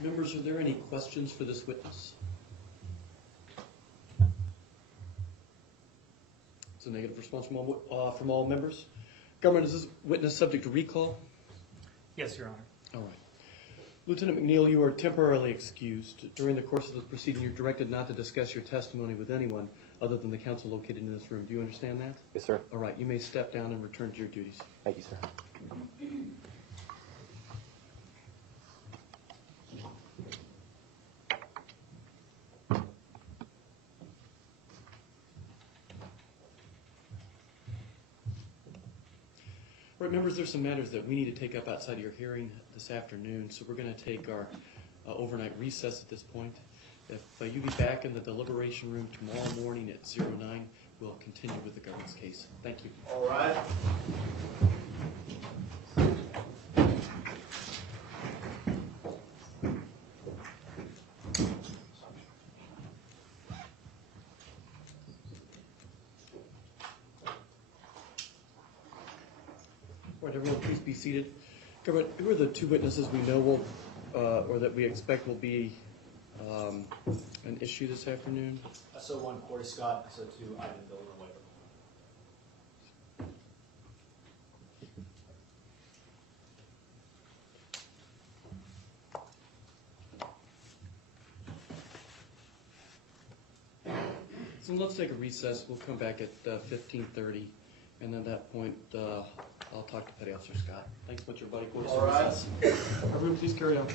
Members, are there any questions for this witness? It's a negative response from all members. Government, is this witness subject to recall? Yes, Your Honor. All right. Lieutenant MacNeil, you are temporarily excused. During the course of this proceeding, you're directed not to discuss your testimony with anyone other than the counsel located in this room. Do you understand that? Yes, sir. All right. You may step down and return to your duties. Thank you, sir. All right, members, there's some matters that we need to take up outside of your hearing this afternoon, so we're going to take our overnight recess at this point. If you be back in the deliberation room tomorrow morning at 09, we'll continue with the government's case. Thank you. All right. All right, everyone, please be seated. Government, who are the two witnesses we know will, or that we expect will be an issue this afternoon? SO1 Corey Scott, SO2 Ivan Villanueva. So let's take a recess. We'll come back at 15:30, and at that point, I'll talk to Petty Officer Scott. Thanks much, everybody. Court is in All right. recess. Everyone, please carry on.